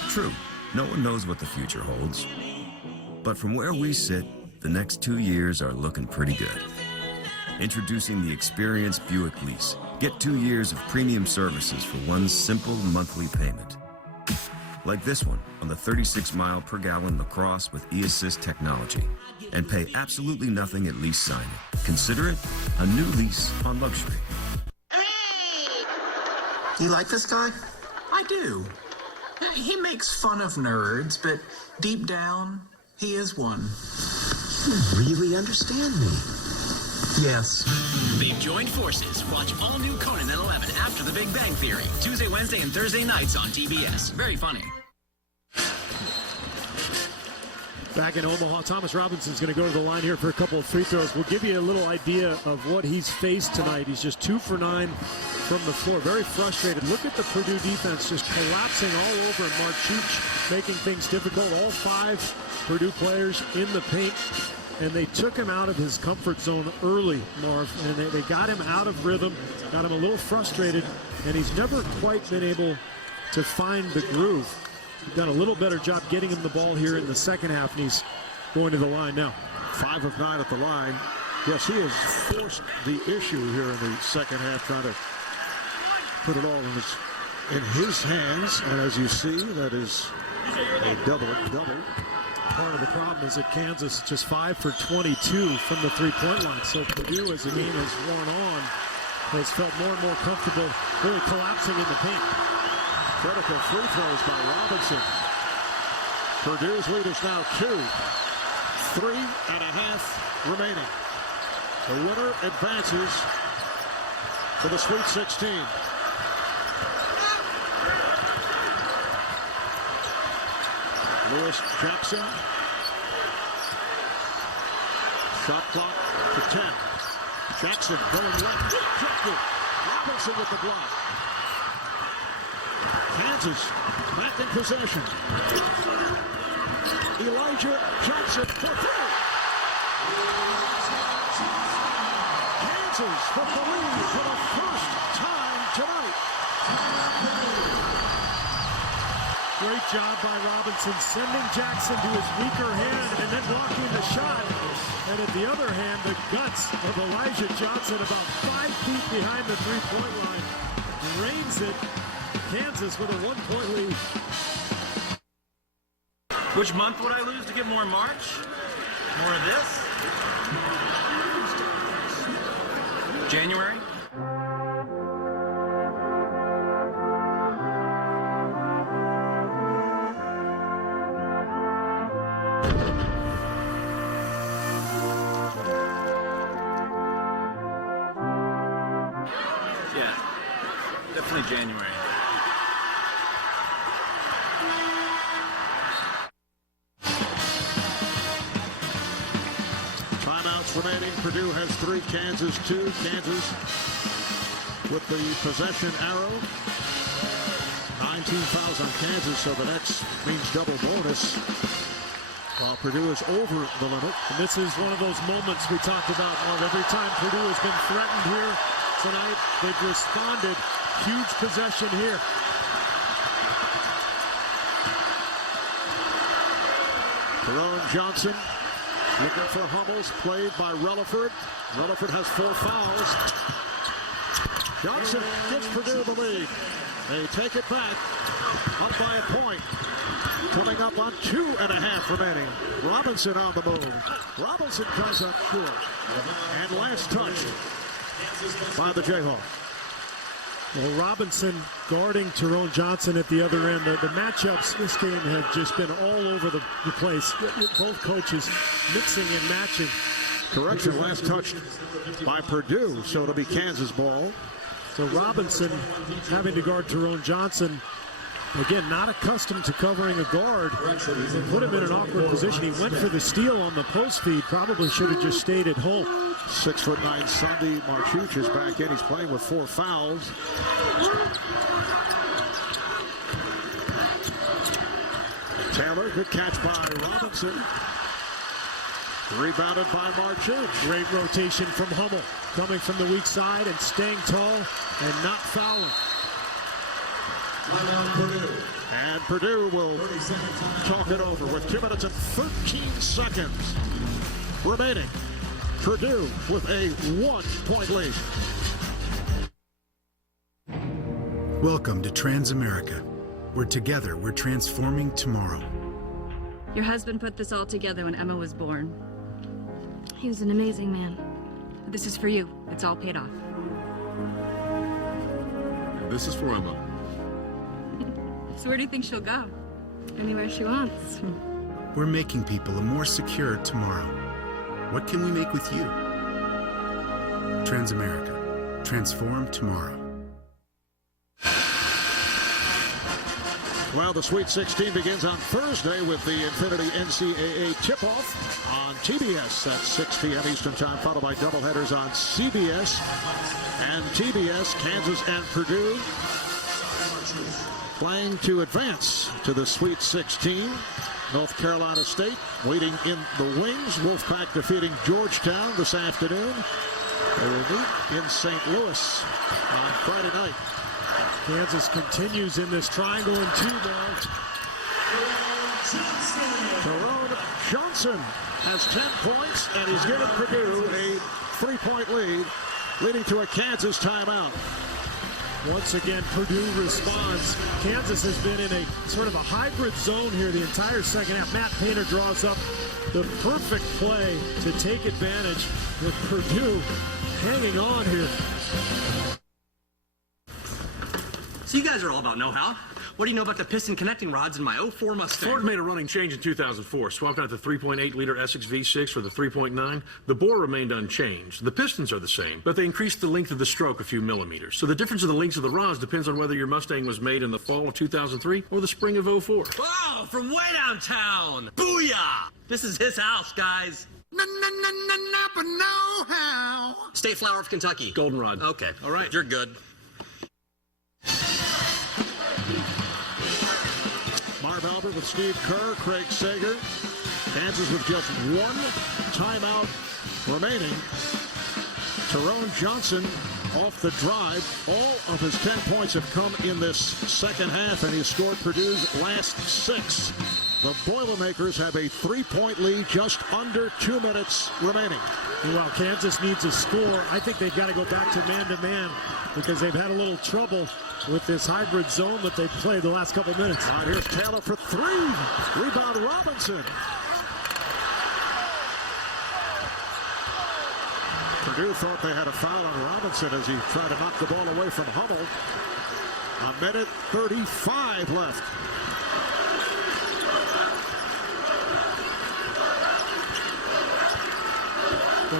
True, no one knows what the future holds. But from where we sit, the next 2 years are looking pretty good. Introducing the Experience Buick Lease. Get 2 years of premium services for one simple monthly payment. Like this one on the 36-mile-per-gallon LaCrosse with e-assist technology. And pay absolutely nothing at lease signing. Consider it a new lease on luxury. Do you like this guy? I do. He makes fun of nerds, but deep down, he is one. You really understand me. Yes. They've joined forces. Watch all new Conan at 11 after The Big Bang Theory. Tuesday, Wednesday, and Thursday nights on TBS. Very funny. Back in Omaha, Thomas Robinson's going to go to the line here for a couple of free throws. We'll give you a little idea of what he's faced tonight. He's just 2 for 9 from the floor. Very frustrated. Look at the Purdue defense just collapsing all over Marchuch, making things difficult. All 5 Purdue players in the paint, and they took him out of his comfort zone early, Marv, and they got him out of rhythm, got him a little frustrated, and he's never quite been able to find the groove. Done a little better job getting him the ball here in the second half, and he's going to the line now. 5 of 9 at the line. Yes, he has forced the issue here in the second half, trying to put it all in his hands. And as you see, that is a double. Part of the problem is that Kansas just 5 for 22 from the three-point line. So Purdue, as the game has worn on, has felt more and more comfortable really collapsing in the paint. Critical free throws by Robinson. Purdue's lead is now 2. 3.5 remaining. The winner advances to the Sweet 16. Lewis Jackson. Shot clock to 10. Jackson going left. Rejected. Robinson with the block. Kansas back in possession. Elijah Johnson for 3. Kansas with the lead for the first time tonight. Great job by Robinson, sending Jackson to his weaker hand and then blocking the shot. And at the other hand, the guts of Elijah Johnson about 5 feet behind the three-point line. Drains it. Kansas with a 1-point lead. Which month would I lose to get more March? More of this? January? Yeah, definitely January. Remaining. Purdue has 3, Kansas 2. Kansas with the possession arrow. 19 fouls on Kansas, so the next means double bonus. While Purdue is over the limit. And this is one of those moments we talked about. Every time Purdue has been threatened here tonight, they've responded. Huge possession here. Jerome Johnson looking for Hummels, played by Relaford. Relaford has 4 fouls. Johnson gives Purdue the lead. They take it back, up by a point. Coming up on 2.5 remaining. Robinson on the move. Robinson comes up short. And last touched by the Jayhawks. Well, Robinson guarding Tyrone Johnson at the other end. The matchups this game have just been all over the place. Both coaches mixing and matching. Correction, last touched by Purdue, so it'll be Kansas ball. So Robinson having to guard Tyrone Johnson. Again, not accustomed to covering a guard. They put him in an awkward position. He went for the steal on the post feed. Probably should have just stayed at home. 6'9" Sunday Marchuch is back in. He's playing with 4 fouls. Taylor, good catch by Robinson. Rebounded by Marchuch. Great rotation from Hummel. Coming from the weak side and staying tall and not fouling. And Purdue will talk it over with 2 minutes and 13 seconds remaining. Purdue with a 1-point lead. Welcome to Transamerica, where together we're transforming tomorrow. Your husband put this all together when Emma was born. He was an amazing man. This is for you. It's all paid off. And this is for Emma. So where do you think she'll go? Anywhere she wants. We're making people a more secure tomorrow. What can we make with you? Transamerica. Transform tomorrow. Well, the Sweet 16 begins on Thursday with the Infinity NCAA tip-off on TBS at 6 p.m. Eastern Time, followed by doubleheaders on CBS and TBS. Kansas and Purdue playing to advance to the Sweet 16. North Carolina State waiting in the wings. Wolfpack defeating Georgetown this afternoon. They will meet in St. Louis on Friday night. Kansas continues in this triangle and 2 now. Tyrone Johnson has 10 points, and he's given Purdue a 3-point lead, leading to a Kansas timeout. Once again, Purdue responds. Kansas has been in a sort of a hybrid zone here the entire second half. Matt Painter draws up the perfect play to take advantage with Purdue hanging on here. So you guys are all about know-how. What do you know about the piston connecting rods in my 04 Mustang? Ford made a running change in 2004, swapping out the 3.8-liter Essex V6 for the 3.9. The bore remained unchanged. The pistons are the same, but they increased the length of the stroke a few millimeters. So the difference in the lengths of the rods depends on whether your Mustang was made in the fall of 2003 or the spring of 04. Wow, from way downtown. Booyah! This is his house, guys. State flower of Kentucky. Goldenrod. Okay, all right. You're good. Marv Albert with Steve Kerr, Craig Sager. Kansas with just one timeout remaining. Tyrone Johnson off the drive. All of his 10 points have come in this second half, and he scored Purdue's last 6. The Boilermakers have a 3-point lead, just under 2 minutes remaining. While Kansas needs a score, I think they've got to go back to man-to-man because they've had a little trouble with this hybrid zone that they've played the last couple minutes. All right, here's Taylor for 3. Rebound Robinson. Purdue thought they had a foul on Robinson as he tried to knock the ball away from Hummel. 1:35 left.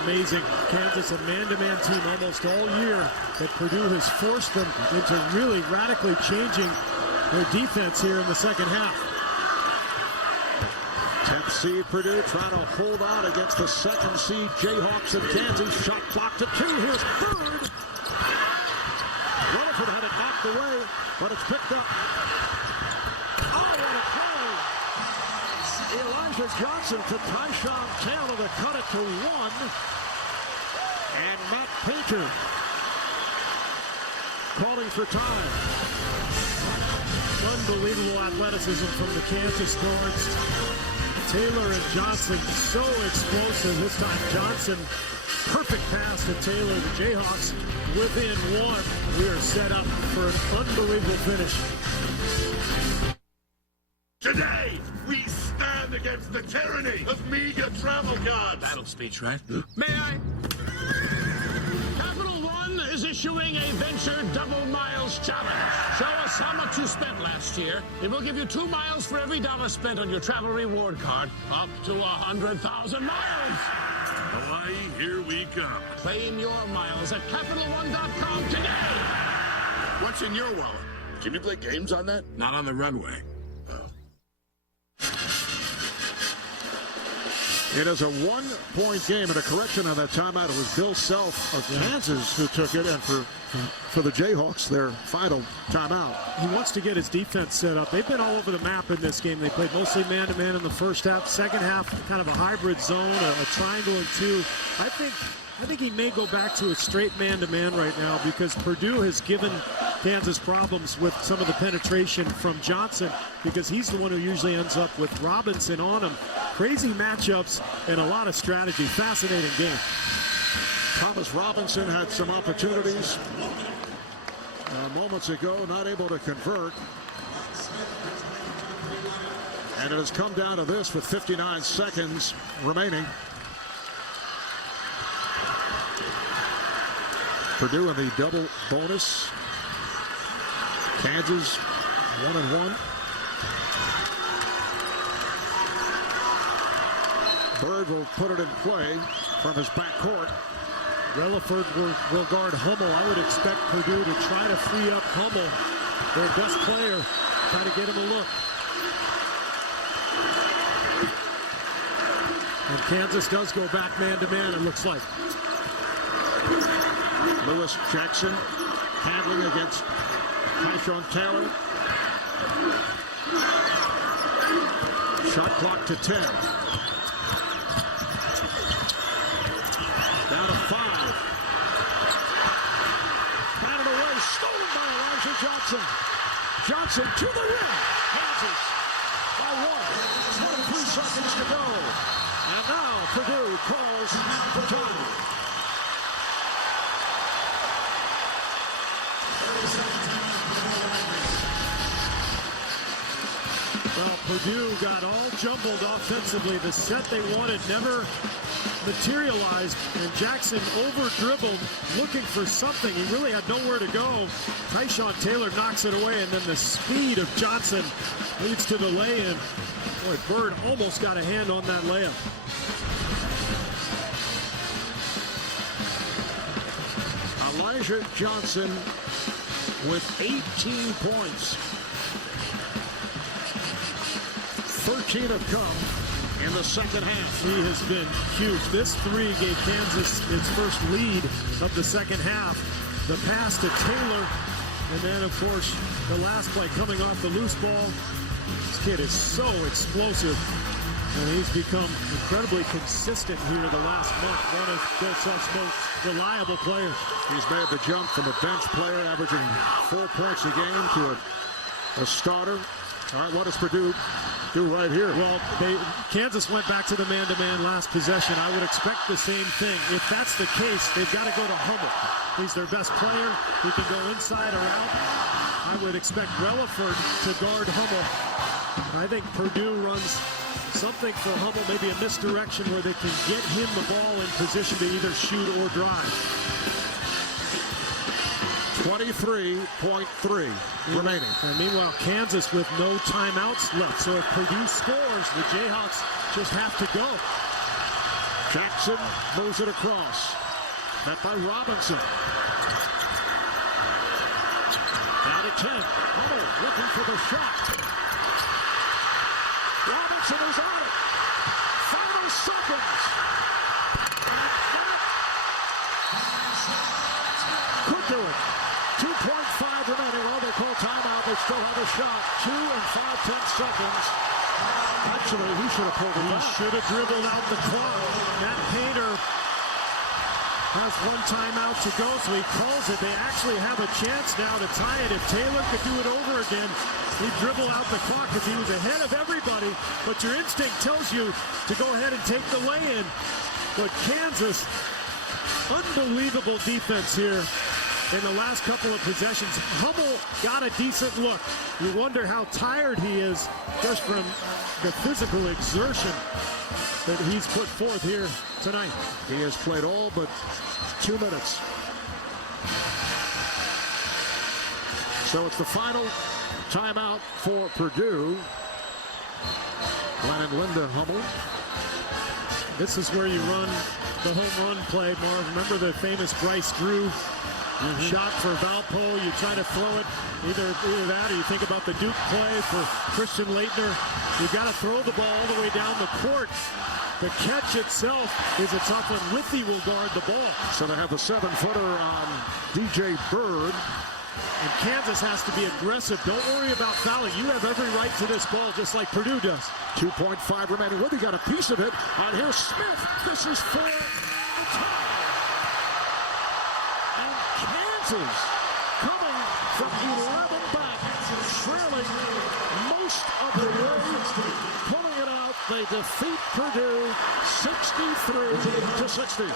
Amazing. Kansas, a man-to-man team almost all year, that Purdue has forced them into really radically changing their defense here in the second half. 10th seed Purdue trying to hold on against the 2nd seed Jayhawks of Kansas. Shot clock to 2. Here's 3rd. Rutherford had it knocked away, but it's picked up. Oh, what a play! Elijah Johnson to Tyshawn Taylor to cut it to 1. And Matt Painter calling for time. Unbelievable athleticism from the Kansas guards. Taylor and Johnson so explosive. This time Johnson, perfect pass to Taylor. The Jayhawks within 1. We are set up for an unbelievable finish. Today, we stand against the tyranny of media travel cards. Battle speech, right? May I? Capital One is issuing a Venture Double Miles Challenge. Show us how much you spent last year. It will give you 2 miles for every $1 spent on your travel reward card, up to 100,000 miles. Hawaii, here we come. Claim your miles at CapitalOne.com today. What's in your wallet? Can you play games on that? Not on the runway. It is a 1-point game, and a correction on that timeout. It was Bill Self of Kansas who took it, and for the Jayhawks, their final timeout. He wants to get his defense set up. They've been all over the map in this game. They played mostly man-to-man in the first half. Second half, kind of a hybrid zone, a triangle and 2. I think he may go back to a straight man-to-man right now because Purdue has given Kansas problems with some of the penetration from Johnson because he's the one who usually ends up with Robinson on him. Crazy matchups and a lot of strategy. Fascinating game. Thomas Robinson had some opportunities moments ago, not able to convert. And it has come down to this with 59 seconds remaining. Purdue in the double bonus. Kansas 1-1. Bird will put it in play from his backcourt. Relaford will guard Hummel. I would expect Purdue to try to free up Hummel, their best player, try to get him a look. And Kansas does go back man-to-man, it looks like. Lewis Jackson handling against Tyshawn Taylor. Shot clock to 10. Down to 5. Batted away, stolen by Elijah Johnson. Johnson to the rim. Kansas by 1. 23 seconds to go. And now Purdue calls for time. Well, Purdue got all jumbled offensively. The set they wanted never materialized, and Jackson over-dribbled, looking for something. He really had nowhere to go. Tyshawn Taylor knocks it away, and then the speed of Johnson leads to the lay-in. Boy, Bird almost got a hand on that layup. Elijah Johnson with 18 points. 13 have come in the second half. He has been huge. This three gave Kansas its first lead of the second half. The pass to Taylor, and then, of course, the last play coming off the loose ball. This kid is so explosive, and he's become incredibly consistent here the last month. One of Bill Self's most reliable players. He's made the jump from a bench player averaging 4 points a game to a starter. All right, what does Purdue do right here? Well, Kansas went back to the man-to-man last possession. I would expect the same thing. If that's the case, they've got to go to Hummel. He's their best player. He can go inside or out. I would expect Relaford to guard Hummel. I think Purdue runs something for Hummel, maybe a misdirection where they can get him the ball in position to either shoot or drive. 23.3 remaining. And meanwhile, Kansas with no timeouts left. So if Purdue scores, the Jayhawks just have to go. Jackson moves it across. Met by Robinson. Down to 10. Hummel looking for the shot. Robinson is on it. Final seconds. Could do it. 2.5 remaining. Well, they call timeout. They still have a shot. 2 and 5/10 seconds. Actually, he should have pulled it back. He should have dribbled out the clock. Matt Painter has one timeout to go, so he calls it. They actually have a chance now to tie it. If Taylor could do it over again, he'd dribble out the clock because he was ahead of everybody. But your instinct tells you to go ahead and take the lay-in. But Kansas, unbelievable defense here in the last couple of possessions. Hummel got a decent look. You wonder how tired he is just from the physical exertion that he's put forth here tonight. He has played all but 2 minutes. So it's the final timeout for Purdue. Glenn and Linda Hummel. This is where you run the home run play, Marv. Remember the famous Bryce Drew shot for Valpo? You try to throw it, either that or you think about the Duke play for Christian Laettner. You got to throw the ball all the way down the court. The catch itself is a tough one. Withy will guard the ball. So they have the 7-footer on DJ Bird. And Kansas has to be aggressive. Don't worry about fouling. You have every right to this ball, just like Purdue does. 2.5 remaining. Withy got a piece of it. On here, Smith. This is for the tie. And Kansas coming from 11 back, trailing most of the way, pulling it out. They defeat Purdue 63-60.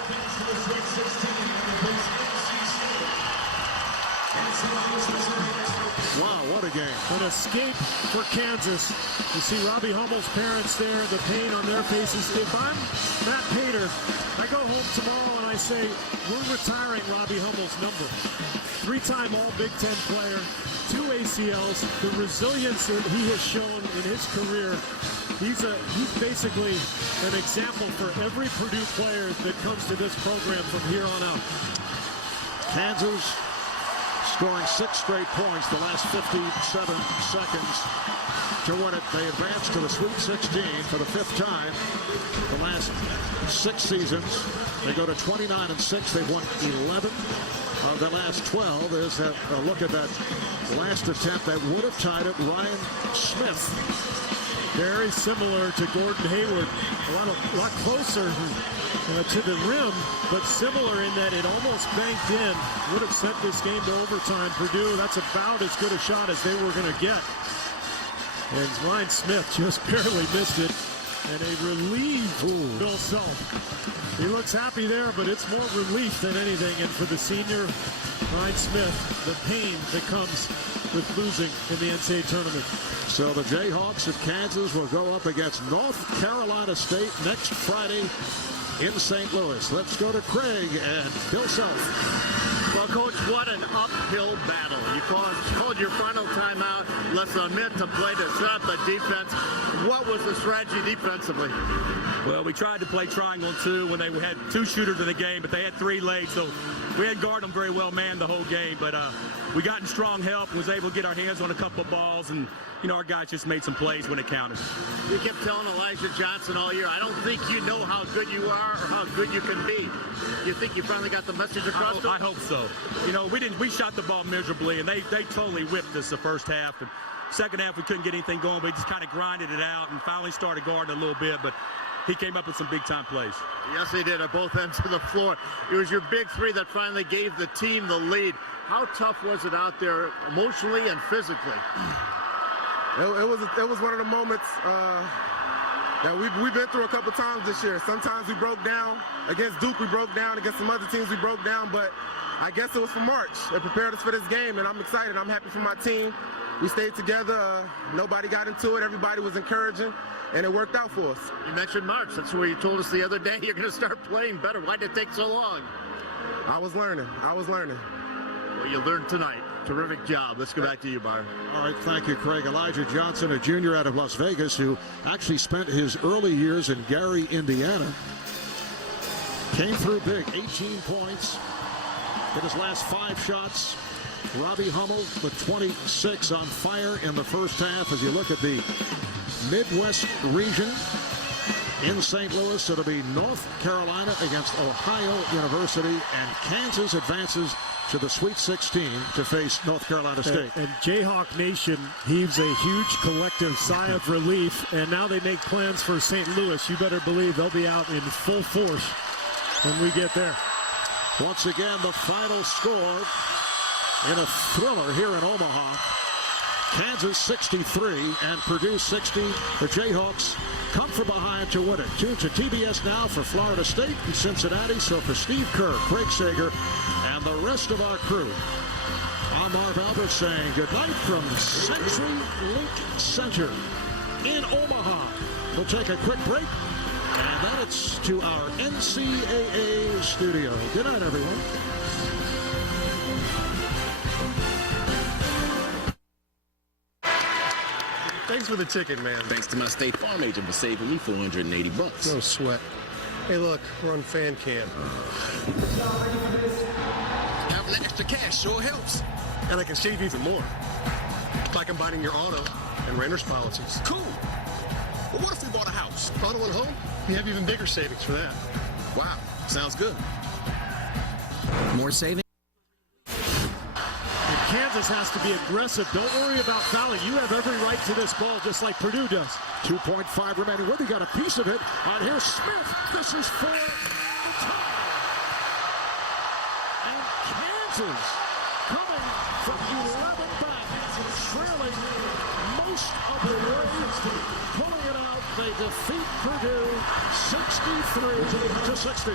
Wow, what a game. An escape for Kansas. You see Robbie Hummel's parents there, the pain on their faces. If I'm Matt Painter, I go home tomorrow and I say, we're retiring Robbie Hummel's number. 3-time All-Big Ten player, 2 ACLs, the resilience that he has shown in his career. He's basically an example for every Purdue player that comes to this program from here on out. Kansas scoring 6 straight points the last 57 seconds to win it. They advance to the Sweet 16 for the 5th time. The last 6 seasons, they go to 29-6. They've won 11 of the last 12. There's a look at that last attempt that would have tied it. Ryan Smith. Very similar to Gordon Hayward. A lot closer to the rim, but similar in that it almost banked in. Would have sent this game to overtime. Purdue, that's about as good a shot as they were going to get. And Ryan Smith just barely missed it. And a relieved Bill Self. He looks happy there, but it's more relief than anything. And for the senior, Ryan Smith, the pain that comes with losing in the NCAA tournament. So the Jayhawks of Kansas will go up against North Carolina State next Friday in St. Louis. Let's go to Craig and Bill Self. Well, Coach, what an uphill battle. You called your final timeout, less than a minute to play to set up the defense. What was the strategy defensively? Well, we tried to play triangle 2 when they had 2 shooters in the game, but they had 3 late, so we hadn't guarded them very well, man, the whole game. But we got in strong help and was able to get our hands on a couple of balls, and, you know, our guys just made some plays when it counted. You kept telling Elijah Johnson all year, I don't think you know how good you are or how good you can be. You think you finally got the message across to him? I hope so. You know, we shot the ball miserably, and they totally whipped us the first half. And second half, we couldn't get anything going. We just kind of grinded it out and finally started guarding a little bit, but he came up with some big-time plays. Yes, he did at both ends of the floor. It was your big 3 that finally gave the team the lead. How tough was it out there emotionally and physically? It was one of the moments that we've been through a couple times this year. Sometimes we broke down. Against Duke, we broke down. Against some other teams, we broke down. But I guess it was for March. It prepared us for this game, and I'm excited. I'm happy for my team. We stayed together. Nobody got into it. Everybody was encouraging, and it worked out for us. You mentioned March. That's where you told us the other day you're going to start playing better. Why did it take so long? I was learning. Well, you learned tonight. Terrific job. Let's go back to you, Byron. All right, thank you, Craig. Elijah Johnson, a junior out of Las Vegas, who actually spent his early years in Gary, Indiana. Came through big, 18 points in his last 5 shots. Robbie Hummel, the 26, on fire in the first half. As you look at the Midwest region in St. Louis, it'll be North Carolina against Ohio University, and Kansas advances to the Sweet 16 to face North Carolina State. And Jayhawk Nation heaves a huge collective sigh of relief, and now they make plans for St. Louis. You better believe they'll be out in full force when we get there. Once again, the final score in a thriller here in Omaha. Kansas 63 and Purdue 60. The Jayhawks come from behind to win it. Tune to TBS now for Florida State and Cincinnati. So for Steve Kerr, Craig Sager, and the rest of our crew, I'm Marv Albert saying goodnight from CenturyLink Center in Omaha. We'll take a quick break, and then it's to our NCAA studio. Good night, everyone. Thanks for the ticket, man. Thanks to my State Farm agent for saving me $480. No sweat. Hey, look, we're on fan cam. Having the extra cash sure helps. And I can save even more by combining your auto and renter's policies. Cool. But what if we bought a house? Auto and home? You have even bigger savings for that. Wow, sounds good. More savings? Kansas has to be aggressive. Don't worry about fouling. You have every right to this ball, just like Purdue does. 2.5 remaining. Well, they got a piece of it. On here, Smith. This is for the tie. And Kansas coming from 11 back, trailing most of the way, pulling it out. They defeat Purdue 63 to 60.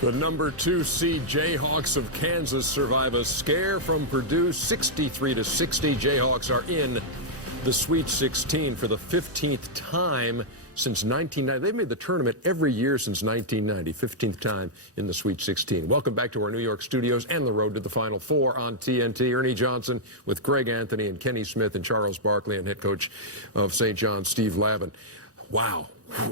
The number 2 seed Jayhawks of Kansas survive a scare from Purdue 63 to 60. Jayhawks are in the Sweet 16 for the 15th time since 1990. They've made the tournament every year since 1990, 15th time in the Sweet 16. Welcome back to our New York studios and the road to the Final Four on TNT. Ernie Johnson with Greg Anthony and Kenny Smith and Charles Barkley and head coach of St. John's, Steve Lavin. Wow.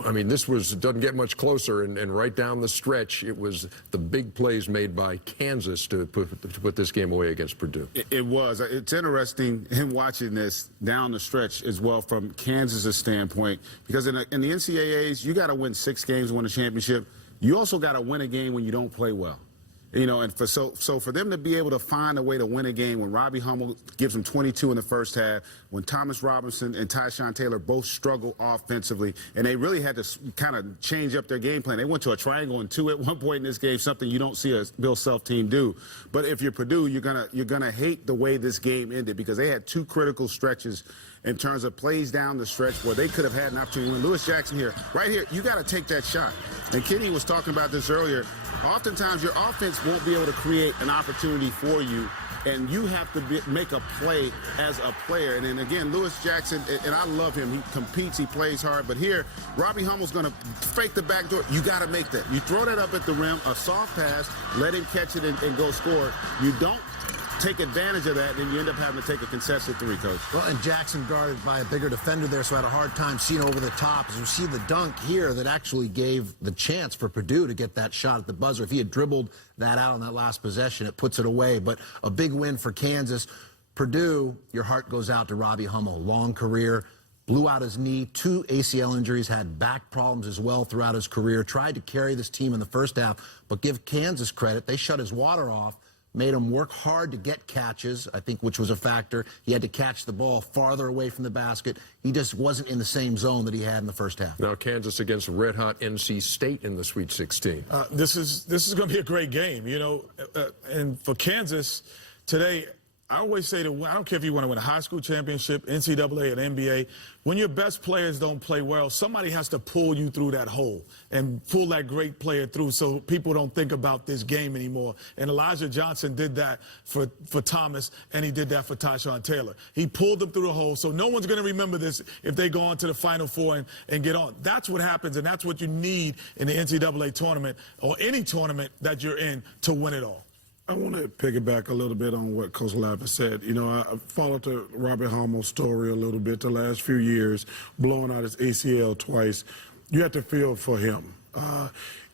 I mean, this doesn't get much closer, and right down the stretch, it was the big plays made by Kansas to put this game away against Purdue. It was. It's interesting him watching this down the stretch as well from Kansas' standpoint, because in the NCAAs, you got to win 6 games to win a championship. You also got to win a game when you don't play well. You know, and so for them to be able to find a way to win a game when Robbie Hummel gives them 22 in the first half, when Thomas Robinson and Tyshawn Taylor both struggle offensively, and they really had to kind of change up their game plan. They went to a triangle and 2 at one point in this game, something you don't see a Bill Self team do. But if you're Purdue, you're gonna hate the way this game ended, because they had 2 critical stretches in terms of plays down the stretch where they could have had an opportunity to win. Lewis Jackson here, right here, you got to take that shot. And Kenny was talking about this earlier. Oftentimes, your offense won't be able to create an opportunity for you and you have to make a play as a player. And then again, Lewis Jackson, and I love him. He competes, he plays hard. But here, Robbie Hummel's going to fake the backdoor. You got to make that. You throw that up at the rim, a soft pass, let him catch it and go score. You don't take advantage of that, and you end up having to take a contested three, Coach. Well, and Jackson guarded by a bigger defender there, so had a hard time seeing over the top. As you see the dunk here that actually gave the chance for Purdue to get that shot at the buzzer. If he had dribbled that out on that last possession, it puts it away. But a big win for Kansas. Purdue, your heart goes out to Robbie Hummel. Long career, blew out his knee, 2 ACL injuries, had back problems as well throughout his career. Tried to carry this team in the first half, but give Kansas credit. They shut his water off. Made him work hard to get catches, I think, which was a factor. He had to catch the ball farther away from the basket. He just wasn't in the same zone that he had in the first half. Now Kansas against red-hot NC State in the Sweet 16. This is going to be a great game, you know. And for Kansas today, I always say I don't care if you want to win a high school championship, NCAA, and NBA, when your best players don't play well, somebody has to pull you through that hole and pull that great player through so people don't think about this game anymore. And Elijah Johnson did that for Thomas, and he did that for Tyshawn Taylor. He pulled them through the hole, so no one's going to remember this if they go on to the Final Four and get on. That's what happens, and that's what you need in the NCAA tournament or any tournament that you're in to win it all. I want to piggyback a little bit on what Coach Lava said. You know, I followed the Robbie Hummel's story a little bit the last few years, blowing out his ACL twice. You have to feel for him.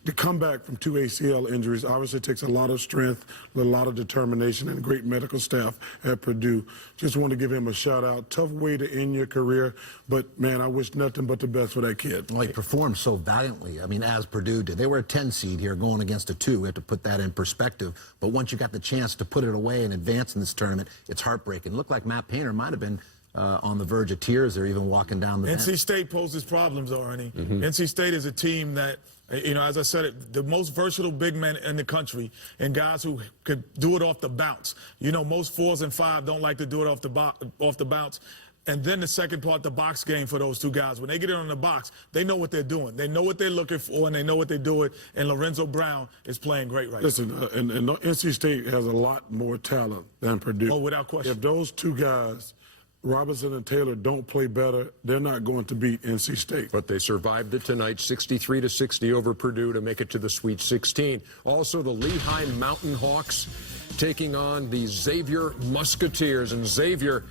To come back from 2 ACL injuries obviously takes a lot of strength, a lot of determination, and great medical staff at Purdue. Just want to give him a shout out. Tough way to end your career, but man, I wish nothing but the best for that kid. Well, he performed so valiantly. I mean, as Purdue did. They were a 10 seed here going against a 2. We have to put that in perspective. But once you got the chance to put it away and advance in this tournament, it's heartbreaking. It looked like Matt Painter might have been on the verge of tears or even walking down the bench. NC State poses problems, Arnie. NC State is a team that, you know, as I said, the most versatile big men in the country and guys who could do it off the bounce. You know, most 4s and 5 don't like to do it off the bounce. And then the second part, the box game for those 2 guys. When they get in on the box, they know what they're doing. They know what they're looking for, and they know what they're doing. And Lorenzo Brown is playing great right now. Listen, and NC State has a lot more talent than Purdue. Oh, without question. If those 2 guys, Robinson and Taylor, don't play better, they're not going to beat NC State. But they survived it tonight, 63-60 over Purdue to make it to the Sweet 16. Also, the Lehigh Mountain Hawks taking on the Xavier Musketeers. And Xavier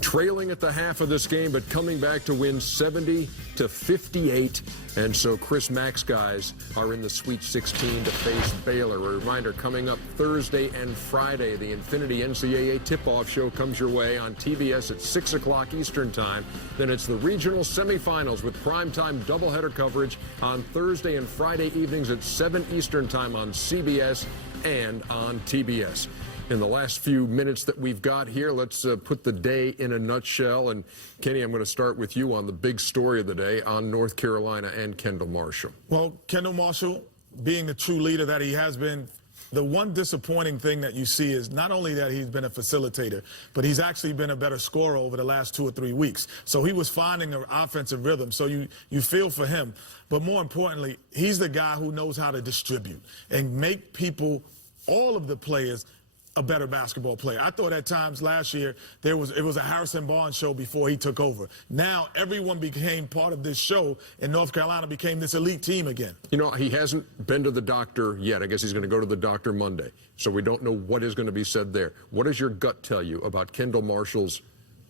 trailing at the half of this game, but coming back to win 70-58. And so Chris Mack's guys are in the Sweet 16 to face Baylor. A reminder, coming up Thursday and Friday, the Infinity NCAA tip-off show comes your way on TBS at 6 o'clock Eastern Time. Then it's the regional semifinals with primetime doubleheader coverage on Thursday and Friday evenings at 7 Eastern Time on CBS and on TBS. In the last few minutes that we've got here, let's put the day in a nutshell. And Kenny, I'm going to start with you on the big story of the day on North Carolina and Kendall Marshall. Well, Kendall Marshall, being the true leader that he has been, the one disappointing thing that you see is not only that he's been a facilitator, but he's actually been a better scorer over the last 2 or 3 weeks. So he was finding an offensive rhythm. So you feel for him. But more importantly, he's the guy who knows how to distribute and make people, all of the players, a better basketball player. I thought at times last year it was a Harrison Barnes show before he took over. Now everyone became part of this show, and North Carolina became this elite team again. You know, he hasn't been to the doctor yet. I guess he's going to go to the doctor Monday. So we don't know what is going to be said there. What does your gut tell you about Kendall Marshall's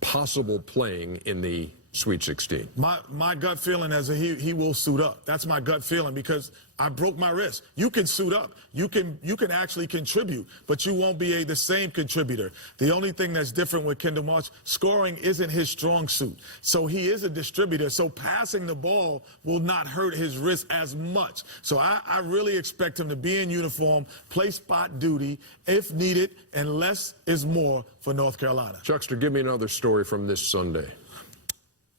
possible playing in the Sweet 16? My gut feeling is that he will suit up. That's my gut feeling because I broke my wrist. You can suit up. You can actually contribute, but you won't be the same contributor. The only thing that's different with Kendall Marshall, scoring isn't his strong suit. So he is a distributor. So passing the ball will not hurt his wrist as much. So I really expect him to be in uniform, play spot duty if needed, and less is more for North Carolina. Chuckster, give me another story from this Sunday.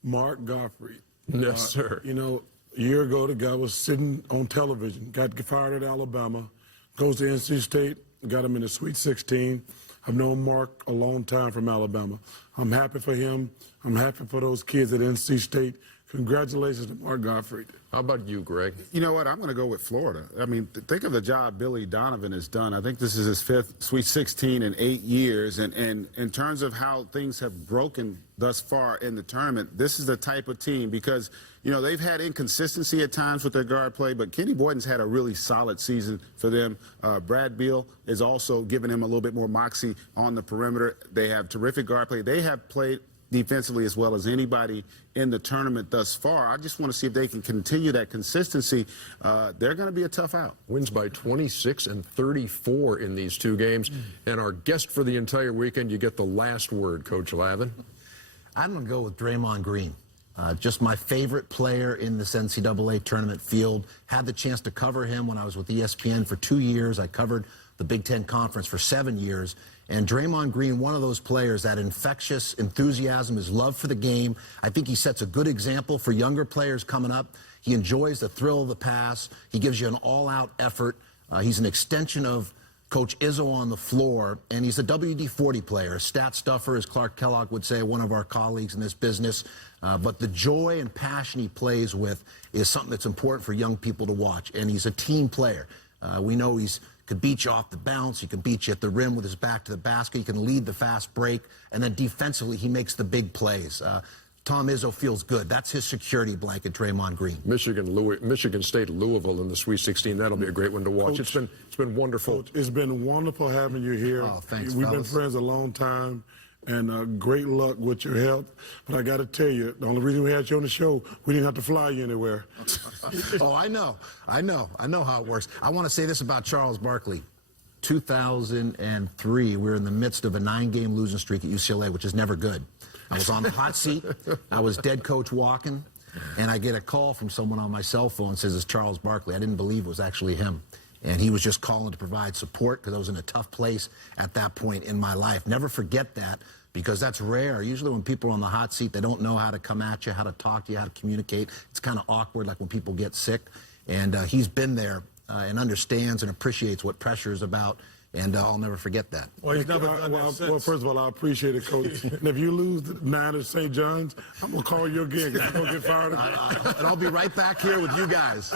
Mark Gottfried. Yes, sir. You know, a year ago, the guy was sitting on television, got fired at Alabama, goes to NC State, got him in the Sweet 16. I've known Mark a long time from Alabama. I'm happy for him. I'm happy for those kids at NC State Congratulations to Mark Gottfried. How about you, Greg? You know what? I'm going to go with Florida. I mean, think of the job Billy Donovan has done. I think this is his 5th Sweet 16 in 8 years. And in terms of how things have broken thus far in the tournament, this is the type of team because, you know, they've had inconsistency at times with their guard play, but Kenny Boyden's had a really solid season for them. Brad Beal is also giving him a little bit more moxie on the perimeter. They have terrific guard play. They have played defensively as well as anybody in the tournament thus far. I just want to see if they can continue that consistency. They're going to be a tough out. Wins by 26 and 34 in these 2 games. And our guest for the entire weekend, you get the last word, Coach Lavin. I'm going to go with Draymond Green. Just my favorite player in this NCAA tournament field. Had the chance to cover him when I was with ESPN for 2 years. I covered the Big Ten Conference for 7 years. And Draymond Green, one of those players, that infectious enthusiasm, his love for the game. I think he sets a good example for younger players coming up. He enjoys the thrill of the pass. He gives you an all-out effort. He's an extension of Coach Izzo on the floor, and he's a WD-40 player, a stat stuffer, as Clark Kellogg would say, one of our colleagues in this business. But the joy and passion he plays with is something that's important for young people to watch, and he's a team player. We know he's could beat you off the bounce. He can beat you at the rim with his back to the basket. He can lead the fast break. And then defensively, he makes the big plays. Tom Izzo feels good. That's his security blanket, Draymond Green. Michigan State, Louisville in the Sweet 16. That'll be a great one to watch. Coach, it's been wonderful. Coach, it's been wonderful having you here. Oh, thanks, We've fellas. been friends a long time. And great luck with your health. But I got to tell you, the only reason we had you on the show, we didn't have to fly you anywhere. Oh, I know how it works. I want to say this about Charles Barkley. 2003, we were in the midst of a 9-game losing streak at UCLA, which is never good. I was on the hot seat. I was dead coach walking, and I get a call from someone on my cell phone and says, it's Charles Barkley. I didn't believe it was actually him. And he was just calling to provide support because I was in a tough place at that point in my life. Never forget that, because that's rare. Usually when people are on the hot seat, they don't know how to come at you, how to talk to you, how to communicate. It's kind of awkward, like when people get sick. And he's been there and understands and appreciates what pressure is about. And I'll never forget that. Well, he's never done that well, since. well, first of all, I appreciate it, Coach. And if you lose the 9 at St. John's, I'm going to call you again because you're going to get fired. And I'll be right back here with you guys.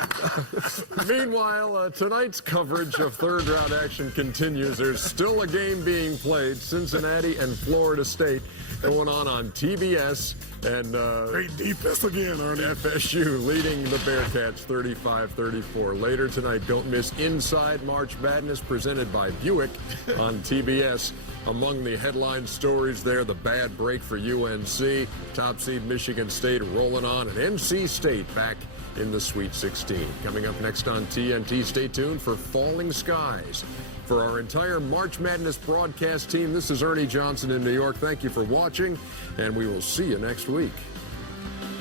Meanwhile, tonight's coverage of third-round action continues. There's still a game being played, Cincinnati and Florida State, going on TBS. And great defense again, Ernie. FSU leading the Bearcats 35-34. Later tonight, don't miss Inside March Madness presented by Buick on TBS. Among the headline stories there, the bad break for UNC, top seed Michigan State rolling on, and NC State back in the Sweet 16. Coming up next on TNT, stay tuned for Falling Skies. For our entire March Madness broadcast team, this is Ernie Johnson in New York. Thank you for watching, and we will see you next week.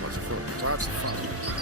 Lots of fun.